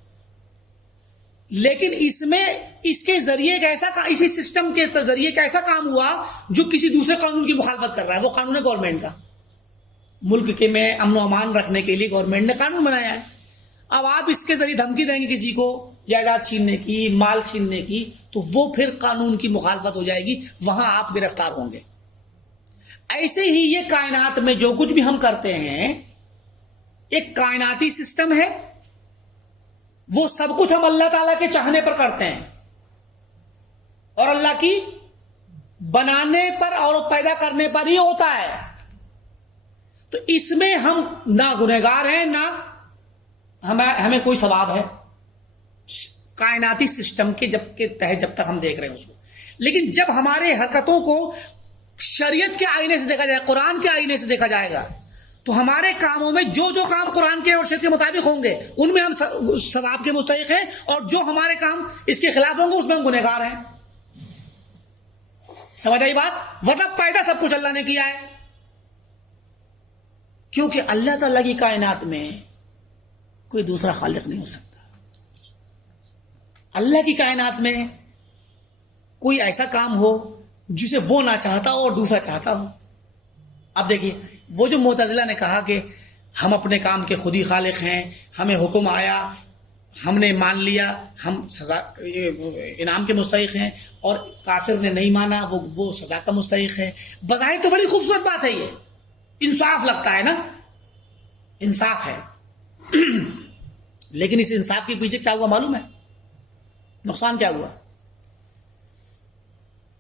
لیکن اس میں اس کے ذریعے ایک ایسا، اسی سسٹم کے ذریعے ایک ایسا کام ہوا جو کسی دوسرے قانون کی مخالفت کر رہا ہے۔ وہ قانون ہے گورنمنٹ کا، ملک کے میں امن و امان رکھنے کے لیے گورنمنٹ نے قانون بنایا ہے۔ اب آپ اس کے ذریعے دھمکی دیں گے کسی کو جائیداد چھیننے کی، مال چھیننے کی، تو وہ پھر قانون کی مخالفت ہو جائے گی، وہاں آپ گرفتار ہوں گے۔ ایسے ہی یہ کائنات میں جو کچھ بھی ہم کرتے ہیں ایک کائناتی سسٹم ہے، وہ سب کچھ ہم اللہ تعالیٰ کے چاہنے پر کرتے ہیں اور اللہ کی بنانے پر اور پیدا کرنے پر ہی ہوتا ہے۔ تو اس میں ہم نہ گنہگار ہیں، نہ ہمیں کوئی ثواب ہے کائناتی سسٹم کے تحت جب تک ہم دیکھ رہے ہیں اس کو۔ لیکن جب ہمارے حرکتوں کو شریعت کے آئینے سے دیکھا جائے، قرآن کے آئینے سے دیکھا جائے گا، تو ہمارے کاموں میں جو جو کام قرآن کے اور شریعت کے مطابق ہوں گے ان میں ہم ثواب کے مستحق ہیں، اور جو ہمارے کام اس کے خلاف ہوں گے اس میں ہم گنہگار ہیں۔ سمجھ آئی بات؟ ورنہ پیدا سب کچھ اللہ نے کیا ہے، کیونکہ اللہ تعالیٰ کی کائنات میں کوئی دوسرا خالق نہیں ہو سکتا۔ اللہ کی کائنات میں کوئی ایسا کام ہو جسے وہ نہ چاہتا ہو اور دوسرا چاہتا ہو۔ اب دیکھیے، وہ جو معتزلہ نے کہا کہ ہم اپنے کام کے خود ہی خالق ہیں، ہمیں حکم آیا، ہم نے مان لیا، ہم سزا انعام کے مستحق ہیں، اور کافر نے نہیں مانا، وہ سزا کا مستحق ہے۔ بظاہر تو بڑی خوبصورت بات ہے، یہ انصاف لگتا ہے نا، انصاف ہے، لیکن اس انصاف کے پیچھے کیا ہوا معلوم ہے؟ نقصان کیا ہوا؟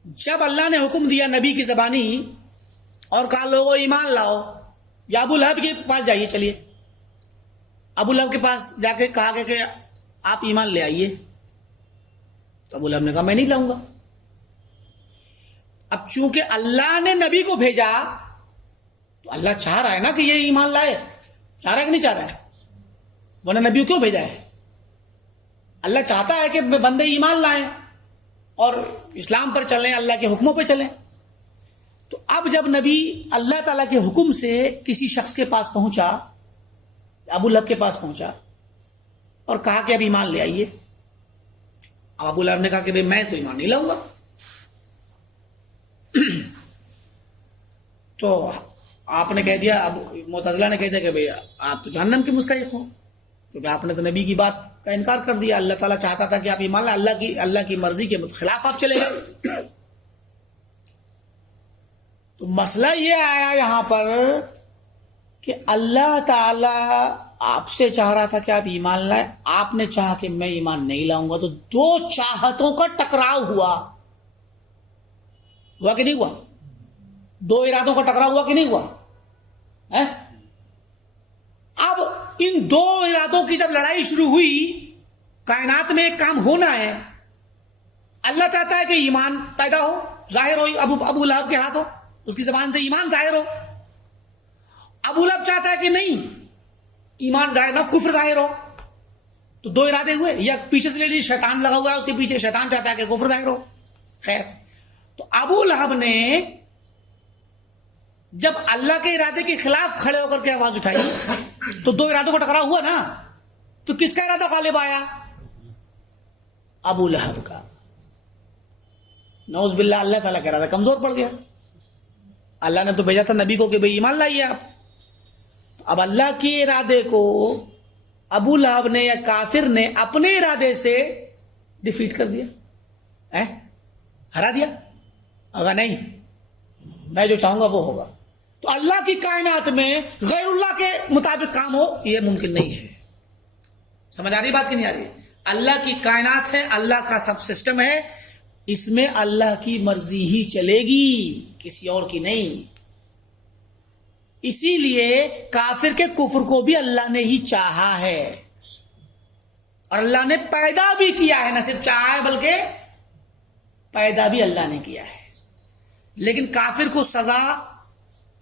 جب اللہ نے حکم دیا نبی کی زبانی اور کہا لوگوں ایمان لاؤ، یا ابو لہب کے پاس جائیے، چلیے ابو لہب کے پاس جا کے کہا کہ آپ ایمان لے آئیے، تو ابو لہب نے کہا میں نہیں لاؤں گا۔ اب چونکہ اللہ نے نبی کو بھیجا تو اللہ چاہ رہا ہے نا کہ یہ ایمان لائے، چاہ رہا ہے کہ نہیں چاہ رہا ہے؟ ورنہ نبی کو کیوں بھیجا ہے؟ اللہ چاہتا ہے کہ بندے ایمان لائیں اور اسلام پر چلیں، اللہ کے حکموں پہ چلیں۔ تو اب جب نبی اللہ تعالیٰ کے حکم سے کسی شخص کے پاس پہنچا، ابو لہب کے پاس پہنچا اور کہا کہ اب ایمان لے آئیے، ابو لہب نے کہا کہ میں تو ایمان نہیں لاؤں گا۔ تو آپ نے کہہ دیا، اب معتزلہ نے کہہ دیا کہ بھئی آپ تو جہنم کے مستحق ہو، کیونکہ آپ نے تو نبی کی بات کا انکار کر دیا۔ اللہ تعالیٰ چاہتا تھا کہ آپ ایمان لائیں، اللہ کی مرضی کے خلاف آپ چلے گئے۔ تو مسئلہ یہ آیا یہاں پر کہ اللہ تعالیٰ آپ سے چاہ رہا تھا کہ آپ ایمان لائیں، آپ نے چاہا کہ میں ایمان نہیں لاؤں گا، تو دو چاہتوں کا ٹکراؤ ہوا کہ نہیں ہوا؟ دو ارادوں کا ٹکراؤ ہوا کہ نہیں ہوا؟ اب ان دو ارادوں کی جب لڑائی شروع ہوئی، کائنات میں ایک کام ہونا ہے، اللہ چاہتا ہے کہ ایمان پیدا ہو، ظاہر ہو، ابو لہب کے ہاتھ ہو، اس کی زبان سے ایمان ظاہر ہو۔ ابو لہب چاہتا ہے کہ نہیں، ایمان ظاہر نہ، کفر ظاہر ہو۔ تو دو ارادے ہوئے، یا پیچھے سے لے لیجیے شیطان لگا ہوا ہے اس کے پیچھے، شیطان چاہتا ہے کہ کفر ظاہر ہو۔ خیر، تو ابو لہب نے جب اللہ کے ارادے کے خلاف کھڑے ہو کر کے آواز اٹھائی تو دو ارادوں کا ٹکراؤ ہوا نا، تو کس کا ارادہ غالب آیا؟ ابو لہب کا، نعوذ باللہ اللہ تعالیٰ کہہ رہا تھا کمزور پڑ گیا. اللہ نے تو بھیجا تھا نبی کو کہ بھئی ایمان لائیے آپ. اب اللہ کے ارادے کو ابو لہب نے یا کافر نے اپنے ارادے سے ڈیفیٹ کر دیا، ہرا دیا. اگر نہیں میں جو چاہوں گا وہ ہوگا. تو اللہ کی کائنات میں غیر اللہ کے مطابق کام ہو یہ ممکن نہیں ہے. سمجھ آ رہی بات کہ نہیں آ رہی؟ اللہ کی کائنات ہے، اللہ کا سب سسٹم ہے، اس میں اللہ کی مرضی ہی چلے گی، کسی اور کی نہیں. اسی لیے کافر کے کفر کو بھی اللہ نے ہی چاہا ہے اور اللہ نے پیدا بھی کیا ہے. نہ صرف چاہا ہے بلکہ پیدا بھی اللہ نے کیا ہے. لیکن کافر کو سزا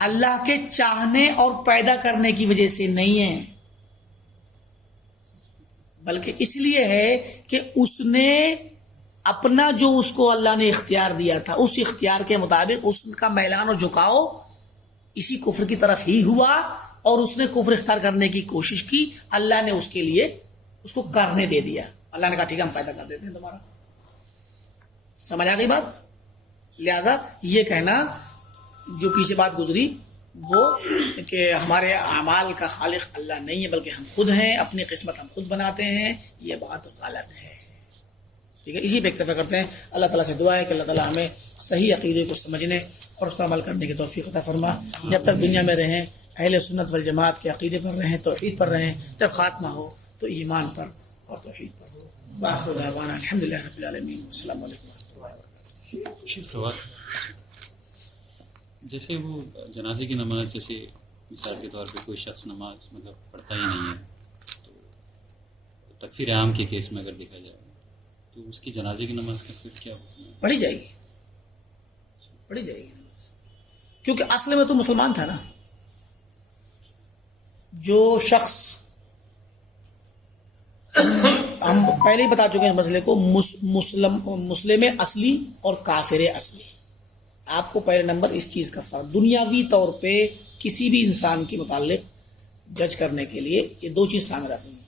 اللہ کے چاہنے اور پیدا کرنے کی وجہ سے نہیں ہے، بلکہ اس لیے ہے کہ اس نے اپنا جو اس کو اللہ نے اختیار دیا تھا اس اختیار کے مطابق اس کا میلان اور جھکاؤ اسی کفر کی طرف ہی ہوا، اور اس نے کفر اختیار کرنے کی کوشش کی. اللہ نے اس کے لیے اس کو کرنے دے دیا. اللہ نے کہا ٹھیک ہے ہم پیدا کر دیتے ہیں تمہارا. سمجھ آ گئی بات؟ لہذا یہ کہنا جو پیچھے بات گزری وہ کہ ہمارے اعمال کا خالق اللہ نہیں ہے بلکہ ہم خود ہیں، اپنی قسمت ہم خود بناتے ہیں، یہ بات غلط ہے. ٹھیک ہے، اسی پہ اکتفا کرتے ہیں. اللہ تعالیٰ سے دعا ہے کہ اللہ تعالیٰ ہمیں صحیح عقیدے کو سمجھنے اور اس پر عمل کرنے کی توفیق عطا فرما. جب تک دنیا میں رہیں اہل سنت والجماعت کے عقیدے پر رہیں، توحید پر رہیں. جب خاتمہ ہو تو ایمان پر اور توحید پر ہو. وآخر دعوانا الحمدللہ رب العالمین. السلام علیکم ورحمۃ اللہ وبرکاتہ. سوال، جیسے وہ جنازے کی نماز، جیسے مثال کے طور پہ کوئی شخص نماز پڑھتا ہی نہیں ہے، تو تکفیر عام کے کیس میں اگر دیکھا جائے تو اس کی جنازے کی نماز کا پھر کیا ہوتا ہے؟ پڑھی جائے گی نماز، کیونکہ اصل میں تو مسلمان تھا نا. جو شخص ہم پہلے ہی بتا چکے ہیں مسئلے کو، مسلم اصلی اور کافر اصلی. آپ کو پہلے نمبر اس چیز کا فرق دنیاوی طور پہ کسی بھی انسان کے متعلق جج کرنے کے لیے یہ دو چیز سامنے رکھنی ہے: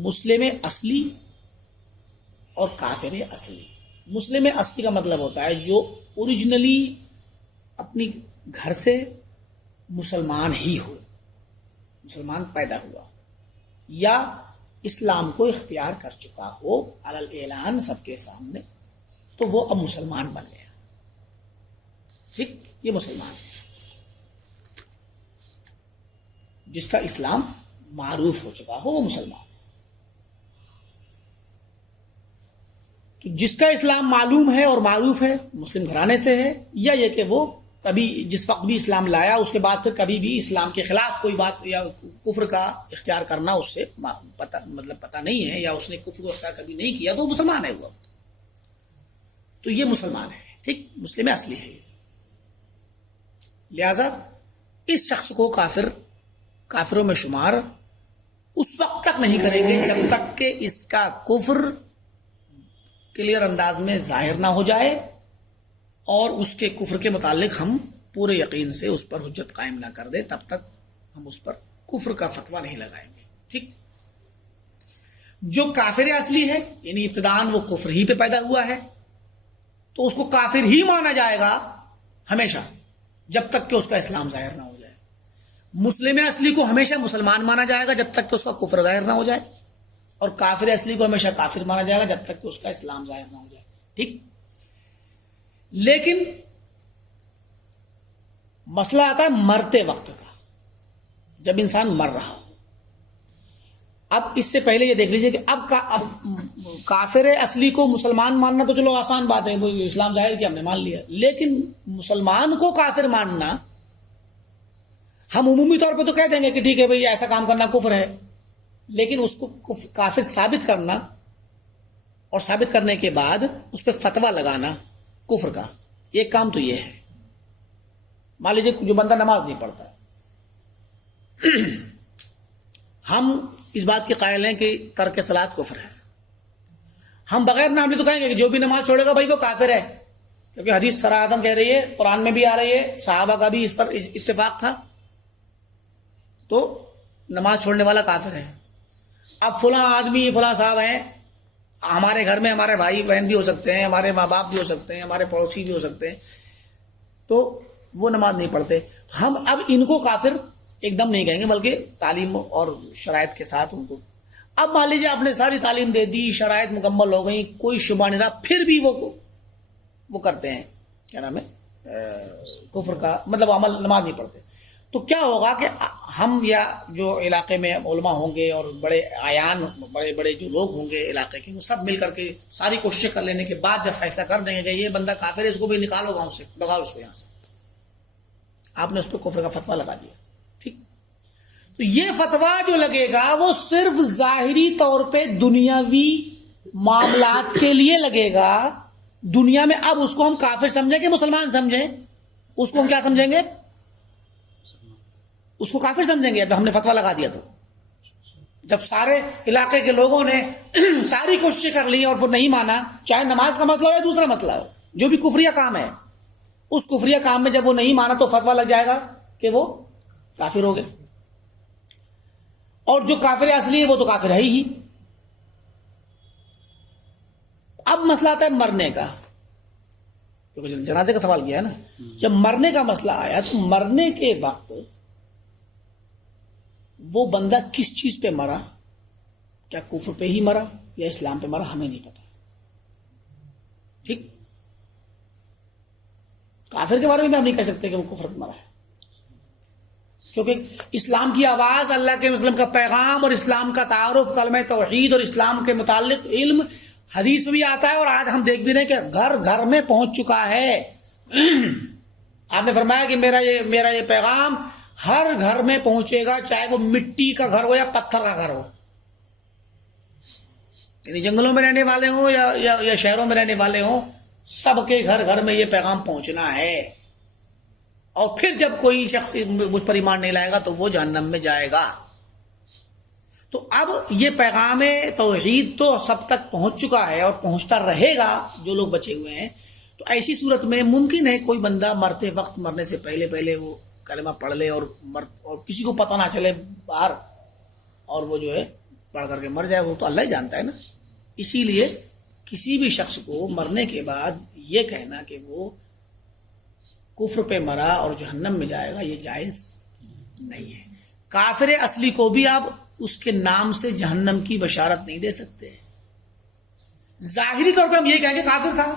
مسلم اصلی اور کافر اصلی. مسلم اصلی کا مطلب ہوتا ہے جو اوریجنلی اپنی گھر سے مسلمان ہی ہو، مسلمان پیدا ہوا یا اسلام کو اختیار کر چکا ہو علی الاعلان سب کے سامنے، تو وہ اب مسلمان بن گیا. ٹھیک، یہ مسلمان ہے. جس کا اسلام معروف ہو چکا ہو وہ مسلمان. تو جس کا اسلام معلوم ہے اور معروف ہے، مسلم گھرانے سے ہے، یا یہ کہ وہ کبھی جس وقت بھی اسلام لایا اس کے بعد پھر کبھی بھی اسلام کے خلاف کوئی بات یا کفر کا اختیار کرنا اس سے پتہ نہیں ہے، یا اس نے کفر کو اختیار کبھی نہیں کیا، تو وہ مسلمان ہے. وہ تو یہ مسلمان ہے. ٹھیک، مسلم اصلی ہے. لہذا اس شخص کو کافروں میں شمار اس وقت تک نہیں کریں گے جب تک کہ اس کا کفر کلیئر انداز میں ظاہر نہ ہو جائے اور اس کے کفر کے متعلق ہم پورے یقین سے اس پر حجت قائم نہ کر دیں. تب تک ہم اس پر کفر کا فتویٰ نہیں لگائیں گے. ٹھیک، جو کافر اصلی ہے یعنی ابتداءً وہ کفر ہی پہ پیدا ہوا ہے تو اس کو کافر ہی مانا جائے گا ہمیشہ جب تک کہ اس کا اسلام ظاہر نہ ہو جائے. مسلم اصلی کو ہمیشہ مسلمان مانا جائے گا جب تک کہ اس کا کفر ظاہر نہ ہو جائے، اور کافر اصلی کو ہمیشہ کافر مانا جائے گا جب تک کہ اس کا اسلام ظاہر نہ ہو جائے. ٹھیک، لیکن مسئلہ آتا ہے مرتے وقت کا، جب انسان مر رہا ہو. اب اس سے پہلے یہ دیکھ لیجئے کہ اب کافر اصلی کو مسلمان ماننا تو چلو آسان بات ہے، وہ اسلام ظاہر کیا ہم نے مان لیا، لیکن مسلمان کو کافر ماننا ہم عمومی طور پہ تو کہہ دیں گے کہ ٹھیک ہے بھئی ایسا کام کرنا کفر ہے، لیکن اس کو کافر ثابت کرنا اور ثابت کرنے کے بعد اس پہ فتویٰ لگانا کفر کا، ایک کام تو یہ ہے. مان لیجیے جو بندہ نماز نہیں پڑھتا، ہم اس بات کے قائل ہیں کہ ترک صلاۃ کفر ہے. ہم بغیر نام لیے تو کہیں گے کہ جو بھی نماز چھوڑے گا بھائی وہ کافر ہے، کیونکہ حدیث صراحتاً کہہ رہی ہے، قرآن میں بھی آ رہی ہے، صحابہ کا بھی اس پر اتفاق تھا، تو نماز چھوڑنے والا کافر ہے. اب فلاں آدمی فلاں صاحب ہیں، ہمارے گھر میں ہمارے بھائی بہن بھی ہو سکتے ہیں، ہمارے ماں باپ بھی ہو سکتے ہیں، ہمارے پڑوسی بھی ہو سکتے ہیں، تو وہ نماز نہیں پڑھتے، تو ہم اب ان کو کافر ایک دم نہیں کہیں گے، بلکہ تعلیم اور شرائط کے ساتھ ان کو. اب مان لیجیے آپ نے ساری تعلیم دے دی، شرائط مکمل ہو گئی، کوئی شبہ نہیں رہا، پھر بھی وہ کرتے ہیں کیا نام ہے کفر کا مطلب عمل، نماز نہیں پڑھتے، تو کیا ہوگا کہ ہم یا جو علاقے میں علماء ہوں گے اور بڑے اعیان بڑے بڑے جو لوگ ہوں گے علاقے کے، وہ سب مل کر کے ساری کوششیں کر لینے کے بعد جب فیصلہ کر دیں گے کہ یہ بندہ کافر ہے، اس کو بھی نکالو گاؤں سے، بگاؤ اس کو یہاں سے. آپ نے اس پہ کفر کا فتویٰ لگا دیا، ٹھیک. تو یہ فتویٰ جو لگے گا وہ صرف ظاہری طور پہ دنیاوی معاملات کے لیے لگے گا. دنیا میں اب اس کو ہم کافر سمجھیں کہ مسلمان سمجھیں؟ اس کو ہم کیا سمجھیں گے؟ اس کو کافر سمجھیں گے. اب ہم نے فتویٰ لگا دیا تو جب سارے علاقے کے لوگوں نے ساری کوششیں کر لی اور وہ نہیں مانا، چاہے نماز کا مسئلہ ہو یا دوسرا مسئلہ ہو، جو بھی کفریہ کام ہے، اس کفریہ کام میں جب وہ نہیں مانا تو فتویٰ لگ جائے گا کہ وہ کافر ہو گئے. اور جو کافر اصلی ہے وہ تو کافر ہے ہی. اب مسئلہ آتا ہے مرنے کا، کیونکہ جنازے کا سوال کیا ہے نا. جب مرنے کا مسئلہ آیا تو مرنے کے وقت وہ بندہ کس چیز پہ مرا، کیا کفر پہ ہی مرا یا اسلام پہ مرا، ہمیں نہیں پتا. ٹھیک، کافر کے بارے میں ہم نہیں کہہ سکتے کہ وہ کفر پہ مرا ہے، کیونکہ اسلام کی آواز، اللہ کے وسلم کا پیغام اور اسلام کا تعارف، کلمہ توحید اور اسلام کے متعلق علم حدیث میں بھی آتا ہے، اور آج ہم دیکھ بھی رہے ہیں کہ گھر گھر میں پہنچ چکا ہے. آپ نے فرمایا کہ میرا یہ پیغام ہر گھر میں پہنچے گا، چاہے وہ مٹی کا گھر ہو یا پتھر کا گھر ہو، یعنی جنگلوں میں رہنے والے ہوں یا شہروں میں رہنے والے ہوں، سب کے گھر گھر میں یہ پیغام پہنچنا ہے. اور پھر جب کوئی شخص مجھ پر ایمان نہیں لائے گا تو وہ جہنم میں جائے گا. تو اب یہ پیغام توحید تو سب تک پہنچ چکا ہے اور پہنچتا رہے گا جو لوگ بچے ہوئے ہیں. تو ایسی صورت میں ممکن ہے کوئی بندہ مرتے وقت، مرنے سے پہلے وہ کلمہ پڑھ لے اور کسی کو پتہ نہ چلے باہر، اور وہ جو ہے پڑھ کر کے مر جائے، وہ تو اللہ ہی جانتا ہے نا. اسی لیے کسی بھی شخص کو مرنے کے بعد یہ کہنا کہ وہ کفر پہ مرا اور جہنم میں جائے گا، یہ جائز نہیں ہے. کافر اصلی کو بھی آپ اس کے نام سے جہنم کی بشارت نہیں دے سکتے. ظاہری طور پہ ہم یہ کہیں گے کافر تھا،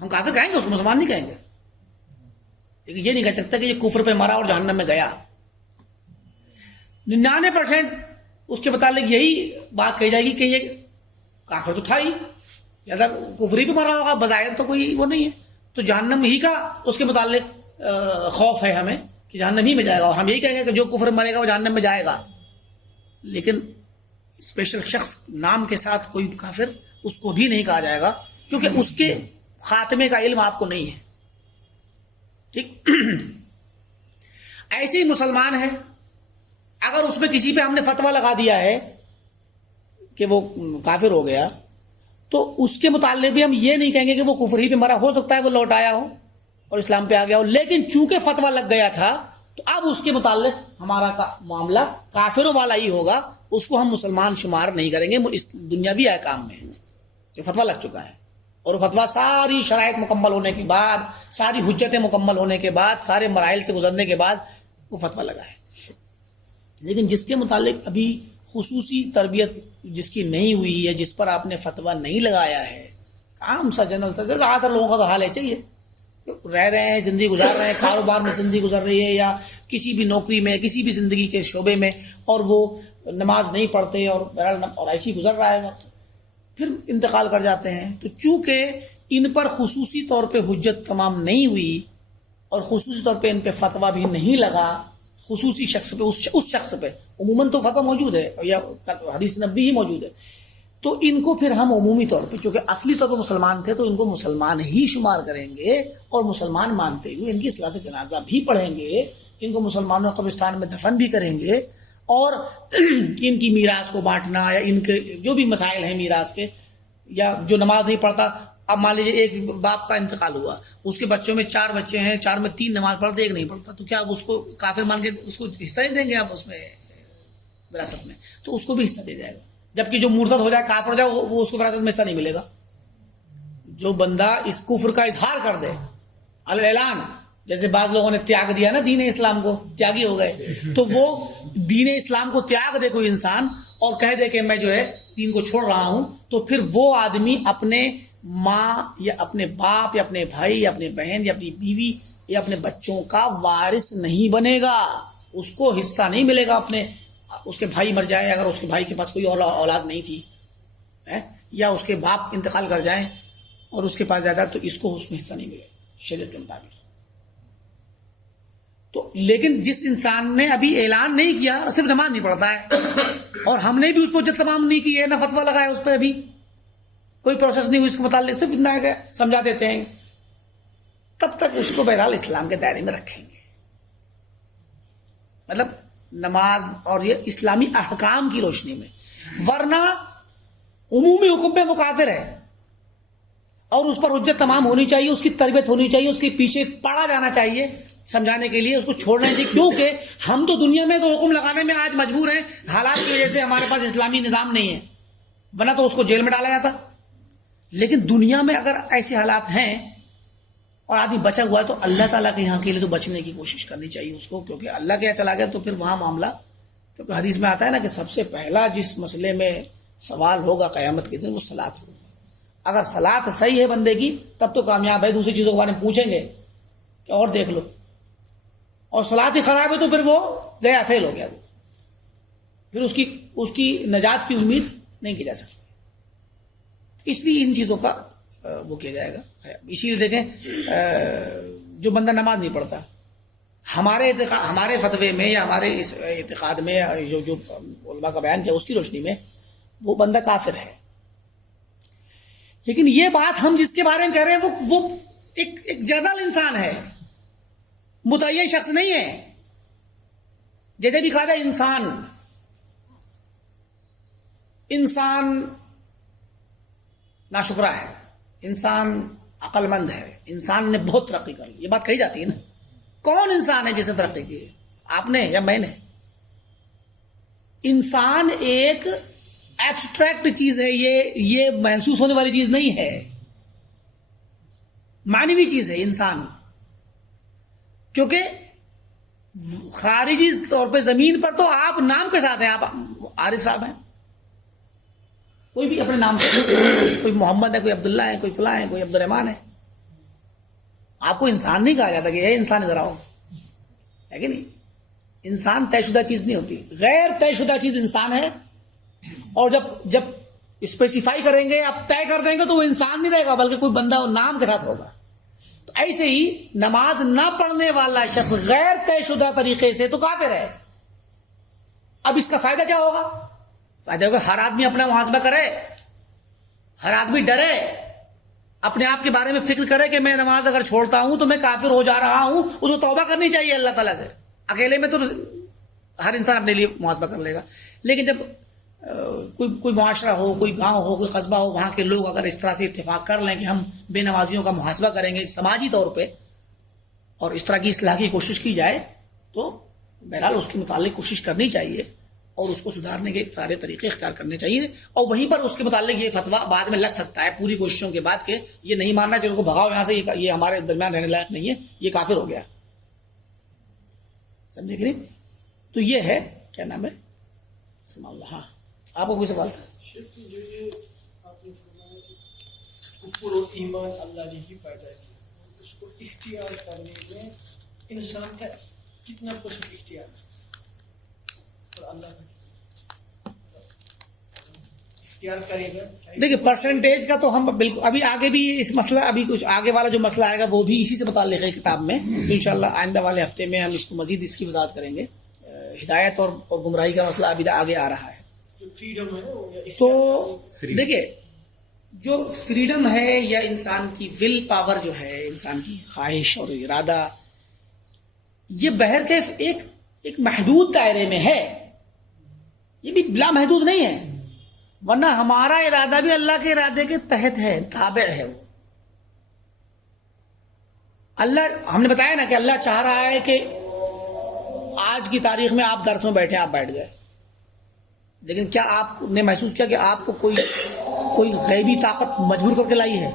ہم کافر کہیں گے، اس کو مسلمان نہیں کہیں گے، لیکن یہ نہیں کہہ سکتے کہ یہ کفر پہ مرا اور جہنم میں گیا. 99% اس کے متعلق یہی بات کہی جائے گی کہ یہ کافر تو تھا ہی، یا کفری پہ مرا ہوگا، بظاہر تو کوئی وہ نہیں ہے، تو جہنم ہی کا اس کے متعلق خوف ہے ہمیں کہ جہنم ہی میں جائے گا، اور ہم یہی کہیں گے کہ جو کفر مرے گا وہ جہنم میں جائے گا. لیکن اسپیشل شخص نام کے ساتھ کوئی کافر، اس کو بھی نہیں کہا جائے گا، کیونکہ اس کے خاتمے کا علم آپ کو نہیں ہے. ٹھیک، ایسے ہی مسلمان ہے، اگر اس میں کسی پہ ہم نے فتویٰ لگا دیا ہے کہ وہ کافر ہو گیا، تو اس کے متعلق بھی ہم یہ نہیں کہیں گے کہ وہ کفر ہی پہ مرا، ہو سکتا ہے وہ لوٹ آیا ہو اور اسلام پہ آ گیا ہو، لیکن چونکہ فتویٰ لگ گیا تھا تو اب اس کے متعلق ہمارا معاملہ کافروں والا ہی ہوگا، اس کو ہم مسلمان شمار نہیں کریں گے اس دنیاوی احکام میں، جو فتویٰ لگ چکا ہے. اور وہ فتویٰ ساری شرائط مکمل ہونے کے بعد، ساری حجتیں مکمل ہونے کے بعد، سارے مراحل سے گزرنے کے بعد وہ فتویٰ لگا ہے. لیکن جس کے متعلق ابھی خصوصی تربیت جس کی نہیں ہوئی ہے، جس پر آپ نے فتویٰ نہیں لگایا ہے، عام سا جنرل سا، زیادہ تر لوگوں کا تو حال ایسے ہی ہے، رہ رہے ہیں، زندگی گزار رہے ہیں، کاروبار میں زندگی گزر رہی ہے، یا کسی بھی نوکری میں، کسی بھی زندگی کے شعبے میں، اور وہ نماز نہیں پڑھتے اور ایسی گزر رہا ہے وقت، پھر انتقال کر جاتے ہیں. تو چونکہ ان پر خصوصی طور پہ حجت تمام نہیں ہوئی اور خصوصی طور پہ ان پہ فتویٰ بھی نہیں لگا، خصوصی شخص پہ، اس شخص پہ، عموماً تو فتویٰ موجود ہے یا حدیث نبوی ہی موجود ہے، تو ان کو پھر ہم عمومی طور پہ، چونکہ اصلی طور پہ مسلمان تھے تو ان کو مسلمان ہی شمار کریں گے، اور مسلمان مانتے ہوئے ان کی صلاۃ جنازہ بھی پڑھیں گے، ان کو مسلمانوں قبرستان میں دفن بھی کریں گے، اور ان کی میراث کو بانٹنا یا ان کے جو بھی مسائل ہیں میراث کے، یا جو نماز نہیں پڑھتا، اب مان لیجیے ایک باپ کا انتقال ہوا، اس کے بچوں میں 4 بچے ہیں، 4 میں 3 نماز پڑھتے، 1 نہیں پڑھتا، تو کیا آپ اس کو کافر مان کے اس کو حصہ نہیں دیں گے آپ اس میں وراثت میں؟ تو اس کو بھی حصہ دے جائے گا. جبکہ جو مرتد ہو جائے کافر ہو جائے وہ اس کو وراثت میں حصہ نہیں ملے گا. جو بندہ اس کفر کا اظہار کر دے اعلان، جیسے بعض لوگوں نے تیاگ دیا نا دین اسلام کو، تیاگی ہو گئے، تو وہ دین اسلام کو تیاگ دے کوئی انسان اور کہہ دے کہ میں جو ہے دین کو چھوڑ رہا ہوں، تو پھر وہ آدمی اپنے ماں یا اپنے باپ یا اپنے بھائی یا اپنے بہن یا اپنی بیوی یا اپنے بچوں کا وارث نہیں بنے گا. اس کو حصہ نہیں ملے گا. اس کے بھائی مر جائے، اگر اس کے بھائی کے پاس کوئی اور اولاد نہیں تھی، یا اس کے باپ انتقال کر جائیں اور اس کے پاس جائیداد، تو اس کو اس میں حصہ نہیں ملے شریعت کے مطابق. تو لیکن جس انسان نے ابھی اعلان نہیں کیا، صرف نماز نہیں پڑھتا ہے، اور ہم نے بھی اس کو جب تمام نہیں کی ہے، نہ فتویٰ لگایا اس پہ، ابھی کوئی پروسیس نہیں ہوئی اس کے متعلق، صرف اتنا ہے کہ سمجھا دیتے ہیں، تب تک اس کو بہرحال اسلام کے دائرے میں رکھیں گے. مطلب نماز اور یہ اسلامی احکام کی روشنی میں، ورنہ عمومی حکم میں وہ کافر ہے اور اس پر حجت تمام ہونی چاہیے، اس کی تربیت ہونی چاہیے، اس کے پیچھے پڑا جانا چاہیے سمجھانے کے لیے، اس کو چھوڑنا چاہیے. کیونکہ ہم تو دنیا میں تو حکم لگانے میں آج مجبور ہیں حالات کی وجہ سے، ہمارے پاس اسلامی نظام نہیں ہے، ورنہ تو اس کو جیل میں ڈالا جاتا. لیکن دنیا میں اگر ایسے حالات ہیں اور آدمی بچا ہوا ہے تو اللہ تعالیٰ کے یہاں کے لیے تو بچنے کی کوشش کرنی چاہیے اس کو، کیونکہ اللہ کے یہاں چلا گیا تو پھر وہاں معاملہ، کیونکہ حدیث میں آتا ہے نا کہ سب سے پہلا جس مسئلے میں سوال ہوگا قیامت کے دن وہ صلاۃ ہوگا. اگر صلاۃ صحیح ہے بندے کی تب تو کامیاب ہے، دوسری چیزوں کے بارے میں پوچھیں گے کہ اور دیکھ لو، اور صلاۃ ہی خراب ہے تو پھر وہ گیا، فیل ہو گیا، وہ پھر اس کی نجات کی امید نہیں کی جا سکتی. اس لیے ان چیزوں کا وہ کیا جائے گا. اسی لیے دیکھیں جو بندہ نماز نہیں پڑھتا، ہمارے فتوے میں یا ہمارے اس اعتقاد میں جو علماء کا بیان کیا اس کی روشنی میں وہ بندہ کافر ہے. لیکن یہ بات ہم جس کے بارے میں کہہ رہے ہیں وہ ایک جنرل انسان ہے، متعین شخص نہیں ہے. جیسے بھی کہا جائے انسان ناشکرا ہے، انسان عقل مند ہے، انسان نے بہت ترقی کر لی، یہ بات کہی جاتی ہے نا. کون انسان ہے جس نے ترقی کی؟ آپ نے یا میں نے؟ انسان ایک ایبسٹریکٹ چیز ہے، یہ محسوس ہونے والی چیز نہیں ہے، معنوی چیز ہے انسان. کیونکہ خارجی طور پہ زمین پر تو آپ نام کے ساتھ ہیں، آپ عارف صاحب ہیں، کوئی بھی اپنے نام سے، کوئی محمد ہے، کوئی عبداللہ ہے، کوئی فلاں ہے، کوئی عبد الرحمان ہے. آپ کو انسان نہیں کہا جاتا کہ اے انسان ادھر آؤ، ہے کہ نہیں؟ انسان طے شدہ چیز نہیں ہوتی، غیر طے شدہ چیز انسان ہے. اور جب اسپیسیفائی کریں گے، آپ طے کر دیں گے تو وہ انسان نہیں رہے گا بلکہ کوئی بندہ نام کے ساتھ ہوگا. تو ایسے ہی نماز نہ پڑھنے والا شخص غیر طے شدہ طریقے سے تو کافر ہے. اب اس کا فائدہ کیا ہوگا؟ فائدہ ہوگا ہر آدمی اپنا محاسبہ کرے، ہر آدمی ڈرے، اپنے آپ کے بارے میں فکر کرے کہ میں نماز اگر چھوڑتا ہوں تو میں کافر ہو جا رہا ہوں. اس کو توبہ کرنی چاہیے اللہ تعالیٰ سے. اکیلے میں تو ہر انسان اپنے لیے محاسبہ کر لے گا، لیکن جب کوئی معاشرہ ہو، کوئی گاؤں ہو، کوئی قصبہ ہو، وہاں کے لوگ اگر اس طرح سے اتفاق کر لیں کہ ہم بے نمازیوں کا محاسبہ کریں گے سماجی طور پہ، اور اس طرح کی اصلاح کی کوشش کی جائے، تو بہرحال اس کے متعلق کوشش کرنی چاہیے اور اس کو سدھارنے کے سارے طریقے اختیار کرنے چاہیے. اور وہیں پر اس کے متعلق یہ فتویٰ بعد میں لگ سکتا ہے پوری کوششوں کے بعد کہ یہ نہیں ماننا کہ ان کو بھگاؤ یہاں سے، یہ ہمارے درمیان رہنے لائق نہیں ہے، یہ کافر ہو گیا. سمجھے کہ نہیں؟ تو یہ ہے کیا نام ہے. ہاں آپ کو کوئی سوال تھا؟ کفر اور ایمان اللہ نے ہی پیدا کیا، اس کو اختیار کرنے میں انسان کا کتنا پرسنٹ اختیار ہے اور اللہ کا اختیار کرے گا. دیکھیے پرسنٹیج کا تو ہم بالکل ابھی آگے بھی اس مسئلہ، ابھی کچھ آگے والا جو مسئلہ آئے گا وہ بھی اسی سے متعلق ہے کتاب میں. انشاءاللہ آئندہ والے ہفتے میں ہم اس کو مزید اس کی وضاحت کریں گے. ہدایت اور گمراہی کا مسئلہ ابھی آگے آ رہا ہے. تو دیکھیے جو فریڈم ہے یا انسان کی ول پاور جو ہے، انسان کی خواہش اور ارادہ، یہ بہرکیف ایک محدود دائرے میں ہے، یہ بھی بلا محدود نہیں ہے. ورنہ ہمارا ارادہ بھی اللہ کے ارادے کے تحت ہے، تابع ہے. وہ اللہ، ہم نے بتایا نا کہ اللہ چاہ رہا ہے کہ آج کی تاریخ میں آپ درس میں بیٹھے، آپ بیٹھ گئے، لیکن کیا آپ نے محسوس کیا کہ آپ کو کوئی غیبی طاقت مجبور کر کے لائی ہے؟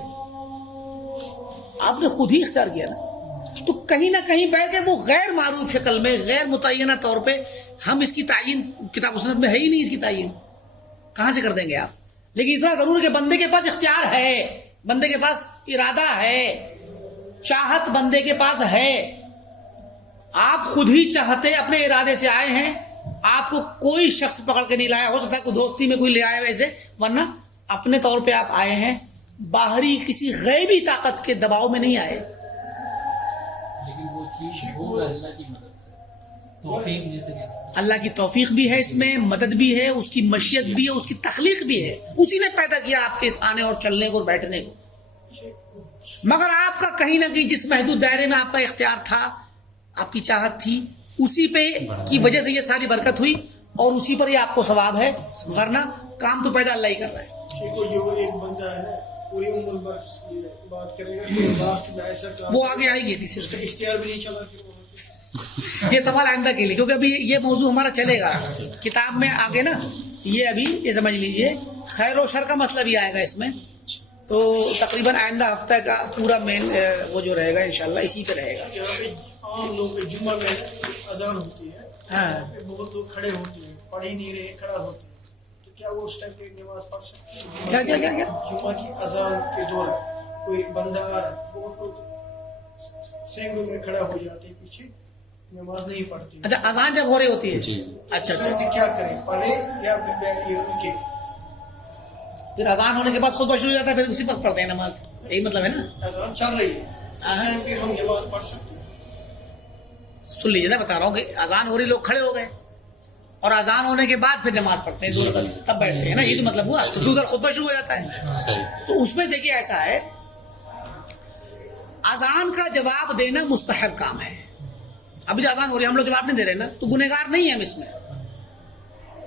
آپ نے خود ہی اختیار کیا نا. تو کہیں نہ کہیں بیٹھ کے وہ غیر معروف شکل میں غیر متعینہ طور پہ ہم اس کی تعین کتاب و سنت میں ہے ہی نہیں، اس کی تعین کہاں سے کر دیں گے آپ؟ لیکن اتنا ضرور ہے کہ بندے کے پاس اختیار ہے، بندے کے پاس ارادہ ہے، چاہت بندے کے پاس ہے. آپ خود ہی چاہتے اپنے ارادے سے آئے ہیں، آپ کو کوئی شخص پکڑ کے نہیں لایا. ہو سکتا ہے کوئی دوستی میں کوئی لے آئے ویسے، ورنہ اپنے طور پہ آپ آئے ہیں، باہری کسی غیبی طاقت کے دباؤ میں نہیں آئے. لیکن وہ چیز ہوگا اللہ کی مدد سے، توفیق جسے کہتے ہیں. اللہ کی توفیق بھی ہے اس میں، مدد بھی ہے، اس کی مشیت بھی ہے، اس کی تخلیق بھی ہے. اسی نے پیدا کیا آپ کے اس آنے اور چلنے کو اور بیٹھنے کو. مگر آپ کا کہیں نہ کہیں جس محدود دائرے میں آپ کا اختیار تھا، آپ کی چاہت تھی، اسی پہ کی وجہ سے یہ ساری برکت ہوئی اور اسی پر یہ آپ کو ثواب ہے. ورنہ کام تو پیدا اللہ ہی کر رہا ہے. جو ایک بندہ ہے پوری عمر بھر بات کرے گا کہ لاسٹ میں ایسا کام وہ آگے آئے گی تیسری اس کا اختیار بھی نہیں چلا کہ یہ سوال آئندہ کے لیے، کیونکہ ابھی یہ موضوع ہمارا چلے گا کتاب میں آگے نا. یہ ابھی یہ سمجھ لیجئے خیر و شر کا مسئلہ بھی آئے گا اس میں، تو تقریباً آئندہ ہفتہ کا پورا مین وہ جو رہے گا انشاءاللہ اسی پہ رہے گا. یہاں پہ عام لوگ جمعہ میں اذان ہوتی ہے، ہاں بہت لوگ کھڑے ہوتے ہیں، پڑھ ہی نہیں رہے، کھڑا ہوتے ہیں، تو کیا وہ اس ٹائم پہ نماز پڑھ سکتے ہیں؟ کیا کیا کیا کیا جمعہ کی اذان کے دوران کوئی بندہ آ رہا ہے، بہت لوگ سینکڑوں میں کھڑا ہو جاتے ہیں پیچھے، نماز نہیں پڑھتے. اچھا اذان جب ہو رہی ہوتی ہے، جی. اچھا اچھا، کیا کریں، پڑھے یا یہ رکے؟ پھر اذان ہونے کے بعد خود شروع ہو جاتا ہے، پھر اسی وقت پڑھتے ہیں نماز، یہی مطلب ہے نا. اذان چل رہی ہے، اس ٹائم پہ ہم نماز پڑھ سکتے ہیں؟ سن لیجیے نا، بتا رہا ہوں کہ اذان ہو رہی، لوگ کھڑے ہو گئے اور اذان ہونے کے بعد پھر نماز پڑھتے ہیں 2 رکعت، تب بیٹھتے ہیں نا. یہ تو مطلب ہوا، کیونکہ ادھر خطبہ شروع ہو جاتا ہے. صحیح. تو اس میں دیکھیے ایسا ہے، اذان کا جواب دینا مستحب کام ہے. ابھی جو اذان ہو رہی ہے ہم لوگ جواب نہیں دے رہے نا، تو گنہگار نہیں ہیں ہم اس میں،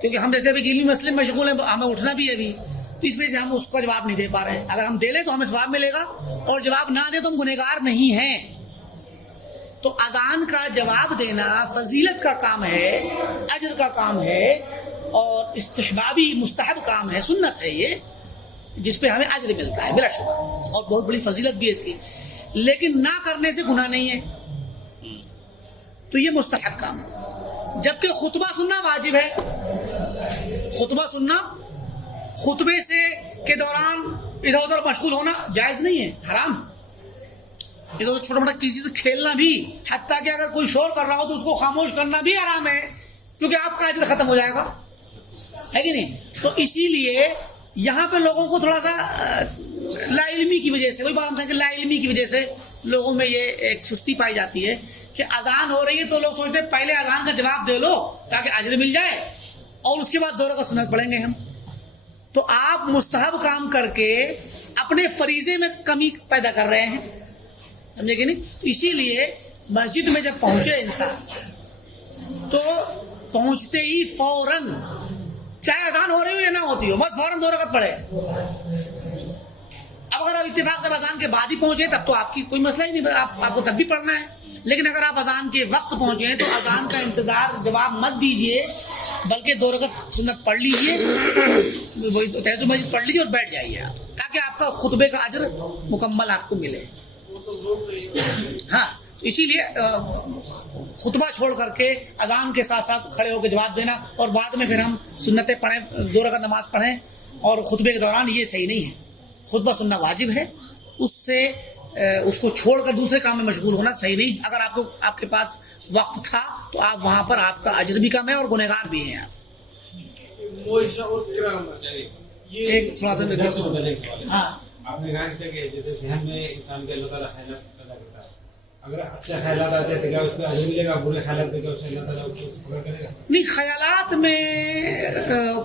کیونکہ ہم جیسے ابھی علمی مسئلے میں مشغول ہیں، ہمیں اٹھنا بھی ہے ابھی، تو اس وجہ سے ہم اس کا جواب نہیں دے پا رہے. اگر ہم دے لیں تو ہمیں ثواب ملے گا، اور جواب نہ دیں تو ہم گنہگار نہیں ہیں. تو اذان کا جواب دینا فضیلت کا کام ہے، اجر کا کام ہے، اور استحبابی مستحب کام ہے، سنت ہے یہ، جس پہ ہمیں اجر ملتا ہے بلا شبہ، اور بہت بڑی فضیلت بھی ہے اس کی. لیکن نہ کرنے سے گناہ نہیں ہے، تو یہ مستحب کام ہے. جبکہ خطبہ سننا واجب ہے. خطبہ سننا، خطبے سے کے دوران ادھر ادھر مشغول ہونا جائز نہیں ہے، حرام ہے. ادھر ادھر چھوٹا موٹا کسی سے کھیلنا بھی، حتیٰ کہ اگر کوئی شور کر رہا ہو تو اس کو خاموش کرنا بھی حرام ہے، کیونکہ آپ کا اجر ختم ہو جائے گا، ہے کہ نہیں. تو اسی لیے یہاں پہ لوگوں کو تھوڑا سا لا علمی کی وجہ سے، وہی بات ہم کہیں کہ لا علمی کی وجہ سے لوگوں میں یہ ایک سستی پائی جاتی ہے کہ اذان ہو رہی ہے تو لوگ سوچتے ہیں پہلے اذان کا جواب دے لو تاکہ اجر مل جائے، اور اس کے بعد 2 رکعت سنت پڑھیں گے ہم. تو آپ مستحب کام کر کے اپنے فریضے میں کمی پیدا کر رہے ہیں، سمجھے کہ نہیں. اسی لیے مسجد میں جب پہنچے انسان تو پہنچتے ہی فوراً، چاہے اذان ہو رہی ہو یا نہ ہوتی ہو، بس فوراً 2 رکعت پڑھے. اب اگر آپ اتفاق سے اذان کے بعد ہی پہنچے تب تو آپ کی کوئی مسئلہ ہی نہیں، آپ کو تب بھی پڑھنا ہے. لیکن اگر آپ اذان کے وقت پہنچے ہیں تو اذان کا انتظار جواب مت دیجئے، بلکہ 2 رکعت سنت پڑھ لیجئے، تہجد مسجد پڑھ لیجئے اور بیٹھ جائیے آپ، تاکہ آپ کا خطبے کا اجر مکمل آپ کو ملے. ہاں اسی لیے خطبہ چھوڑ کر کے اذان کے ساتھ ساتھ کھڑے ہو کے جواب دینا اور بعد میں پھر ہم سنتیں پڑھیں، 2 رکعت نماز پڑھیں اور خطبے کے دوران، یہ صحیح نہیں ہے. خطبہ سننا واجب ہے، اس کو چھوڑ کر دوسرے کام میں مشغول ہونا صحیح نہیں. اگر آپ کے پاس وقت تھا تو آپ وہاں پر آپ کا اجر بھی کم ہے اور گنہگار بھی ہیں آپ. ایک تھوڑا سا ہاں آپ نے کہا کہ جیسے ذہن میں انسان کے اللہ تعالیٰ خیالات پیدا کرتا ہے، اگر اچھا خیالات آتے ہیں تو کیا اس پہ اجر ملے گا؟ برے خیالات پہ کیا اس اللہ تعالیٰ اس کو پکڑ کرے گا؟ نہیں، خیالات میں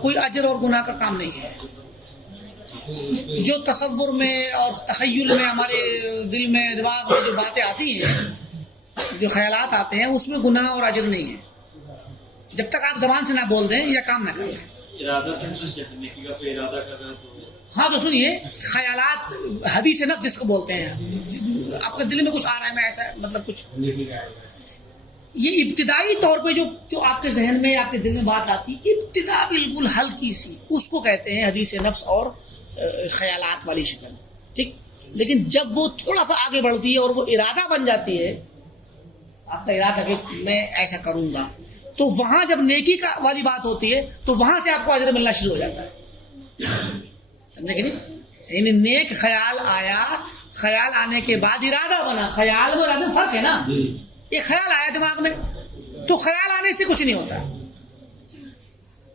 کوئی اجر اور گناہ کا کام نہیں ہے. جو تصور میں اور تخیل میں ہمارے دل میں دماغ میں جو باتیں آتی ہیں، جو خیالات آتے ہیں، اس میں گناہ اور اجر نہیں ہے، جب تک آپ زبان سے نہ بول دیں یا کام نہ کریں. ہاں تو سنیے، خیالات حدیث نفس جس کو بولتے ہیں، آپ کے دل میں کچھ آ رہا ہے، میں ایسا مطلب کچھ یہ ابتدائی طور پہ جو آپ کے ذہن میں آپ کے دل میں بات آتی ہے ابتدا بالکل ہلکی سی، اس کو کہتے ہیں حدیث نفس اور خیالات والی شکل، ٹھیک. لیکن جب وہ تھوڑا سا آگے بڑھتی ہے اور وہ ارادہ بن جاتی ہے، آپ کا ارادہ کہ میں ایسا کروں گا، تو وہاں جب نیکی کا والی بات ہوتی ہے تو وہاں سے آپ کو اجر ملنا شروع ہو جاتا ہے. سمجھے کہ نہیں؟ یعنی نیک خیال آیا، خیال آنے کے بعد ارادہ بنا. خیال میں ارادہ فرق ہے نا. ایک خیال آیا دماغ میں تو خیال آنے سے کچھ نہیں ہوتا،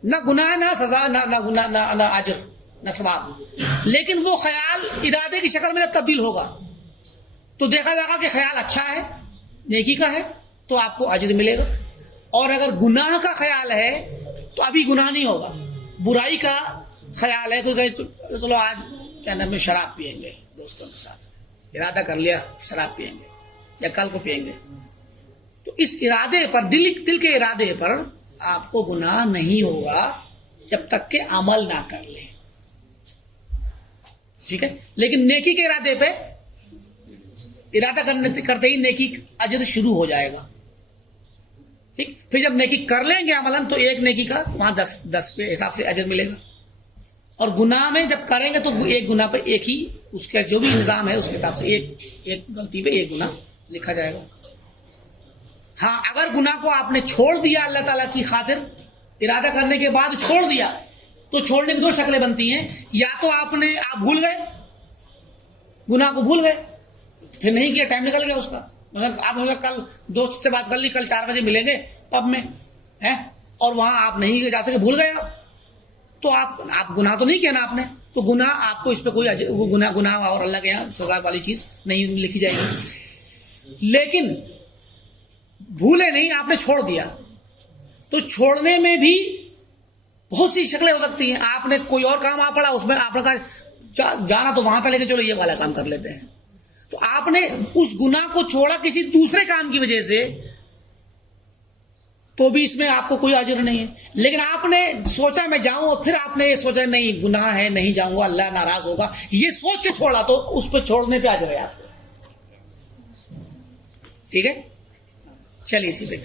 نہ گناہ نہ سزا نہ اجر نہ ثواب. لیکن وہ خیال ارادے کی شکل میں جب تبدیل ہوگا تو دیکھا جائے گا کہ خیال اچھا ہے، نیکی کا ہے، تو آپ کو اجر ملے گا. اور اگر گناہ کا خیال ہے تو ابھی گناہ نہیں ہوگا. برائی کا خیال ہے، کوئی کہے چلو آج کیا نام ہے شراب پئیں گے دوستوں کے ساتھ، ارادہ کر لیا شراب پئیں گے یا کل کو پئیں گے، تو اس ارادے پر دل کے ارادے پر آپ کو گناہ نہیں ہوگا جب تک کہ عمل نہ کر لیں. ٹھیک ہے. لیکن نیکی کے ارادے پہ ارادہ کرتے ہی نیکی اجر شروع ہو جائے گا. ٹھیک. پھر جب نیکی کر لیں گے عملاً تو ایک نیکی کا وہاں 10 پہ حساب سے اجر ملے گا. اور گناہ میں جب کریں گے تو ایک گناہ پہ ایک ہی اس کا جو بھی نظام ہے اس کے حساب سے ایک غلطی پہ ایک گناہ لکھا جائے گا. ہاں اگر گناہ کو آپ نے چھوڑ دیا اللہ تعالیٰ کی خاطر، ارادہ کرنے کے بعد چھوڑ دیا، تو چھوڑنے کی 2 شکلیں بنتی ہیں. یا تو آپ بھول گئے، گناہ کو بھول گئے، پھر نہیں کیا، ٹائم نکل گیا اس کا. مگر آپ کل دوست سے بات کر لی کل 4 بجے ملیں گے پب میں، اور وہاں آپ نہیں جا سکے، بھول گئے آپ، تو آپ گناہ تو نہیں کیا نا آپ نے، تو گناہ آپ کو اس پہ کوئی گناہ اور اللہ کے یہاں سزا والی چیز نہیں لکھی جائے گی. لیکن بھولے نہیں، آپ نے چھوڑ دیا، تو چھوڑنے میں بھی بہت سی شکلیں ہو سکتی ہیں. آپ نے کوئی اور کام پڑا، اس میں آپ نے کہا جانا تو وہاں تھا لیکن چلو یہ والا کام کر لیتے ہیں، تو آپ نے اس گناہ کو چھوڑا کسی دوسرے کام کی وجہ سے، تو بھی اس میں آپ کو کوئی اجر نہیں ہے. لیکن آپ نے سوچا میں جاؤں، اور پھر آپ نے یہ سوچا نہیں گناہ ہے نہیں جاؤں گا اللہ ناراض ہوگا، یہ سوچ کے چھوڑا، تو اس پہ چھوڑنے پہ اجر ہے آپ کو. ٹھیک ہے. چلیے اسی پہ